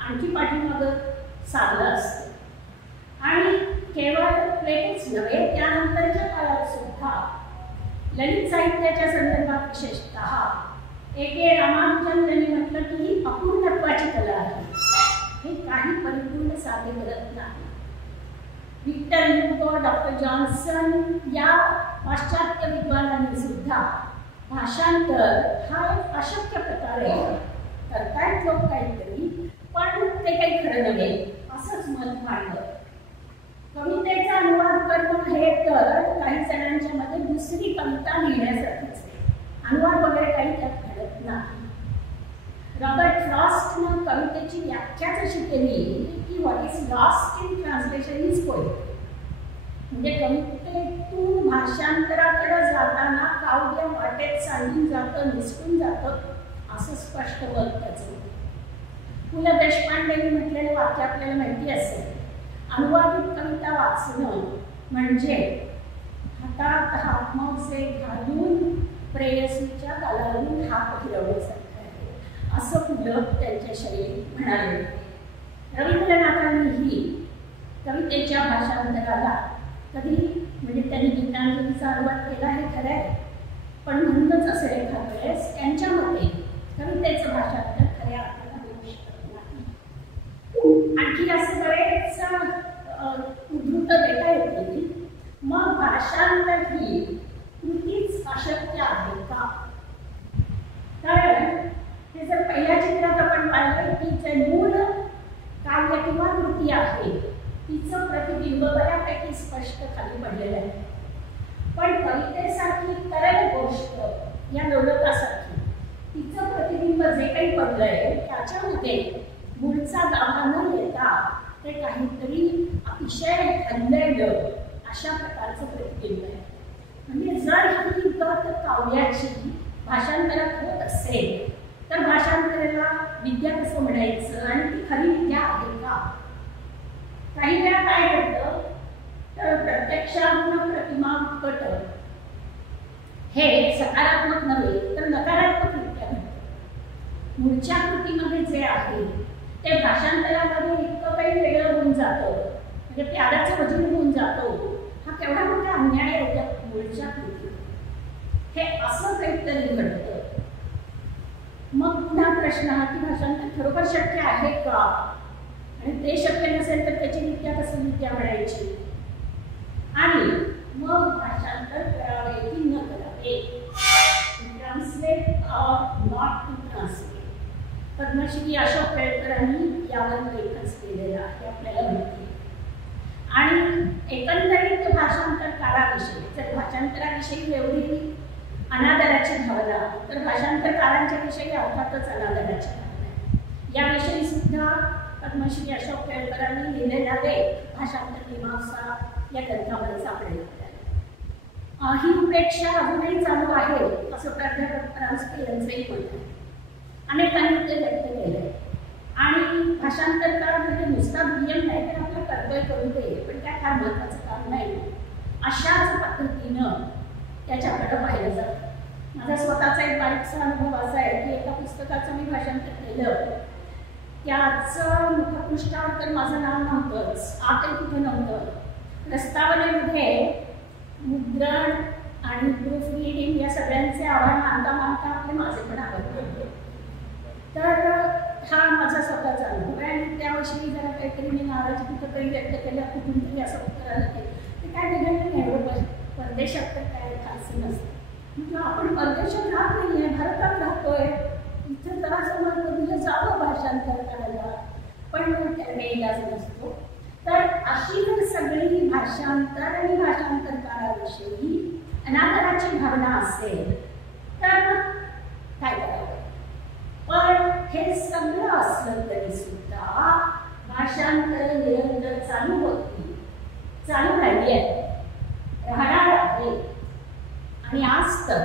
आणखी पाठीमागं सारलं असतं. आणि केवळ प्लेटोच नव्हे, त्यानंतरच्या काळात सुद्धा ललित साहित्याच्या संदर्भात विशेषतः ए.के. रामानुजन यांनी म्हटलं की ही अपूर्णत्वाची कला आहे, हे काही परिपूर्ण साध्य करत नाही. विक्टर ह्युगो, डॉक्टर जॉन्सन या पाश्चात्य विद्वानांनी सुद्धा भाषांतर हा एक अशक्य प्रकार आहे, करतायत लोक काहीतरी, पण ते काही खरं नव्हे असंच मत मांडलं. कवितेचा अनुवाद करणं हे तर काही जणांच्या मध्ये दुसरी कविता लिहिण्यासारखीच आहे, अनुवाद वगैरे काही त्यात घडत नाही. रॉबर्ट फ्रॉस्टनं कवितेची व्याख्याच अशी केली की what is lost in translation is poetry. म्हणजे कवितेतून भाषांतराकडे जाताना काव्य वाटेत सांडून जातं, निसटून जातं असं स्पष्ट मत त्याचं. पु ल देशपांडेंनी म्हटलेलं वाक्य आपल्याला माहिती असेल, अनुवादित कविता वाचणं म्हणजे हातात हातमासे घालून प्रेयसीच्या गालावरून हात फिरवण्यासारखं आहे असं पुलं त्यांच्या शैलीत म्हणाले. रवींद्रनाथांनीही कवितेच्या भाषांतराला कधी म्हणजे त्यांनी गीतांजलीचा अनुवाद केला हे खरं आहे, पण म्हणूनच असे एखाद्या वेळेस त्यांच्या मते कवितेचं भाषांतर खऱ्या अर्थाने होऊ शकत नाही. आणखी असे बरेच उद्धृत देता येतील. मग भाषांतर ही कृतीच अशक्य आहे का? कारण हे जर पहिल्या चित्रात आपण पाहिलं की जे मूळ काव्य किंवा कृती आहे तिचं प्रतिबिंब बऱ्यापैकी स्पष्ट खाली पडलेलं आहे, पण कवितेसारखी तरल गोष्ट या लोलकासारखी तिचं प्रतिबिंब जे काही पडलंय त्याच्यामध्ये मूळचा गाभा न येता ते काहीतरी अतिशय हललेलं अशा प्रकारचं प्रतिबिंब आहे. म्हणजे जर ही गत काव्याची भाषांतरात होत असेल तर भाषांतराला विद्या कसं म्हणायचं आणि ती खरी विद्या आहे का? काही वेळा काय घडतं तर प्रत्यक्षात्मक प्रतिमा उत्कट हे सकारात्मक नव्हे तर नकारात्मकरित्या घडतं. मूळच्या कृतीमध्ये जे आहे ते भाषांतरामध्ये इतकं काही वेगळं होऊन जातं, म्हणजे प्याराचं वजन होऊन जातो. हा केवढा मोठा अन्याय होत्या मूळच्या कृती, हे असं काहीतरी घडतं. मग पुन्हा प्रश्न हा की भाषांतर खरोखर शक्य आहे का, आणि ते शक्य नसेल तर त्याची विद्या कसं विद्या म्हणायची, आणि मग भाषांतर करावे की न करावे, translate or not to translate. Padmashri Ashok केळकरांनी यावर लेखच केलेला आहे आपल्याला माहिती. आणि एकंदरीत भाषांतरकाराविषयी जर भाषांतराविषयी एवढी अनादराची भावना तर भाषांतरकारांच्या विषयी अर्थातच अनादराची भावना. याविषयी सुद्धा पद्मश्री अशोक केळकरांनी लिहिलेला लेख भाषांतर मीमांसा या ग्रंथामध्ये सापडलेला आहे. ही उपेक्षा अजूनही चालू आहे असं प्राध्यापक परांजपे यांचंही मत आहे. अनेकांनी ते व्यक्त केले. आणि भाषांतरकार म्हणजे नुसता दुय्यम नाही तर आपलं कर्तव्य करू दे, पण काय फार महत्त्वाचं काम नाही अशाच पद्धतीनं त्याच्याकडं पाहिलं जातं. माझा स्वतःचा एक बारीकसा अनुभव असा आहे की एका पुस्तकाचं मी भाषांतर केलं, त्याचं मुखपृष्ठावर तर माझं नाव नव्हतंच, आतही कुठं नव्हतं. प्रस्तावनेमध्ये मुद्रण आणि प्रूफ रिडिंग या सगळ्यांचे आव्हान मानता मानता आपले माझे पण आवडले. तर हा माझा स्वतःचा अनुभव आहे. आणि त्याविषयी जरा काहीतरी मी नाराजी कुठंतरी व्यक्त केल्या, कुठून तरी असं उत्तर आलं की ते काय बिघडलं नाही, बरोबर परदेशात तर काय फारसं नसतं. म्हटलं आपण परदेशात राहत नाही आहे, भारतात राहतोय, इथं जरा समोर दिलं जावं भाषांतर करायला, पण त्याला इलाज नसतो. तर अशी जर सगळी भाषांतर आणि भाषांतरकाराविषयी अनादराची भावना असेल तर काय करावं. पण हे सगळं भाषांतर निरंतर चालू होती, चालू राहिली आहे, राहणार आहे. आणि आज तर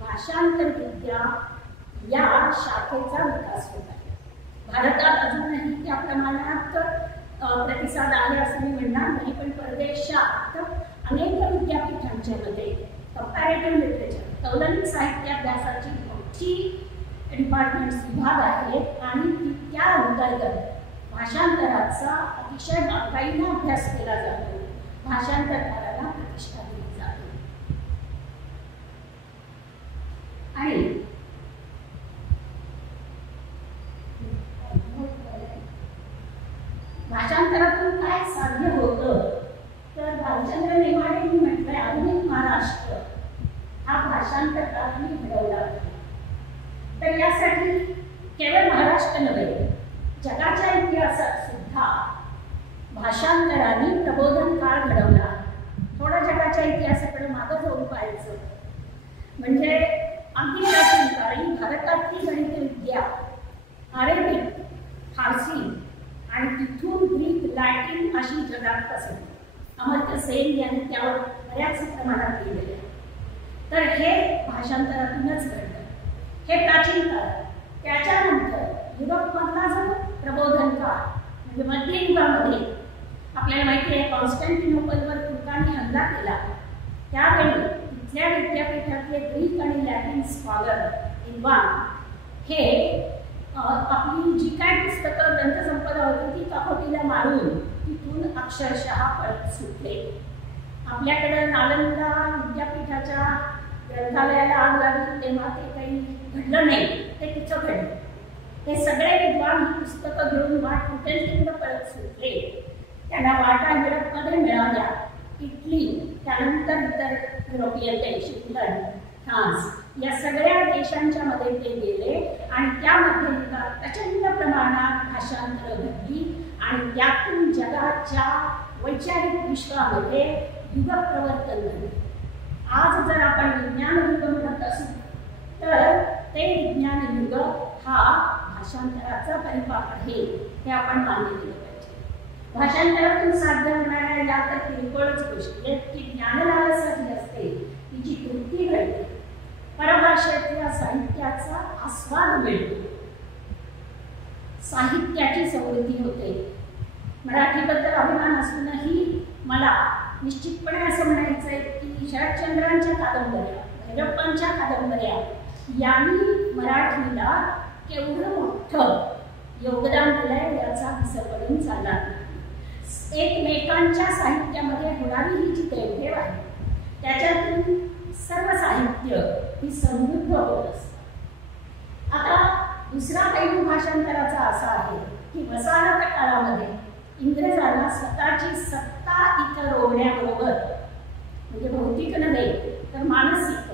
भाषांतर विद्या या शाखेचा विकास होत आहे. भारतात अजूनही त्या प्रमाणात प्रतिसाद आहे असं मी म्हणणार नाही, पण परदेशात अनेक विद्यापीठांच्या मध्ये कंपॅरेटिव्ह लिटरेचर तौलनिक साहित्य अभ्यासाची मोठी डिपार्टमेंट्स विभाग आहेत आणि त्या अंतर्गत भाषांतराचा अतिशय बारकाईने अभ्यास केला जातो. भाषांतरकाराला प्रतिष्ठा दिली जाते. आणि भाषांतरातून काय साध्य होतं तर भालचंद्र नेमाडेंनी म्हटलंय आधुनिक महाराष्ट्र हा भाषांतरकारांनी घडवला. तर यासाठी केवळ महाराष्ट्र नव्हे, जगाच्या इतिहासात सुद्धा भाषांतरांनी प्रबोधन काळ घडवला. थोडं जगाच्या इतिहासाकडे मागं जाऊन पाहायचं म्हणजे अगदी प्राचीन काळी भारतातली गणित विद्या अरेबिक, फारसी आणि तिथून ग्रीक, लॅटिन अशी जगात पसरली. अमर्त्य सेन यांनी त्यावर बऱ्याच प्रमाणात लिहिलेले. तर हे भाषांतरातूनच घडलं. हे प्राचीन काळ. त्याच्यानंतर युरोपमधला जो प्रबोधन काळ म्हणजे मध्ययुगामध्ये आपल्याला माहिती आहे कॉन्स्टँटिनोपलवर तुर्कांनी हल्ला केला. त्यावेळी तिथल्या विद्यापीठातले ग्रीक आणि लॅटिन स्कॉलर विद्वान हे आपली जी काय पुस्तकं ग्रंथसंपदा होती ती काकोटीला मारून तिथून अक्षरशः पळत सुटले. आपल्याकडं नालंदा विद्यापीठाच्या ग्रंथालयाला आग लागली तेव्हा ते काही घडलं नाही, ते तिचं घडलं. हे सगळे विद्वान ही पुस्तकं घेऊन वाट कुठेच तिकडं पळत सुटले. त्यांना वाटा युरोपमध्ये मिळाल्या. इटली, त्यानंतर इतर युरोपियन देश, इंग्लंड, फ्रान्स या सगळ्या देशांच्या मध्ये ते गेले आणि त्यामध्ये प्रचंड प्रमाणात भाषांतरं घडली आणि त्यातून जगाच्या वैचारिक विश्वामध्ये युगप्रवर्तन झाले. आज जर आपण विज्ञान युग म्हणत असू तर ते विज्ञान युग हा भाषांतराचा परिपाक आहे हे आपण मान्य केलं पाहिजे. भाषांतरातून साध्य होणाऱ्या या तर किरकोळच गोष्टी आहेत की ज्ञानलालासाठी असते तिची कृती घडते, परभाषेतल्या साहित्याचा आस्वाद मिळतो, साहित्याची समृद्धी होते. मराठीबद्दल अभिमान असूनही मला निश्चितपणे असं म्हणायचं आहे की शरदचंद्रांच्या कादंबऱ्या, भैरप्पांच्या कादंबऱ्या यांनी मराठीला केवढं मोठं योगदान दिलंय याचा विसर पडून चालणार नाही. एकमेकांच्या साहित्यामध्ये होणारी ही जी देवघेव आहे त्याच्यातून सर्व साहित्य ही समृद्ध होत असतं. आता दुसरा पैलू भाषांतराचा असा आहे की वसाहत काळामध्ये इंग्रजांना स्वतःची सत्ता इथं रोवण्याबरोबर म्हणजे भौतिक नव्हे तर मानसिक,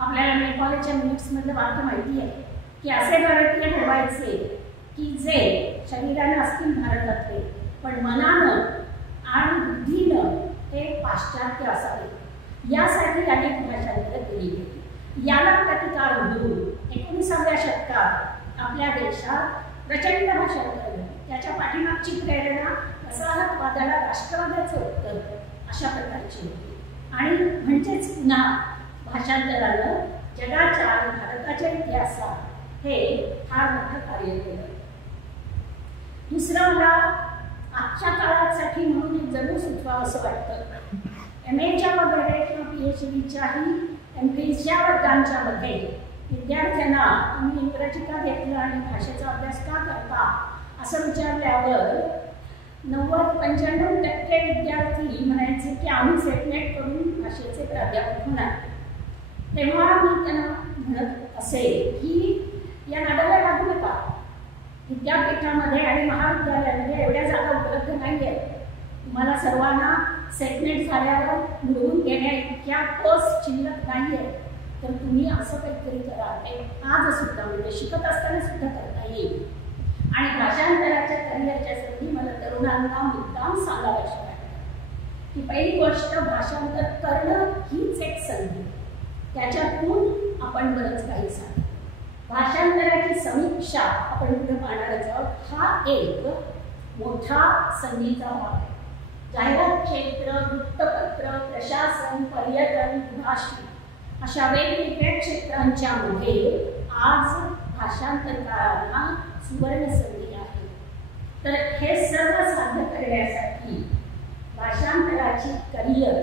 आपल्याला मेकॉलेजच्या मिनिट्समधलं वाक्य माहिती आहे की असे भारतीय ठरवायचे की जे शरीराने असतील भारतातले पण मनानं आणि बुद्धीनं हे पाश्चात्य असावे. यासाठी अनेक भाषांतरं केली गेली. याला प्रतिकार म्हणून 19व्या शतकात आपल्या देशात प्रचंड भाषांतर झाली. त्याच्या पाठीमागची प्रेरणा वसाहतवादाला राष्ट्रवादाचं उत्तर अशा प्रकारची होती. आणि म्हणजेच पुन्हा भाषांतरानं जगाच्या आणि भारताच्या इतिहासात हे फार मोठं कार्य केलं. दुसरं मला आजच्या काळासाठी म्हणून एक जरूर सुचवावं असं वाटतं. MA वगैरे किंवा PhDच्याही MPhDच्या वर्गांच्या मध्ये विद्यार्थ्यांना तुम्ही इंग्रजी का घेतलं आणि भाषेचा अभ्यास का करता असं विचारल्यावर 90-95% विद्यार्थी म्हणायचे की आम्ही सेटनेट करून भाषेचे प्राध्यापक होणार. तेव्हा मी त्यांना म्हणत असे की या नादाला लागू नका. विद्यापीठामध्ये आणि महाविद्यालयामध्ये एवढ्या जागा उपलब्ध नाही आहेत. तुम्हाला सर्वांना सेटनेट झाल्यावर मिळवून घेण्या इतक्या पोस्ट शिल्लक नाही आहे. तर तुम्ही असं काहीतरी करा. आज सुद्धा म्हणजे शिकत असताना सुद्धा करता येईल. आणि भाषांतराच्या करिअरच्या संधी मला तरुणांना मुद्दाम सांगाव्याशी वाटतं की पहिली गोष्ट भाषांतर करणं हीच एक संधी. त्याच्यातून आपण बरंच काही सांगतो. भाषांतराची समीक्षा आपण पुढे पाहणारच आहोत. हा एक मोठा संधीचा भाग आहे. जाहिरात क्षेत्र, वृत्तपत्र, प्रशासन, पर्यटन, भाषा अशा वेगवेगळ्या क्षेत्रांच्या मध्ये आज भाषांतरकारांना सुवर्ण संधी आहे. तर हे सर्व साध्य करण्यासाठी भाषांतराची करिअर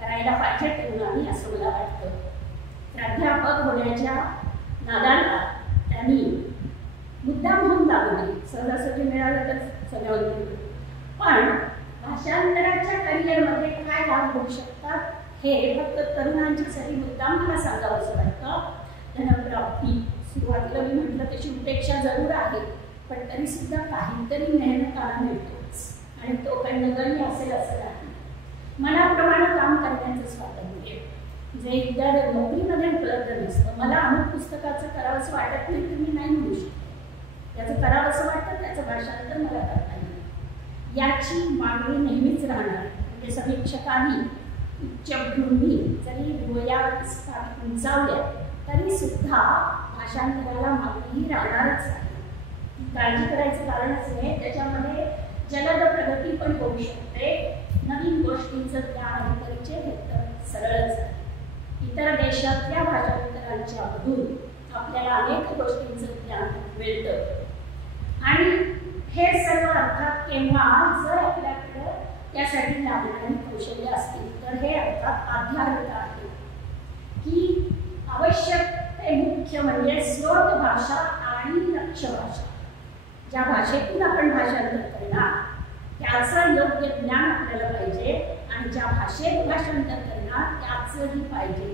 करायला पाहिजे तरुणांनी असं मला वाटतं. प्राध्यापक होण्याच्या नादाला त्यांनी मुद्दाम म्हणून लागू नये, सहजासहजी मिळालं तर सगळं. पण भाषांतराच्या करिअरमध्ये काय लाभ होऊ शकतात हे फक्त तरुणांच्यासाठी मुद्दाम मला सांगावं असं वाटतं. धनप्राप्ती सुरुवातीला मी म्हटलं तशी उपेक्षा जरूर आहे, पण तरी सुद्धा काहीतरी मेहनताना मिळतोच आणि तो काही नगण्य असेल असं नाही. मनाप्रमाणे काम करण्याचं स्वातंत्र्य जे इतर नोकरीमध्ये उपलब्ध नसतं. मला अमुक पुस्तकाचं करावंसं वाटत नाही तुम्ही नाही म्हणू शकता, त्याचं करावंसं वाटतं त्याचं भाषांतर मला करता येईल. याची मागणी नेहमीच राहणार. म्हणजे समीक्षकांनी उच्चभ्रूंनी जरी वयात उंचावल्या तरी सुद्धा भाषांतराला मागणी राहणारच आहे. काळजी करायचं कारणच आहे, त्याच्यामध्ये जलद प्रगती पण होऊ शकते. नवीन गोष्टींचं ज्ञान आणि परिचय घेतलं सरळच आहे. इतर देशातल्या भाषांतरांच्या मधून आपल्याला अनेक गोष्टींचं ज्ञान मिळतं आणि हे सर्व अर्थात केव्हा जर आपल्याकडं त्यासाठी लागणारी कौशल्य असतील तर हे अर्थात आध्यात्मिक आहे की आवश्यक ते मुख्य म्हणजे स्रोत भाषा आणि लक्ष्य भाषा. ज्या भाषेतून आपण भाषांतर करणार त्याचं योग्य ज्ञान आपल्याला पाहिजे आणि ज्या भाषेत भाषांतर करणार त्याचंही पाहिजे.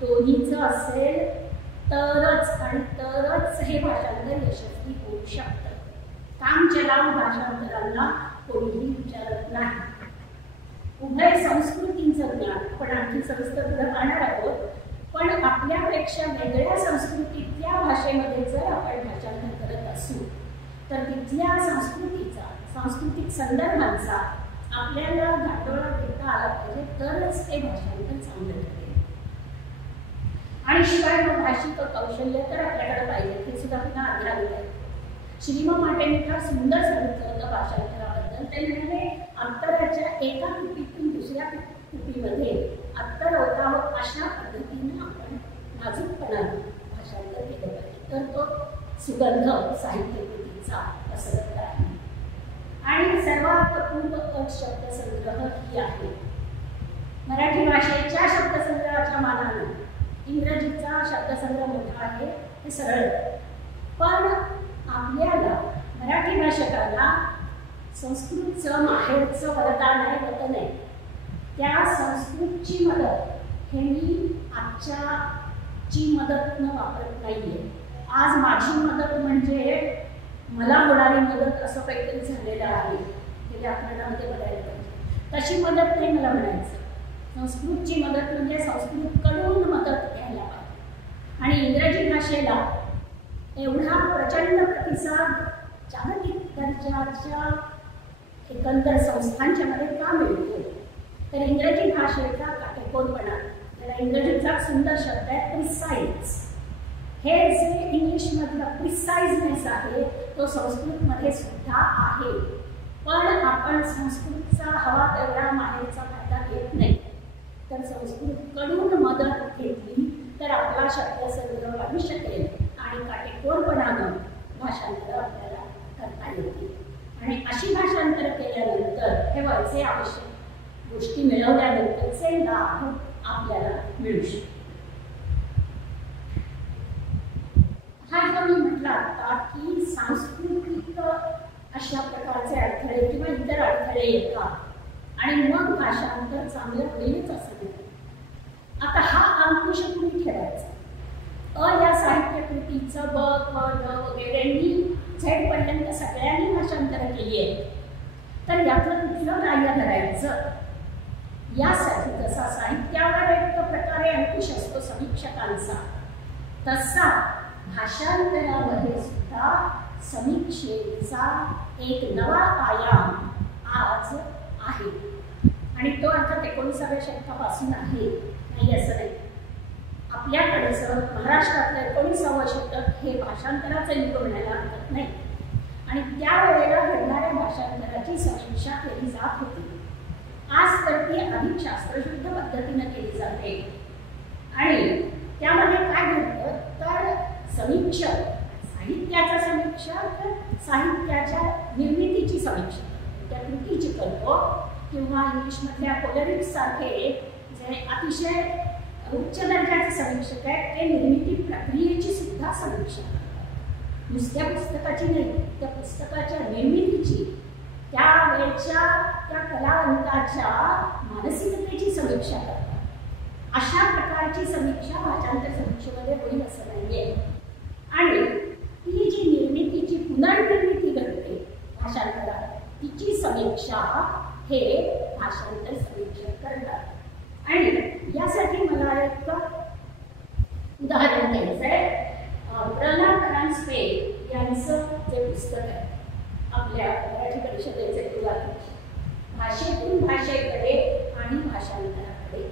दोन्हीचं असेल तरच आणि तरच हे भाषांतर यशस्वी होऊ शकतं. काम चलावून भाषांतरांना कोणीही विचारत नाही. उभय संस्कृतींचं ज्ञान आपण आणखी सविस्तर पुढे पाहणार आहोत. पण आपल्यापेक्षा वेगळ्या संस्कृतीतल्या भाषेमध्ये जर आपण भाषांतर करत असू तर तिथल्या संस्कृतीचा सांस्कृतिक संदर्भांचा आपल्याला गाठोडा देता आला पाहिजे तरच ते भाषांतर चांगलं ठरेल. आणि शिवाय मग भाषिक कौशल्य तर आपल्याकडे पाहिजे हे सुद्धा पुन्हा आग्रह आहे. श्रीमा माटेंनी फार सुंदर सांगितलं होतं भाषांतराबद्दल. ते म्हणाले अंतराच्या एका कुपीतून दुसऱ्या कुपीमध्ये अंतर होतावं अशा पद्धतीने आपण नाजूकपणाने भाषांतर केलं पाहिजे तर तो सुगंध साहित्य कृतीचा पसरत आहे. आणि सर्वात पूर्व शब्दसंग्रह ही आहे. मराठी भाषेच्या शब्दसंग्रहाच्या मानाने इंग्रजीचा शब्दसंग्रह मोठा आहे हे सरळ. पण आपल्याला मराठी भाषकांना संस्कृतचं माहेरचं वरदान आहे वतन आहे. त्या संस्कृतची मदत हे मी आजच्याची मदत न वापरत नाहीये. आज माझी मदत म्हणजे मला होणारी मदत असं काहीतरी झालेलं आहे हे व्याकरणामध्ये बघायला पाहिजे. तशी मदत नाही मला म्हणायचं. संस्कृतची मदत म्हणजे संस्कृतकडून मदत घ्यायला पाहिजे. आणि इंग्रजी भाषेला एवढा प्रचंड प्रतिसाद जागतिक दर्जाच्या एकंदर संस्थांच्या मध्ये का मिळतो तर इंग्रजी भाषेचा काटेकोरपणा, त्याला इंग्रजीचा सुंदर शब्द आहे प्रिसाईज. हे जे इंग्लिशमधलं प्रिसाईजनेस आहे तो संस्कृतमध्ये सुद्धा आहे. पण आपण संस्कृतचा हवा तेवढा माहेरचा फायदा घेत नाही. तर संस्कृतकडून मदत घेतली तर आपला शब्दसंग्रह वाढू शकेल आणि काटेकोरपणानं भाषांतर आपल्याला करता येतील. आणि अशी भाषांतर केल्यानंतर हे वरचे आवश्यक गोष्टी मिळवल्यानंतरचे लाभ आपल्याला मिळू शकतात. हा जो मी म्हटलं आता की सांस्कृतिक अशा प्रकारचे अडथळे किंवा इतर अडथळे येतात आणि मग भाषांतर चांगलं होईलच असं नाही. आता हा अंकुश कुणी ठेवायचा. या साहित्य कृतीचं ब ख ड वगैरेंनी झेडपर्यंत सगळ्यांनी भाषांतर केली आहे. तर यातलं कुठलं ग्राह्य धरायचं यासाठी जसा साहित्यावर एक प्रकारे अंकुश असतो समीक्षकांचा तसा भाषांतरामध्ये सुद्धा समीक्षेचा एक नवा आयाम आज आहे. आणि तो अर्थात 19व्या शतकापासून आहे नाही असं नाही. आपल्याकडचं महाराष्ट्रातलं 19वं शतक हे भाषांतराचं युग म्हणायला हरकत नाही. आणि त्यावेळेला घडणाऱ्या भाषांतराची समीक्षा केली जात होती. आज तर ती अधिक शास्त्रशुद्ध पद्धतीनं केली जाते. आणि त्यामध्ये काय घडतं तर समीक्षक साहित्याचा समीक्षक साहित्याच्या निर्मितीची समीक्षा त्या कृतीची करतो किंवा इंग्लिशमधल्या पोलरिक्स सारखे जे अतिशय उच्च दर्जाचे समीक्षक आहेत ते निर्मिती प्रक्रियेची सुद्धा समीक्षा करतात. नुसत्या पुस्तकाची नाही, त्या पुस्तकाच्या निर्मितीची त्या वेळच्या त्या कलावंताच्या मानसिकतेची समीक्षा करतात. अशा प्रकारची समीक्षा भाषांतर समीक्षेमध्ये होईल असं नाहीये. आणि ती जी निर्मितीची पुनर्निर्मिती घडते भाषांतरात तिची समीक्षा हे भाषांतर समीक्षक करतात. आणि यासाठी मला एक उदाहरण द्यायचं आहे. प्रल्हाद परांजपे यांचं जे पुस्तक आहे आपल्या मराठी परिषदेचे पुरातन भाषेतून भाषेकडे आणि भाषांतराकडे,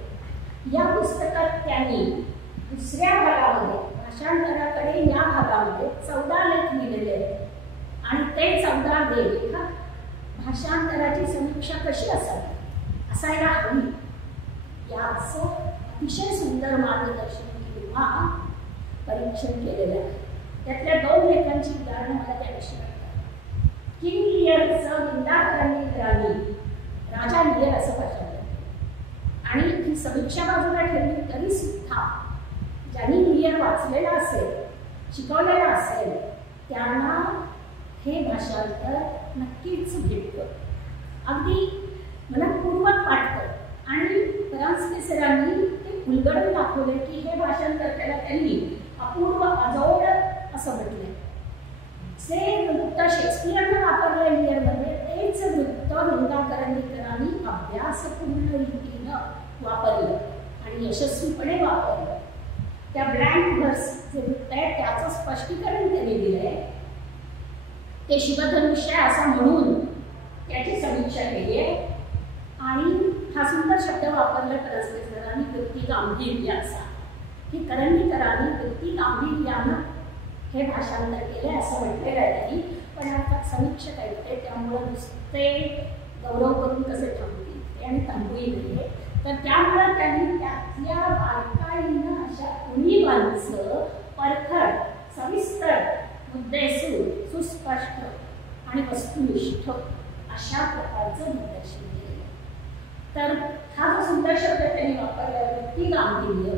या पुस्तकात त्यांनी दुसऱ्या भागामध्ये भाषांतराकडे या भागामध्ये 14 लेख लिहिलेले आहेत. आणि ते 14 लेख भाषांतराची समीक्षा कशी असायला हवी याचं अतिशय सुंदर मार्गदर्शन किंवा परीक्षण केलेलं आहे. त्यातल्या 2 लेखांची उदाहरणं मला त्याविषयी वाटतात. किंग लियरचं निंदाकरांनी राणी राजा लियर असं भाषांतर आणि ही समीक्षा बाजूला ठेवली तरी सुद्धा ज्यांनी लियर वाचलेलं असेल शिकवलेलं असेल त्यांना हे भाषांतर नक्कीच भेटतं. अगदी मनपूर्वक वाटतं. आणि परांजपे सरांनी ते उलगडून दाखवले की हे भाषांतर त्याला त्यांनी अपूर्व अजोड असं म्हटलंय. जे वृत्त शेक्सपियरनं वापरलंय लियरमध्ये तेच वृत्त निंदाकरांनी अभ्यासपूर्ण रीतीनं वापरलं आणि यशस्वीपणे वापरलं. त्या ब्लँक व्हर्स जे वृत्त आहे त्याचं स्पष्टीकरण त्यांनी दिलंय. ते शिवधनुष्य असं म्हणून त्याची समीक्षा केली आहे. आणि हा सुंदर शब्द वापरला परांजपे सरांनी वृत्ती गांभीर्य असा की करंदीकरांनी वृत्ती गांभीर्यानं हे भाषांतर केले असं म्हटलेलं आहे त्यांनी. पण अर्थात समीक्षक आहेत ते त्यामुळं नुसते गौरव करून कसे थांबतील ते आणि थांबूही नाहीये. तर त्यामुळं त्यांनी त्यातल्या बारकाईनं अशा उणीवांचं परखड सविस्तर मुद्देसूद सुस्पष्ट आणि वस्तुनिष्ठ अशा प्रकारचं निदर्शन केलं. तर हा जो सुंदर शब्द त्यांनी वापरला वृत्ती गांभीर्य,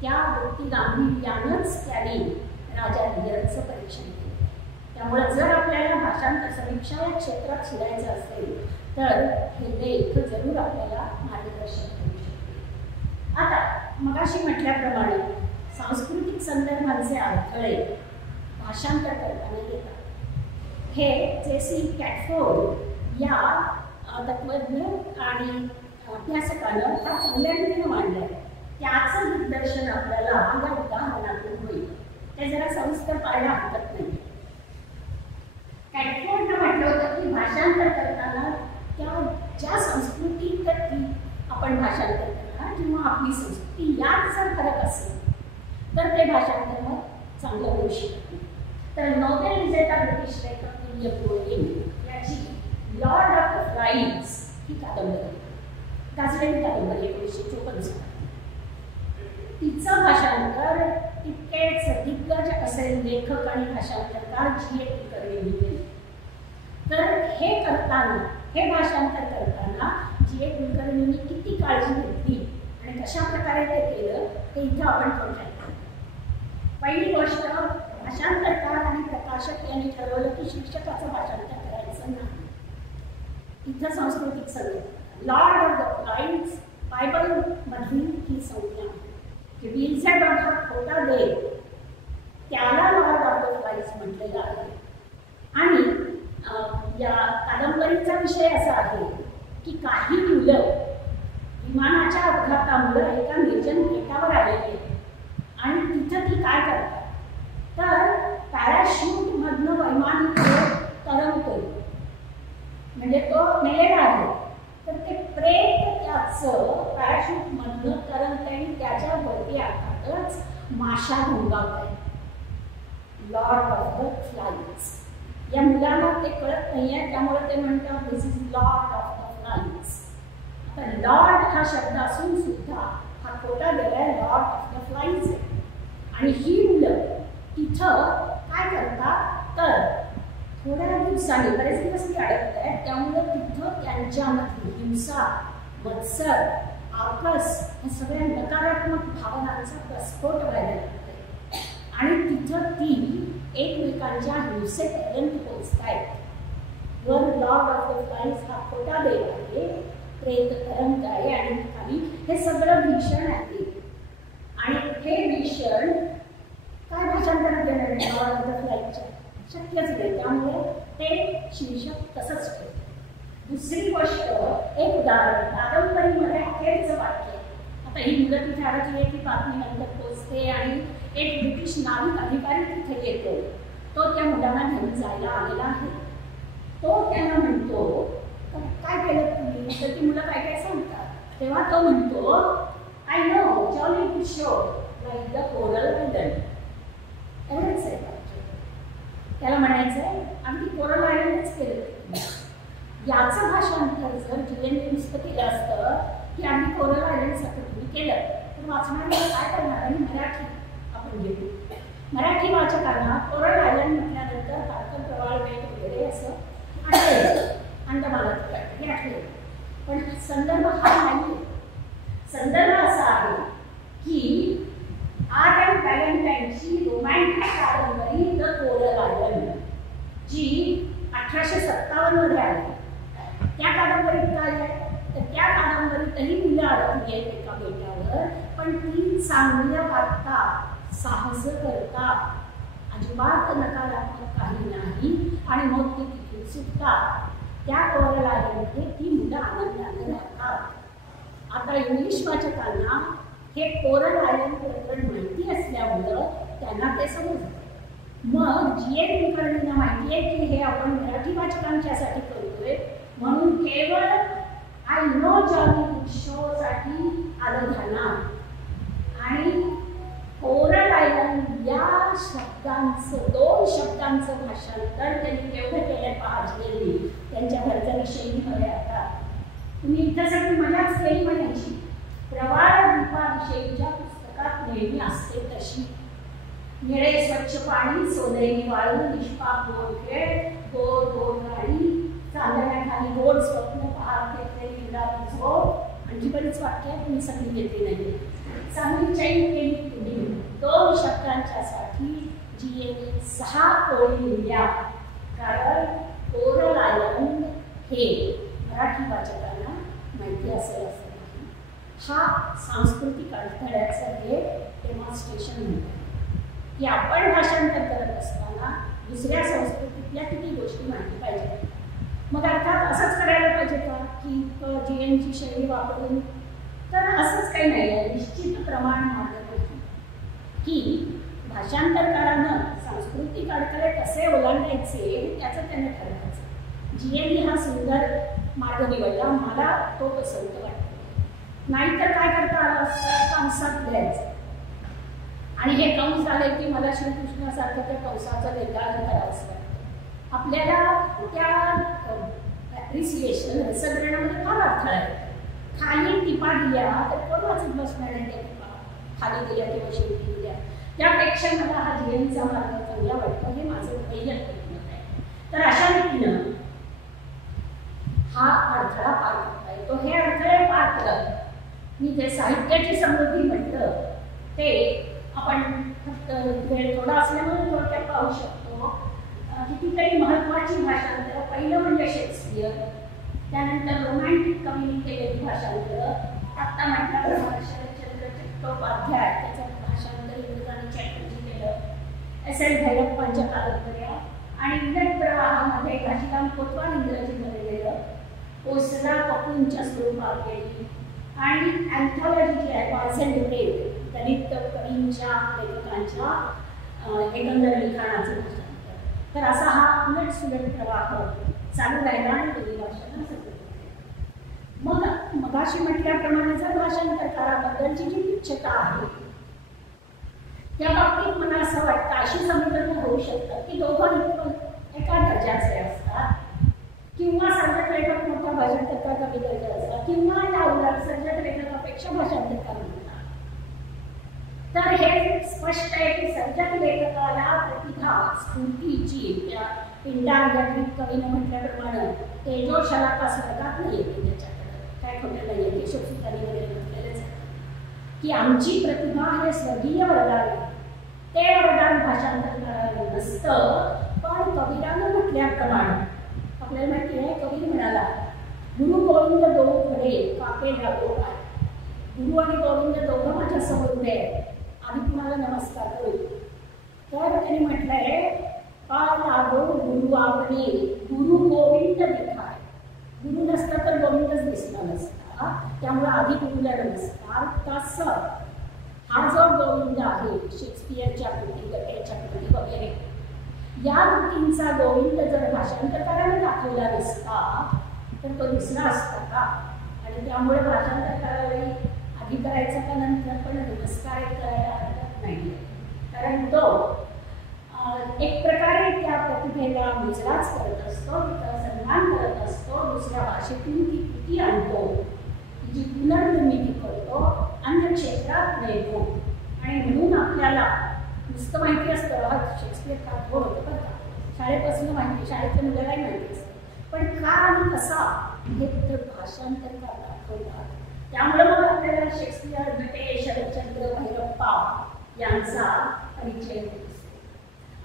त्या वृत्ती गांभीर्यानंच त्यांनी राजा लियरचं परीक्षण केलं. त्यामुळे जर आपल्याला भाषांतर समीक्षा या क्षेत्रात शिरायचं असेल तर हे लेख जरूर आपल्याला मार्गदर्शन करू शकते. आता मगाशी म्हटल्याप्रमाणे सांस्कृतिक संदर्भांचे अडथळे भाषांतर करताना येतात. हे जे.सी. कॅटफोर्ड या तत्वज्ञ आणि अभ्यासकानं हा चांगल्या रीतीनं मांडलं आहे. त्याचं दिग्दर्शन आपल्याला या उदाहरणातून होईल. ते जरा सविस्तर पाहायला हरकत नाही. कॅटफोर्डनं म्हटलं होतं की भाषांतर करताना त्या ज्या संस्कृतीत आपण भाषांतर करणार किंवा आपली संस्कृती यात जर फरक असेल तर ते भाषांतर चांगलं होऊ शकत नाही. तर नोबेल विजेता ब्रिटिश लेखक विल्यम गोल्डिंग याची लॉर्ड ऑफ द फ्लाईज ही कादंबरी गाजलेली कादंबरी 1954 तिचं भाषांतर तितकेच दिग्गज असे लेखक आणि भाषांतरकार जी.ए. कुलकर्णींनी केले. तर हे भाषांतर करताना जी.ए. कुलकर्णींनी किती काळजी घेतली आणि कशा प्रकारे ते केलं ते इथं आपण थोडक्यात. पहिली गोष्ट, भाषांतरकार आणि प्रकाशक यांनी ठरवलं की शिक्षकाचं भाषांतर करायचं नाही. इथं सांस्कृतिक संगीत Lord of the flies Bible मधील ही संज्ञा की विलझेड हा खोटा देव त्याला लॉर्ड ऑफ द फ्लाईज म्हटलेलं आहे. आणि या कादंबरीचा विषय असा आहे की काही मुलं विमानाच्या अपघातामुळे एका निर्जन बेटावर आलेली आणि तिथं ती काय करतात तर पॅराशूटमधनं वैमानिक तरंगतो म्हणजे तो मेलेला आहे. तर ते प्रेत त्याचं पॅराशूटमधनं तरंगते आणि त्याच्यावरती अर्थातच माशा घोंगावत आहे. लॉर्ड ऑफ द फ्लाईज या मुलांना ते कळत नाहीये, त्यामुळे ते म्हणतात this is Lord of the Flies. आता लॉर्ड हा शब्द असून सुद्धा हा खोटा गेलाय, लॉर्ड ऑफ द फ्लाईज आहे. आणि ही मुलं तिथं काय करतात तर थोड्या दिवसांनी बरेच दिवस ती अडकत आहेत, त्यामुळे तिथं त्यांच्यामध्ये हिंसा, मत्सर, आपस या सगळ्या नकारात्मक भावनांचा प्रस्फोट व्हायला लागतोय. आणि तिथं ती एकमेकांच्या हिंसेपर्यंत पोहोचतायत. वर लॉर्ड ऑफ द फ्लाईज हा खोटा देव आहे, प्रेत तरंग आहे आणि खाली हे सगळं भीषण आहे. आणि हे भीषण काय भाषांतरात देणार आहे लॉर्ड ऑफ द फ्लाईजच्या? शक्यच नाही. त्यामुळे ते शीर्षक तसंच ठेवलं. दुसरी गोष्ट, एक उदाहरण कादंबरीमध्ये अखेरचं वाक्य. आता ही मुलं तिथे अडकली आहे, ती बातमी नंतर पोचते आणि एक ब्रिटिश नाविक अधिकारी तिथे येतो. तो त्या मुलांना घेऊन जायला आलेला आहे. तो त्यांना म्हणतो काय केलं तुम्ही? तर ती मुलं काय काय सांगतात. तेव्हा तो म्हणतो I know jolly good show like the coral island. एवढंच आहे वाक्य. त्याला म्हणायचं आहे आम्ही कोरल आयलंडच केलं. याचं भाषांतर जर जीएनने नुसतं केलं असतं की आम्ही कोरल आयलंडसारखं तुम्ही केलं तर वाचणाऱ्याला काय करणार? आणि मराठी आपण घेऊ. मराठी वाचकांना कोरल आयलंड म्हटल्यानंतर भारत प्रवाळ बेट वगैरे असं आठवेल, अंदमानात हे आठवेल. पण संदर्भ हा नाही. संदर्भ असा आहे की आर एम व्हॅलेंटाईनची रोमॅन्टिक कादंबरी द कोरल आयलंड जी 1857 मध्ये आली. त्या कादंबरीत काय आहे तर त्या कादंबरीतही मुलं अडकली आहेत एका बेटावर, पण ती चांगल्या वाटतात, साहस करतात, अजिबात नकारात्मक काही नाही आणि मग ती तिथून सुटतात. त्या कोरल आयलंडमध्ये ती मुलं आनंदाने राहतात. आता इंग्लिश वाचकांना हे कोरल आयलंड प्रकरण माहिती असल्यामुळं त्यांना ते समजतं. मग जीएन कुलकर्णींना माहिती आहे की हे आपण मराठी वाचकांच्यासाठी करतोय, म्हणून केवळ I know jolly good show साठी आलं ध्यानात. आणि कोरल आयलंड या शब्दांचं 2 शब्दांचं भाषांतर त्यांनी केवढं केलं पाहिजे. त्यांच्या घरच्याविषयी मध्ये आता तुम्ही इथं सगळी मजाच केली म्हणायची. प्रवाळ द्वीपाविषयीच्या पुस्तकात नेहमी असते तशी. निळे स्वच्छ पाणी, सोनेरी वाळू, निष्पाप गोड खेळ, गोड गोड गाडी, चांदण्याखाली गोड स्वप्न पहात घेतलेली गुलाबी झोप. आणखी बरीच वाक्य तुम्ही सगळी घेतली नाही. चांगली चैन केली तुम्ही. 2 शब्दांच्यासाठी जीएने 6 ओळी लिहिल्या. कारण कोरल आयलंड हे मराठी वाचकांना माहिती असेल असं नाही. हा सांस्कृतिक अडथळ्याचं हे डेमॉन्स्ट्रेशन म्हणतात की आपण भाषांतर करत असताना दुसऱ्या संस्कृतीतल्या किती गोष्टी माहिती पाहिजे. मग अर्थात असंच करायला पाहिजे का की जीएनची शैली वापरून? तर असंच काही नाही आहे. निश्चित प्रमाण मार्ग नाही की भाषांतरकारानं सांस्कृतिक अडथळे कसे ओलांडायचे त्याचं त्याने ठरवायचं. जीएननी हा सुंदर मार्ग निवडला, मला तो पसंत वाटतो. नाहीतर काय करता आलं असतं, कंसात द्यायचं. आणि हे कंस झाले की मला श्रीकृष्णासारखं त्या कंसाचं निर्धारण करावं असं वाटतं. आपल्याला त्या ॲप्रिसिएशन रसग्रहणामध्ये फार अडथळा आहे. खाली टिपा दिल्या तर कोण वाचत बसणार आहे त्या टिपा? खाली दिल्या किंवा शेवटी दिल्या. त्यापेक्षा मला हा जीएनचा मार्ग चांगला वाटतो, हे माझं वैयक्तिक मत आहे. तर अशा रीतीनं हा अडथळा पार करता येतो. हे अडथळे पार करत मी जे साहित्याची समृद्धी म्हटलं ते आपण फक्त वेळ थोडा असल्यामुळे थोडक्यात पाहू शकतो. कितीतरी महत्त्वाची भाषांतरं. पहिलं म्हणजे शेक्सपियर, त्यानंतर रोमॅन्टिक कवींनी केलेली भाषांतरं. आत्ता म्हटल्याप्रमाणे शरदचंद्र चट्टोपाध्याय त्याचं भाषांतर इंग्रजांनी चॅटर्जी केलं. एस.एल. भैरप्पांच्या कादंबऱ्या आणि उलट प्रवाहामध्ये घाशीराम कोतवाल इंग्रजीमध्ये गेलं. ओसला कपूंच्या स्वरूपात गेली. आणि अँथॉलॉजी जी आहे पार्सेल डुप्रेट दलित कवींच्या लेखकांच्या एकंदर लिखाणाचं भाषांतर. तर असा हा उलट सुलट प्रवाह चालू राहिला आणि दोन्ही भाषांना सगळं. मग मगाशी म्हटल्याप्रमाणे जर भाषांतरकाराबद्दलची जी इच्छता आहे त्या बाबतीत मला असं वाटतं अशी समीकरणं होऊ शकतात की दोघं इक्वल एका दर्जाचे असतात, किंवा सर्जक लेखक मोठा भाषांतरकार कमी दर्जा असतात, किंवा या उलट सर्जक लेखकापेक्षा भाषांतरकार म्हणतात. तर हे स्पष्ट आहे की सर्जक लेखकाला प्रतिभा स्फूर्तीची त्या पिंडांगणित कवीनं म्हटल्याप्रमाणे तेजो शलाका स्वर्गात नाही येते त्याच्याकडे, काय खोटं नाही आहे. केशवसुतांनी वगैरे म्हटलेलंच आहे की आमची प्रतिभा हे स्वर्गीय वरदान, ते वरदान भाषांतरकाराला नसतं. पण कबीरानं म्हटल्याप्रमाणे आपल्याला माहिती आहे, कबीर म्हणाला गुरु गोविंद दो खडे काके लागो काय. गुरु आणि गोविंद दोघं माझ्या समोर उभे आहेत, आधी तुम्हाला नमस्कार करू. तर त्यांनी म्हटलंय का लागो गुरु आपणे गुरु गोविंद दिखाय. गुरु नसता तर गोविंदच दिसला नसता, त्यामुळे आधी गुरुला नमस्कार. तसं हा जो गोविंद आहे शेक्सपियरच्या कृती, गटेच्या कृती वगैरे या कृतींचा गोविंद जर भाषांतरकाराने दाखवला नसता तर तो दिसला असता का. आणि त्यामुळे भाषांतरकारालाही आधी करायचं का नंतर पण नमस्कार करायला हरकत नाही, कारण तो एक प्रकारे त्या प्रतिभेला मुजराच करत असतो, तिचा सन्मान करत असतो, दुसऱ्या भाषेतून ती कृती आणतो, तिची पुनर्निर्मिती करतो, अन्य क्षेत्रात नेतो. आणि म्हणून आपल्याला नुसतं माहिती असतं हा शेक्सपियर का होतं बरं का, शाळेपासून माहिती, शाळेतल्या मुलालाही माहिती असतं, पण का आणि कसा हे तर भाषांतरकार दाखवतात. त्यामुळे मग आपल्याला शेक्सपियर, गटे, शरदचंद्र, भैरप्पा यांचा परिचय होतो.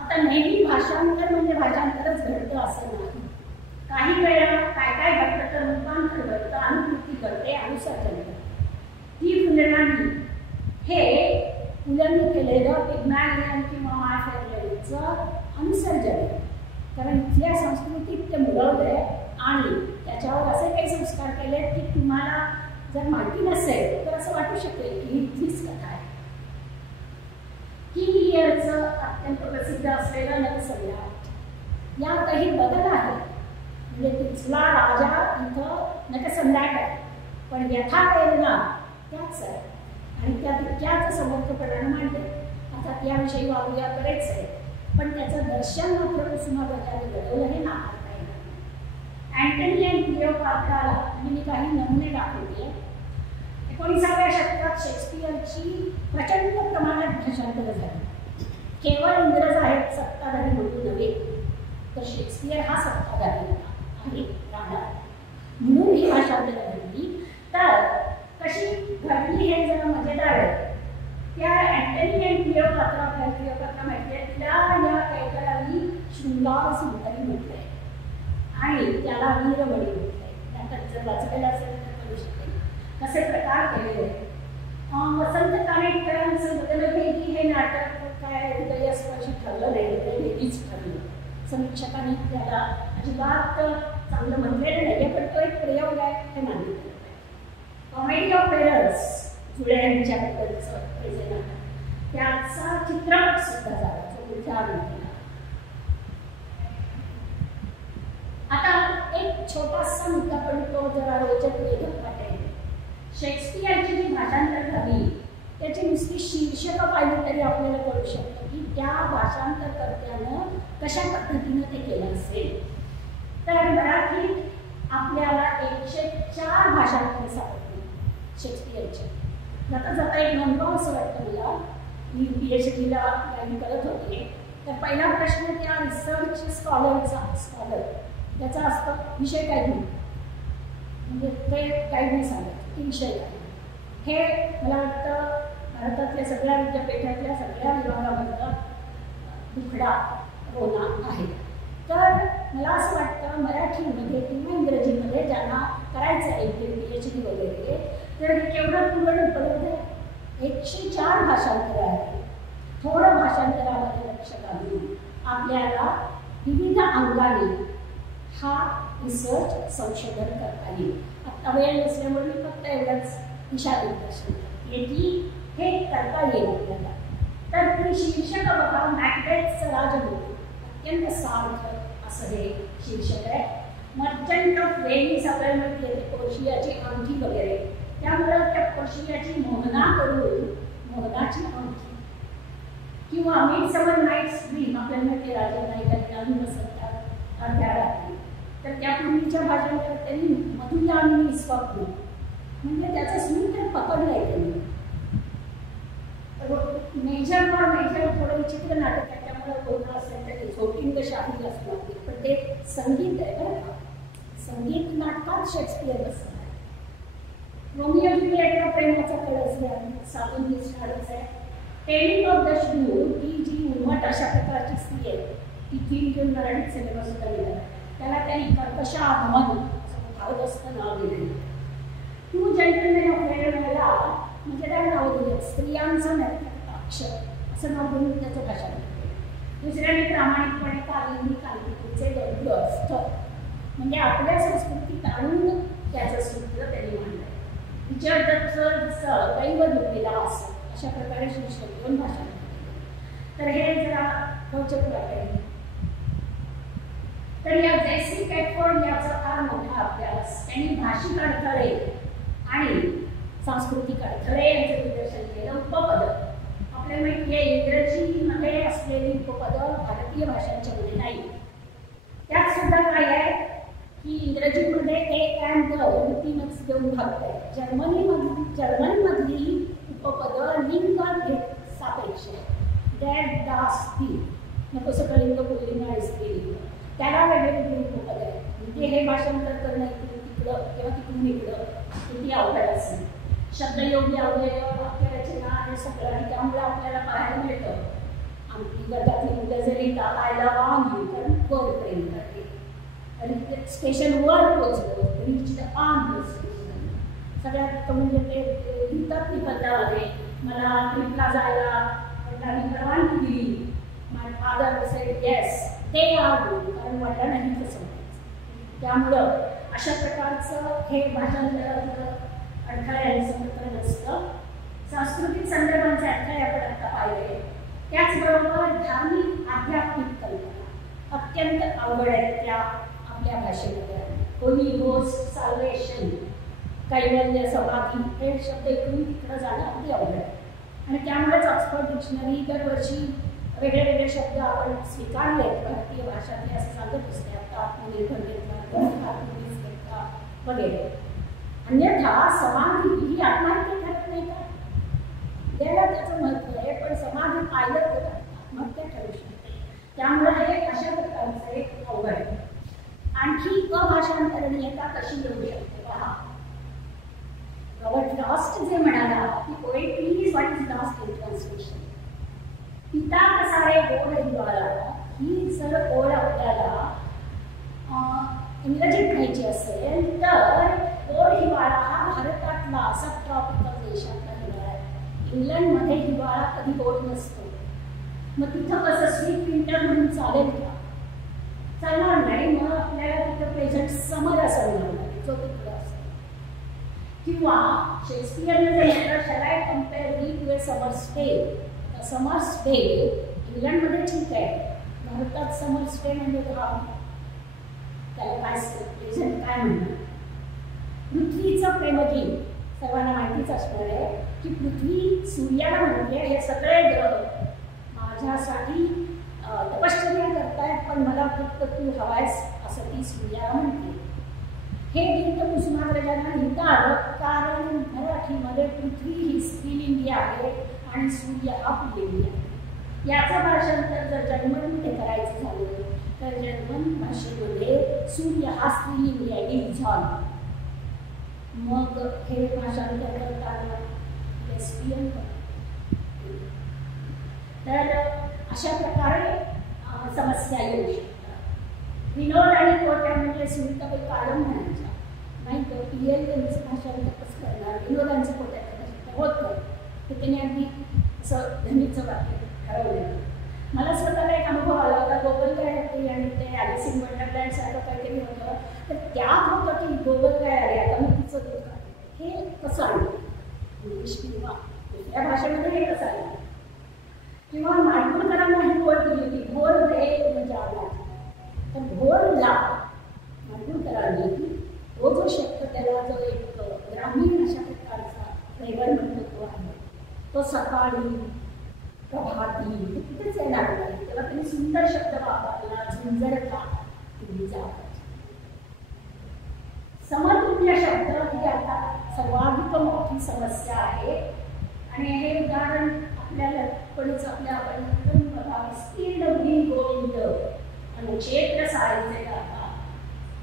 आता नेहमी भाषांतर म्हणजे भाषांतरच घडतं असं नाही. काही वेळा काय काय घडतं तर रूपांतर घडतं, अनुकृती घडते, अनुसर्जन घडतं. ही फुलराणी हे मुलांनी केलेलं पिग्मॅलियन किंवा माय फेअर लेडीचं अनुसर्जन आहे, कारण इथल्या संस्कृतीत ते मुलवलंय आणि त्याच्यावर असे काही संस्कार केले की तुम्हाला जर माहिती नसेल तर असं वाटू शकेल की ही इथलीच कथा आहे. किंग लिअरचं अत्यंत प्रसिद्ध असलेलं नटसम्राट यातही बदल आहे. म्हणजे तिथला राजा इथं नटसम्राट आहे, पण व्यथा प्रेरणा त्याच आहे आणि त्या तितक्याच समर्थपणाने मांडले. आता त्याविषयी वागूया बरेच आहे, पण त्याचं दर्शन मात्र कुसुमाग्रजाने घडवलं हे नाकारता येणार नाही. अँटनी आणि क्लिओपात्राला मी काही नमुने दाखवते. 19व्या शतकात शेक्सपियरची प्रचंड प्रमाणात भाषांतरं झाली. केवळ इंग्रज आहेत सत्ताधारी म्हणून नव्हे, तर शेक्सपियर हा सत्ताधारी आहे, राहणार, म्हणून ही भाषांतरं घडली. तर कशी घडली हे जरा मजेदार आहे. त्या अँटनी आणि क्लिओपात्रा माहिती आहे, तिला या कैकरांनी शृंगार सुंदरी म्हटलंय आणि त्याला वीरमणी म्हटलंय. त्यात जर वाचलेलं असेल तर कळू शकेल कसे प्रकार केलेले. वसंत कानेटकरांचं बदलभेदी हे नाटक काय हृदयस्पर्शी ठरलं नाही, हृदयभेदीच ठरलं. समीक्षकांनी त्याला अजिबात चांगलं म्हटलेलं नाही, पण तो एक प्रयोग आहे हे मान्य केलं पाहिजे. कॉमेडी ऑफ एरर्स जुळे यांच्याबद्दलचं हे नाटक, त्याचा चित्रपट सुद्धा झाला तो पुढच्या आवृत्तीला. आता एक छोटासा मुद्दा पण तो जरा रोचक वेगळं वाटेल. शेक्सपियरची जी भाषांतर झाली त्याची नुसती शीर्षकं पाहिली तरी आपल्याला कळू शकतं की त्या भाषांतरकर्त्यानं कशा पद्धतीनं ते केलं असेल. तर मराठीत आपल्याला 104 भाषांतर सापडली शेक्सपियरची. जाता जाता एक नोंदवावं असं वाटतं मला. मी PhDला काही करत होते, तर पहिला प्रश्न त्या रिसर्च स्कॉलर त्याचा असतो विषय काय घेऊ, म्हणजे ते काही नाही सांगत की विषय काय. हे मला वाटतं भारतातल्या सगळ्या विद्यापीठातल्या सगळ्या विभागामधला दुखडा रोना आहे. तर मला असं वाटतं मराठीमध्ये किंवा इंग्रजीमध्ये ज्यांना करायचं आहे PhD वगैरे, तर हे केवढं पूर्ण उपलब्ध आहे. 104 भाषांतरं आहेत. थोडं भाषांतरामध्ये लक्ष घालून आपल्याला विविध अंगाने हा रिसर्च संशोधन करता येईल. आत्ता वेळ नसल्यामुळे मी फक्त एवढंच दिशानिर्देशन करते की हे करता येईल आपल्याला. तर ती शीर्षक बघा, मॅकबेथचं राजदूत, अत्यंत सार्थ असं हे शीर्षक आहे. मर्चंट ऑफ वेनिस आपल्याला माहिती आहे पोर्शियाची अंगठी वगैरे, त्यामुळं त्या पोर्शियाची मोहना करून मोहनाची अंगठी, किंवा मिडसमर नाईट्स ड्रीम आपल्याला माहिती आहे राजा नायिका आणून बसवतात अर्ध्या रात्री. तर त्या पूर्वीच्या भाषांतर्त्यांनी मधुयामिनी स्वप्न म्हणजे त्याचं सूत्र पकडलंय त्यांनी. मेजर थोडं विचित्र नाटक आहे, त्यामुळे बोलणं असेल तर झोटिंग शाही असणार, पण ते संगीत आहे बरं का. संगीत नाटकात शेक्सपियर बसणार. रोमिओ ज्युलिएट प्रेमाचा कळस आहे, साधून दिसणारच आहे. टेलिंग ऑफ द शूर ही जी उर्मट अशा प्रकारची स्त्री आहे, ती थीम घेऊन मराठीत सिनेमा सुद्धा लिहिला. त्याला त्यांनी कर्कशा मन असं भारदस्त नाव दिलेलं. टू जेंटलमेन ऑफ वेळेला म्हणजे काय नाव दिलं, स्त्रियांचं अक्षर असं नाव देऊन त्याचं भाषण केलं. दुसऱ्याने प्रामाणिकपणे कालिंदी कांतिपूरचे दंड म्हणजे आपल्या संस्कृतीत आणून त्याचं सूत्र त्यांनी मांडलं. विचारचं दैवविलास अशा प्रकारे शीर्षक देऊन भाषण केलं. तर हे जरा रोचक वाटेल. तर या जेसी कॅटफोर्ड याचा फार मोठा अभ्यास त्यांनी भाषिक अडथळे आणि सांस्कृतिक अडथळे यांचं निदर्शन केलं. उपपद आपल्याला माहिती आहे, इंग्रजीमध्ये असलेली उपपदं भारतीय भाषांच्या मध्ये नाही. त्यात सुद्धा काय आहे की इंग्रजीमध्ये एक अँड द तीनच देऊन भागत आहे. जर्मनीमधली उपपदं लिंग सापेक्ष आहे. दॅट दास ती नको सकलिंग पुल्लिंग आणि स्त्रीलिंग, त्याला वेगवेगळी उपपद आहे. म्हणजे हे भाषांतर करणं इकडून तिकडं किंवा तिकडून इकडं किती अवघड असेल. शब्दयोगी अवयव वाक्यरचना आणि सगळं, आणि त्यामुळे आपल्याला पाहायला मिळतं आमची गटातली गजरी गायला वाहन कारण वर प्रेम करते आणि स्टेशन वर पोचलो रीच द ऑन स्टेशन. सगळ्यात म्हणजे ते लिहितात निबंधामध्ये, मला ट्रिपला जायला वडिलांनी परवानगी दिली. My father said yes they are good, कारण वडिलांनाही तसं म्हणायचं. त्यामुळं अशा प्रकारचं हे भाषांतरातलं अडथळ्यांचं पत्र नसतं. सांस्कृतिक संदर्भांचे अडथळे आपण आता पाहिले. त्याचबरोबर धार्मिक आध्यात्मिक कल्पना अत्यंत अवघड आहेत त्या आपल्या भाषेमध्ये. होली घोस्ट, साल्वेशन, कैवल्य, समाधी हे शब्द इकडून तिकडं जाणं अगदी अवघड आहे. आणि त्यामुळेच ऑक्सफर्ड डिक्शनरी दरवर्षी वेगळे वेगळे शब्द आपण स्वीकारले भारतीय भाषातले असं सांगत असते. आता आत्मनिर्भर घेतला, वगैरे. अन्यथा समाधी ही आत्महत्या ठरत नाही का? द्यायला त्याचं महत्व आहे, पण समाधी पाहिलं तर आत्महत्या ठरू शकते. त्यामुळे हे अशा प्रकारचं एक अवघड आहे. आणखी अभाषांतरणीयता कशी येऊ शकते पहा. रॉबर्ट फ्रॉस्ट जे म्हणाला की poetry is what is lost in translation. पिता कसारे गोड हिवाळा ही जर ओढ आपल्याला इंग्रजीत घ्यायची असेल तर गोड हिवाळा हा भारतातला सब ट्रॉपिकल देशातला हिवाळा आहे. इंग्लंडमध्ये हिवाळा कधी गोड नसतो. मग तिथं कसं स्वीट विंटर म्हणून चालेल का? चालणार नाही. मग आपल्याला तिथं प्रेझेंट समर असं म्हणणार जो तिकडं असतो. किंवा शेक्सपियरने जे म्हटलं shall I compare me to a summer's day. Summer's day इंग्लंडमध्ये ठीक आहे, भारतात समर स्टे म्हणजे त्याला काय प्रेझेंट काय म्हणणार. पृथ्वीचं प्रेमगीत सर्वांना माहितीच असणार आहे की पृथ्वी सूर्याला म्हणते हे सगळे ग्रह माझ्यासाठी तपश्चर्या करतायत, पण मला फक्त तू हवायस असं ती सूर्याला म्हणते. हे गीत कुसुमाग्रजांना लिहिता आलं कारण मराठीमध्ये पृथ्वी ही स्त्रीलिंगी आहे आणि सूर्य हा पुल्लिंगी आहे. याचं भाषांतर जर जर्मनमध्ये करायचं झालं तर जर्मन भाषेमध्ये सूर्य हा स्त्रीलिंगी आहे, इझॉन. मग हे भाषांतर करताना लेस्बियन. तर अशा प्रकारे समस्या येऊ शकतात. विनोद आणि कोट्या म्हणजे सुनीताबाई कालम म्हणायच्या नाही तर पीएल त्यांचं भाषांतर कसं करणार, विनोदांचं कोट्याचं होत नाही. तर त्यांनी अगदी असं धनीचं वाक्य ठरवलेलं. मला स्वतःला एक अनुभव आला होता. गोगलगाय होती आणि ते ॲलिस इन वंडरलँड सारखं काहीतरी होतं. तर त्यात होतं की गोगलगाय आली आता मी तिचं दूध काढते. हे कसं आलं इंग्लिश किंवा दुसऱ्या भाषेमध्ये हे कसं आलं. किंवा माडगुळकरांना ही ओळ दिली होती भोर दे म्हणजे आला. तर भोरला माडगुळकरांनी तो जो शब्द त्याला जो एक ग्रामीण अशा प्रकारचा फ्लेवर म्हणतो तो आहे. तो सकाळी प्रभाती तिथेच येणार नाही. तेव्हा त्यांनी सुंदर शब्द वापरला, झुंजरता हिंदीचा आवाज. समतुल्य शब्द ही आता सर्वाधिक मोठी समस्या आहे आणि हे उदाहरण आपल्याला कोणीच आपण बघा. स्किल्ड बी गोविंद अनुक्षेत्र साहित्य गाथा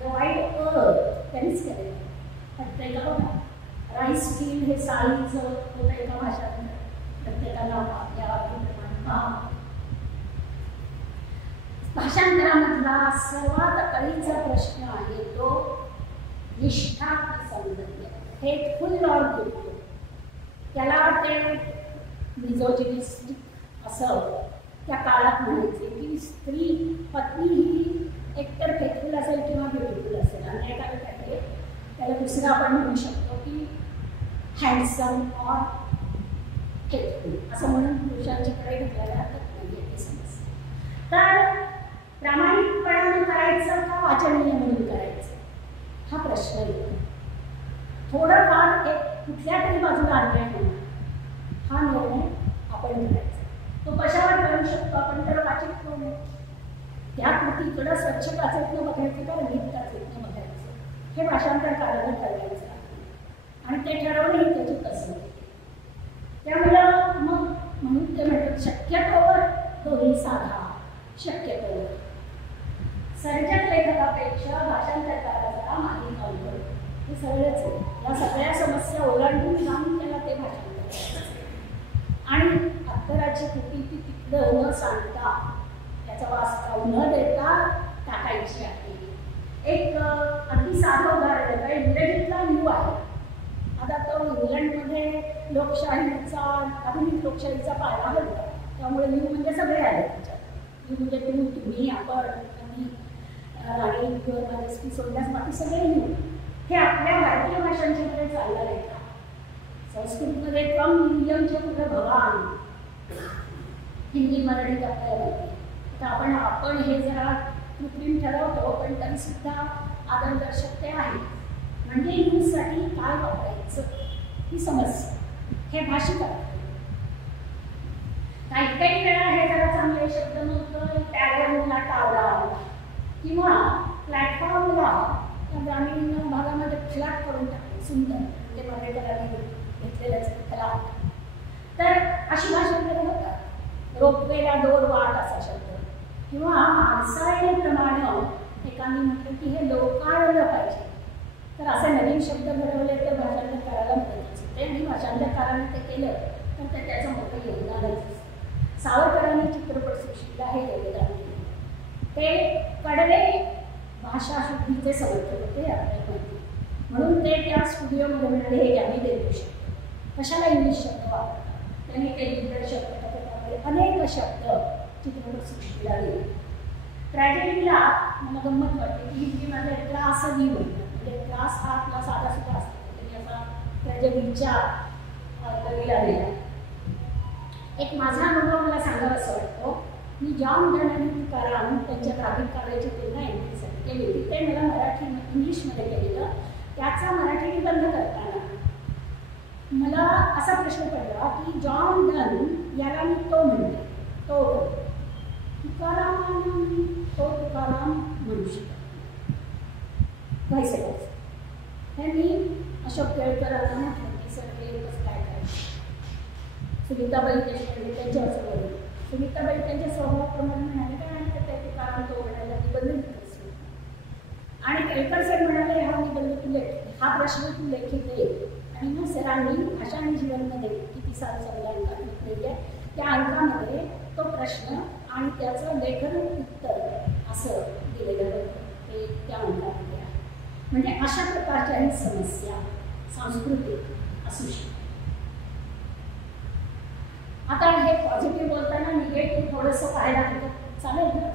द वाईट अर्थ त्यांनीच केलेलं. प्रत्येक बघा राईस स्किल हे साळीचं होतं एका भाषात. प्रत्येकाला आपल्या अभिप्रमाणे भाषांतरामधला सर्वात कळीचा प्रश्न आहे तो निष्ठा सौंदर्य. हे फुल ऑर गुड. त्याला ते मिझोजिनिस्टिक असं त्या काळात म्हणायचे की स्त्री पत्नी ही एकतर फेथफुल असेल किंवा ब्युटिफुल असेल. अन्यायकारक आहे. त्याला दुसरं आपण म्हणू शकतो की हँडसम ऑर फेथफुल असं म्हणून पुरुषांच्याकडे घालायला हरकत नाही आहे. समस्या तर प्रामाणिकपणाने करायचं का वाचनीय म्हणून करायचं हा प्रश्न येतो. थोडंफार एक कुठल्या तरी बाजूला अन्याय होणार हा निर्णय आपण करायचा. तो कशावर करू शकतो आपण तर वाचित करू. त्या कृतीकडं स्वच्छ काचेतनं बघायचं का नीट काचेतनं बघायचं हे भाषांतरकारानं ठरवायचं आणि ते ठरवणंही त्याची कसं. त्यामुळं मग म्हणून ते म्हणतात शक्यतोवर दोन्ही साधा. शक्यतोवर सर्जक लेखकापेक्षा भाषांतरकाराचा माहिती कळतो हे सगळंच आहे. या सगळ्या समस्या ओलांडून जाऊन त्याला ते भाषांतर करायचं आणि अत्तराची कृती ती तिथलं न सांगता त्याचा वास्तव न देता टाकायची आहे. एक अगदी साधं उदाहरण आहे. इंग्रजीतला न्यू आहे. आता तो इंग्लंडमध्ये लोकशाहीचा आधुनिक लोकशाहीचा पाया होता. त्यामुळे न्यू म्हणजे सगळे आले त्याच्यात. न्यू म्हणजे तुम्ही आपण आणि राणी सोडल्यास बाकी सगळे न्यू. हे आपल्या भारतीय भाषांच्याकडे चाललं नाही का. संस्कृतमध्ये कम नियमच्या पुढे भगवान. हिंदी मराठीत आपल्याला माहिती. तर आपण हे जरा कृत्रिम ठरवतो पण तरी सुद्धा आदरदर्शक ते आहे. म्हणजे न्यूजसाठी काय वापरायचं ही समस्या हे भाषिक आहे. काही वेळा हे जरा चांगले शब्द नव्हतं त्यावर मला टाळा किंवा प्लॅटफॉर्मला ग्रामीण भागामध्ये फ्लॅट करून टाकले. सुंदर म्हणजे पर्यटकांनी घेतलेलंच फ्लॅट. तर अशी भाषांतरं होतात. रोपवेला दोर वाट असा शब्द किंवा माणसाळीप्रमाणे एकाने म्हटलं की हे लोकाळलं पाहिजे. तर असे नवीन शब्द घडवले तर भाषांतरकाराला मदतच होते आणि भाषांतरकाराने ते केलं तर ते त्याचं मोठं योगदानच. सावरकरांनी चित्रपटसृष्टीला हे योगदान दिलं. ते कडले भाषाशुद्धीचे समर्थक होते आपल्या माहिती. म्हणून ते त्या स्टुडिओमध्ये म्हणाले हे आम्ही देऊ शकतो. कशाला इंग्लिश शब्द वापरतात. त्यांनी ते लिटर शब्द अनेक शब्द चित्रपटसृष्टीला दिले. ट्रॅजेडीला मला गंमत वाटते की हिंदीमध्ये क्लास दी म्हणतात. म्हणजे क्लास हा आपला साधा सुद्धा असतो. त्यांनी असा ट्रॅजेडीच्या कवीला दिला. एक माझा अनुभव मला सांगावा असं वाटतो. मी जॉन डन आणि तुकाराम त्यांच्या ग्राफिक कार्याची तुलना इंग्लिशसाठी केली होती. ते मला मराठी इंग्लिशमध्ये केलेलं. त्याचा मराठी निबंध करताना मला असा प्रश्न पडला की जॉन डन याला मी तो म्हणते. तो तुकारामांना मी तो तुकाराम म्हणू शकतो. व्हायचं हे मी अशोक केळकरांना म्हटलं की सर हे कसं काय करायचं. सुनीताबाई देशपांडे त्यांच्या असं बोलले. सुनीताबाई त्यांच्या स्वभावाप्रमाणे म्हणाले काय आणि ते तुकाराम तो म्हणायला निबंध लिहितो. आणि केळकर सर म्हणाले हा निबंध तू लेख हा प्रश्न तू लेखी दे. आणि मग सरांनी भाषा आणि जीवनमध्ये किती सारे चांगले अंक घेतलेले त्या अंकामध्ये तो प्रश्न आणि त्याचं लेखन उत्तर असं दिलेलं होतं. ते त्या अंकामध्ये आहे. म्हणजे अशा प्रकारच्याही समस्या सांस्कृतिक असू शकतात. आता हे पॉझिटिव्ह बोलताना निगेटिव्ह थोडंसं पाहायला हरकत चालेल ना.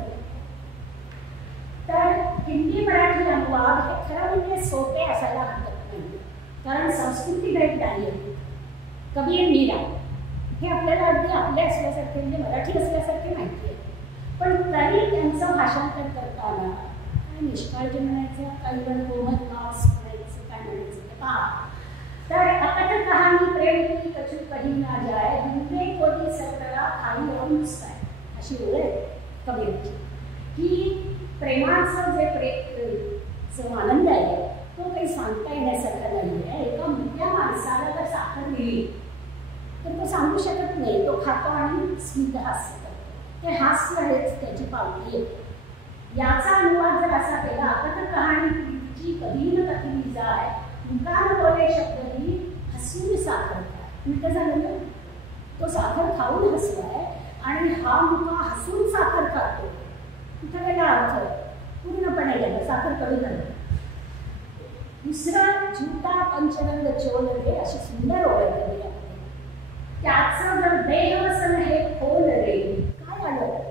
तर हिंदी मराठी अनुवाद हे खरं म्हणजे सोपे असायला हरकत नाही. कारण संस्कृती भेट नाही. कबीर मीरा हे आपल्याला अगदी आपले असल्यासारखे म्हणजे मराठी असल्यासारखे माहिती आहे. पण तरी त्यांचं भाषांतर करताना काय निष्काळजी म्हणायचं काही वेळ गोमत मास म्हणायचं काय म्हणायचं ते पहा. तर अकथ कहाणी प्रेम की कछु कही ना जाय हिंदे कोणी सरकला खाई और मुस्काय अशी ओळ आहे कबीरची. ही प्रेमाचं जो आनंद आहे तो काही सांगता येण्यासारखा नाही आहे. एका मोठ्या माणसाला जर साखर दिली तर तो सांगू शकत नाही, तो खातो आणि स्मित हास्य करतो. ते हास्य आहेच त्याची पावती आहे. याचा अनुवाद जर असा केला तर कहाणी प्रीतीची कधी न कधी जाय मुकान बोले शब्द ही हसून साखर खाय. उलट झालं ना, तो साखर खाऊन हसलाय आणि हा मुका हसून साखर खातो. इथं वेगळा अर्थ पूर्णपणे गेला, साखर कमी झालं. दुसरा झुटा पंचरंग चोल रे अशी सुंदर ओळख दिली आहे. त्याचं जर देहवसन हे खोल रे काय आलं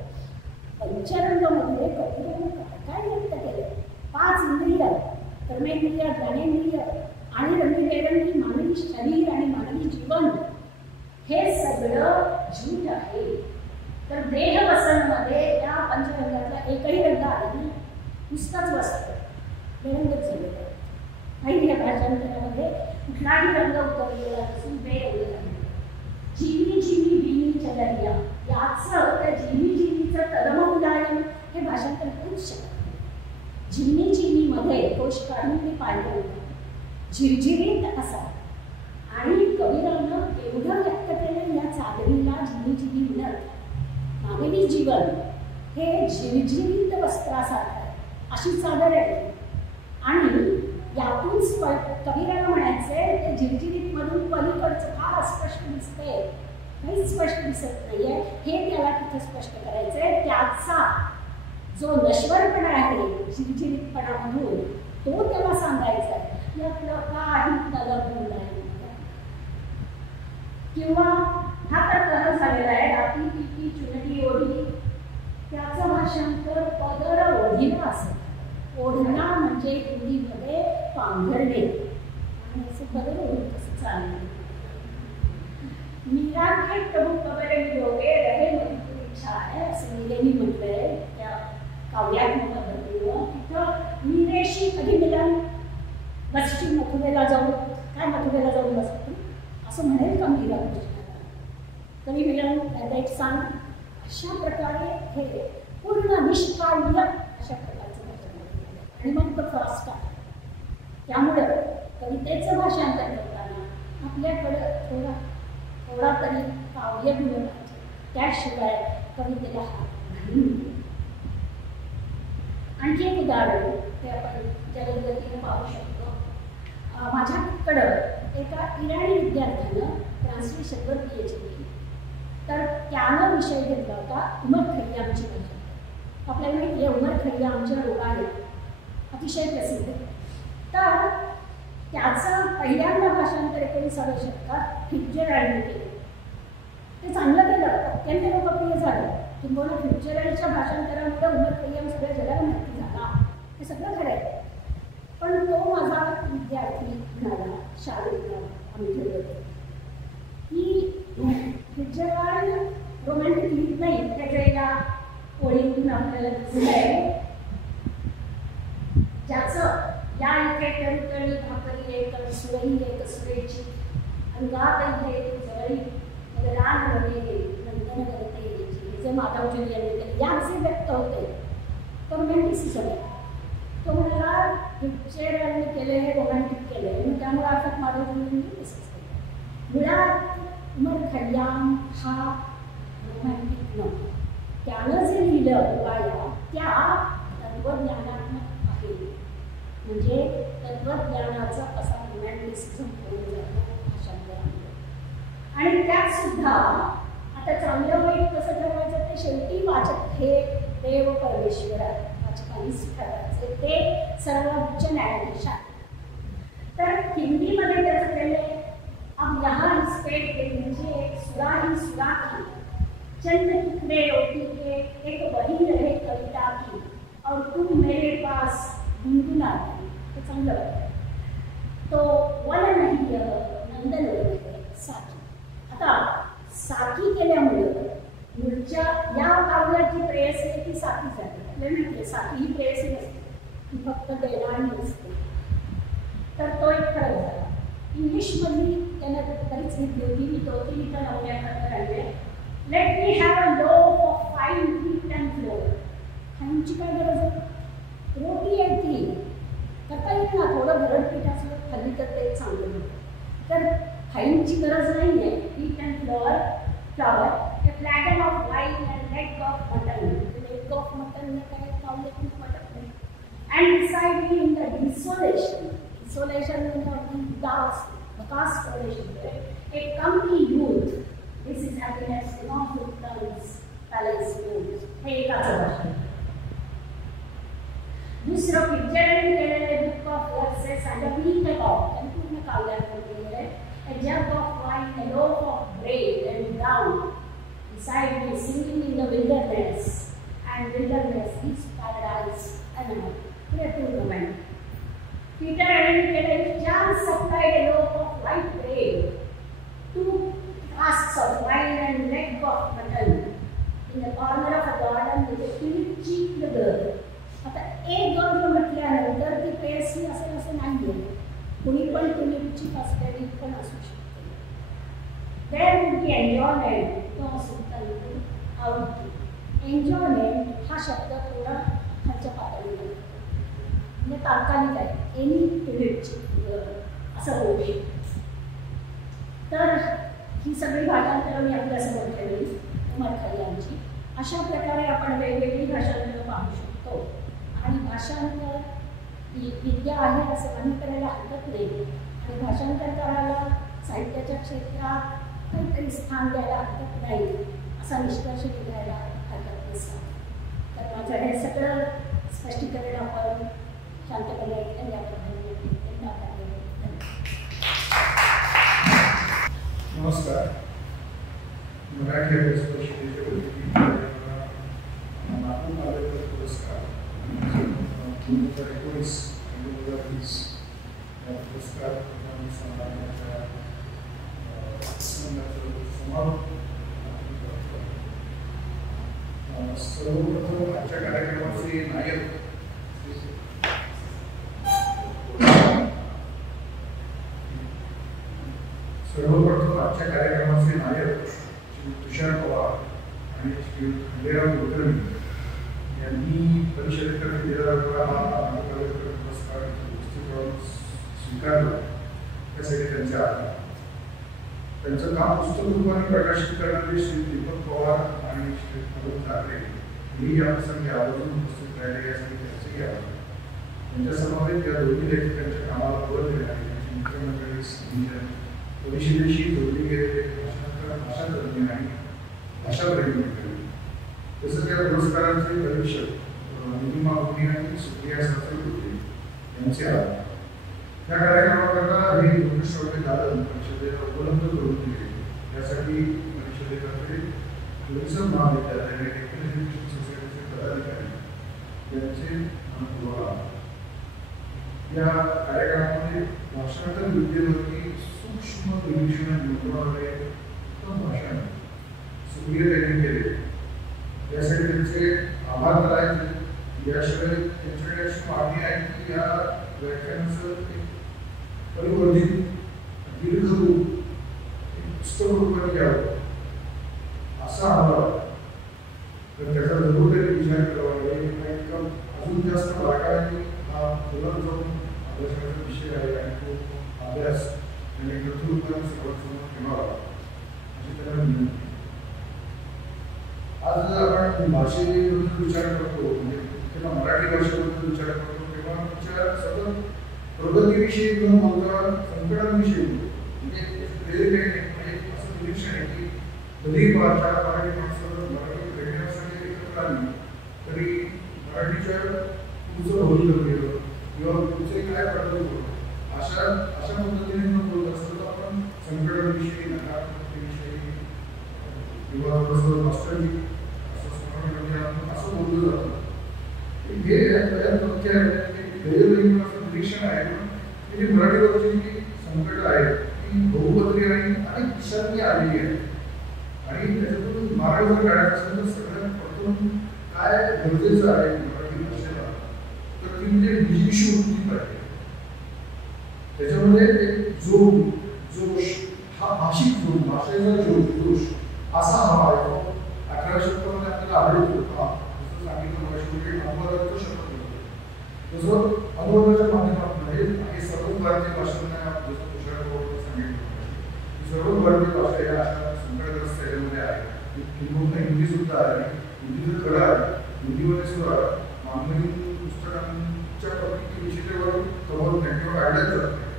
पंचरंग मध्ये काय व्यक्त केलं. 5 इंद्रिय, कर्मेंद्रिय, ज्ञानेंद्रिय आणि रंगीबेरंगी मानवी शरीर आणि मानवी जीवन हे सगळं झूट आहे. तर देहवसन मध्ये त्या पंचरंगातला एकही रंग आला नाही, नुसतंच वस्त्र बेरंगच झालेलं. काही या भाषांतरामध्ये कुठलाही रंग उतरलेला नसून बेरंग झालेला. जीवी जीवी बिनी चलरिया याचं त्या जीवी जीवीचं तलम मुलायम हे भाषांतर करूच शकत नाही. झिम्मी चिमीमध्ये कोश काढून मी पाहिलं होतं, झिरझिरीत असा. आणि कबीरानं एवढं व्यक्त केलं या चादरीला झिम्मी चिमी म्हणत. मानवी जीवन हे झिरझिरीत वस्त्रासारखं आहे, अशी चादर आहे. आणि यातून कबीराला म्हणायचंय ते झिरझिरीत मधून पलीकडचं फार अस्पष्ट दिसतंय, काहीच स्पष्ट दिसत नाहीये, हे त्याला तिथं स्पष्ट करायचंय. त्याचा जो नश्वरपणा आहे झिरझिरीतपणामधून तो त्याला सांगायचा आहे. यातलं काही तलबून नाही. किंवा हा तर कह झालेला आहे राती पिकी चुनटी ओढी, त्याचं भाषांतर पदर ओढीला असं. ओढणा म्हणजे हिंदीमध्ये पांघरणे, आणि असं पदर ओढून कसं चालेल. मीरा के प्रभू कबरे मिलोगे रहे मधुर इच्छा आहे असं मीरेनी म्हटलंय त्या काव्यात्मक पद्धतीनं. तिथं मीरेशी कधी मिलन बसची मथुरेला जाऊन काय मथुरेला जाऊन बसतो असं म्हणेल का मीरा कृष्णाला? कधी मिलन त्याचा एक सांग. अशा प्रकारे हे पूर्ण निष्काळ्य अशा प्रकारचं भाषण आणि मग तो फास्ट आहे. त्यामुळं कवितेचं भाषांतर करताना आपल्याकडं थोडा तरी काव्य गुण पाहिजे, त्याशिवाय कवितेला हात नाही. आणखी एक उदाहरण ते आपण जलदगतीने पाहू शकतो. माझ्याकडं एका इराणी विद्यार्थ्यानं ट्रान्सलेशनवर PhD केली. तर त्यानं विषय घेतला होता उमर खय्यामची भाषा. आपल्याला माहिती आहे उमर खय्यामच्या रोगाने अतिशय प्रसिद्ध. तर त्याचं पहिल्यांदा भाषांतर 19व्या शतकात फिट्झजेराल्डने केलं. ते चांगलं केलं, अत्यंत लोकप्रिय झालं. किंबहुना फिट्झजेराल्डच्या भाषांतरामुळे उमर खय्याम सगळ्या जगाला माहिती झाला, हे सगळं खरं आहे. पण तो माझा विद्यार्थी म्हणाला, शाळेत आम्ही ठरवलं होतं की फिट्झजेराल्ड रोमॅन्टिक लिहित नाही. त्याच्या या ओळीतून आपल्याला दिसलं आहे ज्याचं या इथे तळतळी भाकरी एक सुरई एक सुरेची अंगात इथे जवळी लाल रंगे नंदन करते हे जे माधवजी यांनी केले याचे व्यक्त होते तो रोमॅन्टिसिझम आहे. तो म्हणाला फिट्झजेराल्डने केले हे रोमॅन्टिक केले आणि त्यामुळे अर्थात माधवजींनी तसंच केलं. मुळात उमर खय्याम हा रोमॅन्टिक नव्हता. त्यानं जे लिहिलं वाया त्या तत्वज्ञानात्मक आहे. म्हणजे तत्वज्ञानाचा कसा रोमॅन्टिसिझम होऊन जातो भाषांतरामध्ये. आणि त्यात सुद्धा आता चांगलं वाईट कसं ठरवायचं ते शेवटी वाचक हे देव परमेश्वर आहे, वाचकांनीच ठरवायचे, ते सर्वोच्च न्यायाधीश आहे. तर हिंदीमध्ये त्याचं केले अब यहाँ इस पेट के नीचे एक सुराही सुराखी चंद टुकड़े रोटी के एक वही रहे कविता की और तुम मेरे पास गुनगुनाती. तो चांगलं वाटतं. तो वन नाही नंदन साकी. आता साकी केल्यामुळं मूळच्या या काव्याची प्रेयसी आहे ती साकी झाली. आपल्याला माहिती साकी ही प्रेयसी नसते, ती फक्त देणारी नसते. तर तो एक फरक झाला. इंग्लिशमध्ये त्यानं तरीच घेतली होती. मी तो ती इथं लावण्याकरता काढले. Let me have a low of 5 feet and floor. खायची काय गरज आहे? रोटी येते करता येईल ना, थोडं भरडपीठ असलं खाल्ली तर ते चांगलं होतं. तर खाईंची गरज नाही आहे. पीठ and flower a flagon of wine and leg of mutton. The leg of mutton ने काय खावलं की पटत नाही. And beside me in the desolation म्हणजे desolation, a comely youth. This is happiness in all Sultan's palace rooms. हे एकाचं भाषण. दुसरं पिक्चरांनी केलेले बुक ऑफ वर्सेस आणि पूर्ण काव्यात केलेले a jug of wine, a loaf of bread and down beside me singing in the wilderness, and wilderness is paradise and creative moment. Peter indicated chance supplied a loaf of white bread, 2 casks of wine and leg of mutton in the corner of a garden with a tulip-cheeked girl. आता एक girl म्हटल्यानंतर ती पेरसी असेल असं नाही आहे. कुणी पण तुलिपची असलेली पण असू शकते. देअर वुड बी एन्जॉयमेंट किंवा सुलतान आवडते. एन्जॉयमेंट हा शब्द थोडा खालच्या पातळीवर म्हणजे तात्कालिक आहे. एनी तुलिपची असं होऊ शकतं. तर ही सगळी भाषांतरं मी आपल्यासमोर ठेवली उमर खैयामची. अशा प्रकारे आपण वेगवेगळी भाषांतरं पाहू शकतो. आणि भाषांतर ही विद्या आहे असं मान्य करायला हरकत नाही. आणि भाषांतर करायला साहित्याच्या क्षेत्रात काहीतरी स्थान द्यायला हरकत नाही असा निष्कर्ष निघायला हरकत नसतो. तर माझं हे सगळं स्पष्टीकरण आपण शांतपणे ऐकलं या पद्धतीने. नमस्कार. मराठी अभ्यास परिषदेच्या वतीने नागपूर काव्यप्रसाद पुरस्कार 2019 आणि 2020 या पुरस्कार समारोहाच्या समारोप सर्वप्रथम आजच्या कार्यक्रमाचे नायक श्री तुषार पवार आणि श्री खंडेराव कुलकर्णी यांनी परिषदेकडे दिलेला हा पुरस्कार उपस्थित राहून स्वीकारला. त्यासाठी त्यांचे आभार. त्यांचं काम पुस्तक रूपाने प्रकाशित करणारे श्री दीपक पवार आणि श्री प्रमोद ठाकरे हेही या प्रसंगी आवर्जून उपस्थित राहिले यासाठी त्यांचेही आभार. त्यांच्या समवेत या दोन्ही लेखकांच्या कामाला बळ देणारे त्यांची मित्रमंडळी परिषदेशी जोडली गेलेले भाषातज्ञ आणि भाषाप्रेमी मंडळी तसंच या पुरस्काराचे परीक्षक निलिमा उर्मी आणि सुप्रिया सातपुते यांचे आभार. या कार्यक्रमाकरता हे दृश्यश्राव्य दालन परिषदेला उपलब्ध करून दिले यासाठी परिषदेतर्फे टुरिझम महाविद्यालय आणि टेक्नॉलॉजी सोसायटीचे पदाधिकारी यांचे मनपूर्वक आभार. या कार्यक्रमामध्ये भाषांतर विद्येवरती सूक्ष्म निरीक्षण नोंदवणारे उत्तम भाषण सुप्रिया त्यांनी केले यासाठी त्यांचे आभार करायचे. याशिवाय त्यांच्याकडे अशी मागणी आहे की या व्याख्यानाचं एक परिवर्धित दीर्घ रूप पुस्तक रूपाने घ्यावं असा आभार. तर त्याचा जरूर त्यांनी विचार करावा. अजून जास्त बारकाईने हा पुढे जाऊन अभ्यासाचा विषय आहे आणि तो अभ्यास त्यांनी गृहरूपाने सर्वांसमोर ठेवावा अशी त्याला विनंती. आज आपण भाषेबद्दल विचार करतो म्हणजे किंवा मराठी भाषेबद्दल विचार करतो तेव्हा विचार सतत प्रगतीविषयी न बोलता संकटांविषयी म्हणजे असं निरीक्षण आहे की कधी मराठी माणसं मराठी प्रेरण्यासाठी एकत्र आली तरी मराठीच्या पुढचं भविष्य गेलं किंवा पुढचे काय पडलं होतं अशा पद्धतीने न बोलत असतं आपण संकटांविषयी नकारात्मकतेविषयी किंवा कसं वास्तविक असं बोललं जातं. हे तथ्य निरीक्षण आहे की मराठीवरची जी संकट आहे ती बहुपत्री आणि अनेक दिशांनी आलेली आहे आणि त्याच्यातून मार्ग जर काढायचा असेल तर सगळ्यात प्रथम काय गरजेचं आहे मराठी भाषेला तर ती म्हणजे निजीशी वृत्ती पाहिजे. त्याच्यामध्ये एक जोश हा भाषिक जोश भाषेचा जोश असा हवा आहे. 1856 आपल्याला आढळतो जसं सांगितलं भाषेमध्ये अनुवादाचा शब्द होतो तसं अनुवादाच्या माध्यमातून हे सर्व भारतीय भाषांना जसं तुषार पवार सांगितलं सर्व भारतीय भाषा या अशा संकटग्रस्त ह्याच्यामध्ये आहे. किंबहुना हिंदी सुद्धा आहे. हिंदी जर खरं आहे हिंदीमध्ये सुद्धा ऑनलाईन पुस्तकांच्या पद्धती विषयावर कव्हर नाही किंवा काढल्याच जात नाही.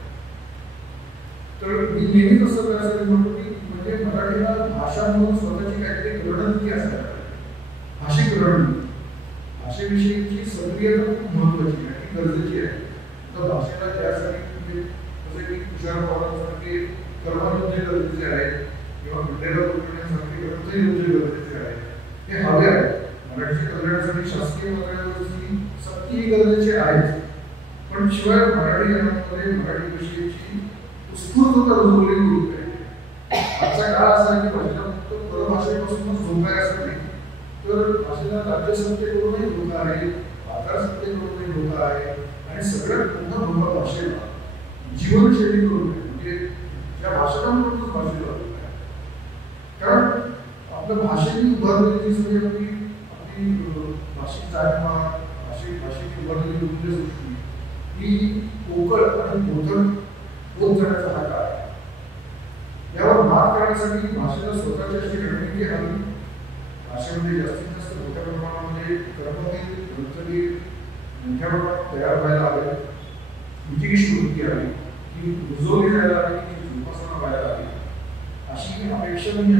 तर मी नेहमीच असं करायचं म्हणतो की म्हणजे मराठीला भाषा म्हणून स्वतःची काहीतरी रणनीती असायला पाहिजे. भाषिक रणनीती भाषेविषयीची सक्रियता खूप महत्वाची आहे ती गरजेची आहे. तर भाषेला त्यासाठी म्हणजे जसे की तुषार पवारांसारखे कर्मयोद्धे गरजेचे आहेत किंवा कुठलेल्या कुटुंबियांसारखे कर्मयोद्धे गरजेचे आहेत. हे हवे आहे. मराठीच्या कल्याणासाठी शासकीय पातळीवरची सक्ती गरजेची आहे. पण शिवाय मराठी गाण्यामध्ये मराठी विषयीची उत्स्फूर्तता रुजवलेली होत आहे. आजचा काळ असा आहे की भाषेला फक्त परभाषेपासूनच धोका आहे असं नाही तर भाषेला राज्यसत्तेकडूनही धोका आहे, आधारसत्तेकडूनही धोका आहे आणि सगळ्यात मोठा धोका भाषेला जीवनशैलीकडून आहे. म्हणजे त्या भाषकांकडूनच भाषेला धोका आहे. कारण आपल्या भाषेची उभारलेली सगळी आपली भाषिक जाणीवा भाषेची उभारलेली मूल्यसृष्टी ही पोकळ आणि बोधक होत जाण्याचा हा काळ आहे. यावर मात करण्यासाठी भाषेला स्वतःची अशी रणनीती हवी. भाषेमध्ये जास्तीत जास्त मोठ्या प्रमाणामध्ये कर्मवीर ग्रंथवीर मोठ्या प्रमाणात तयार व्हायला हवे. विचिकिष्ट वृत्ती हवी ती रुजवली जायला हवी ती जोपासना व्हायला हवी अशी अपेक्षा मी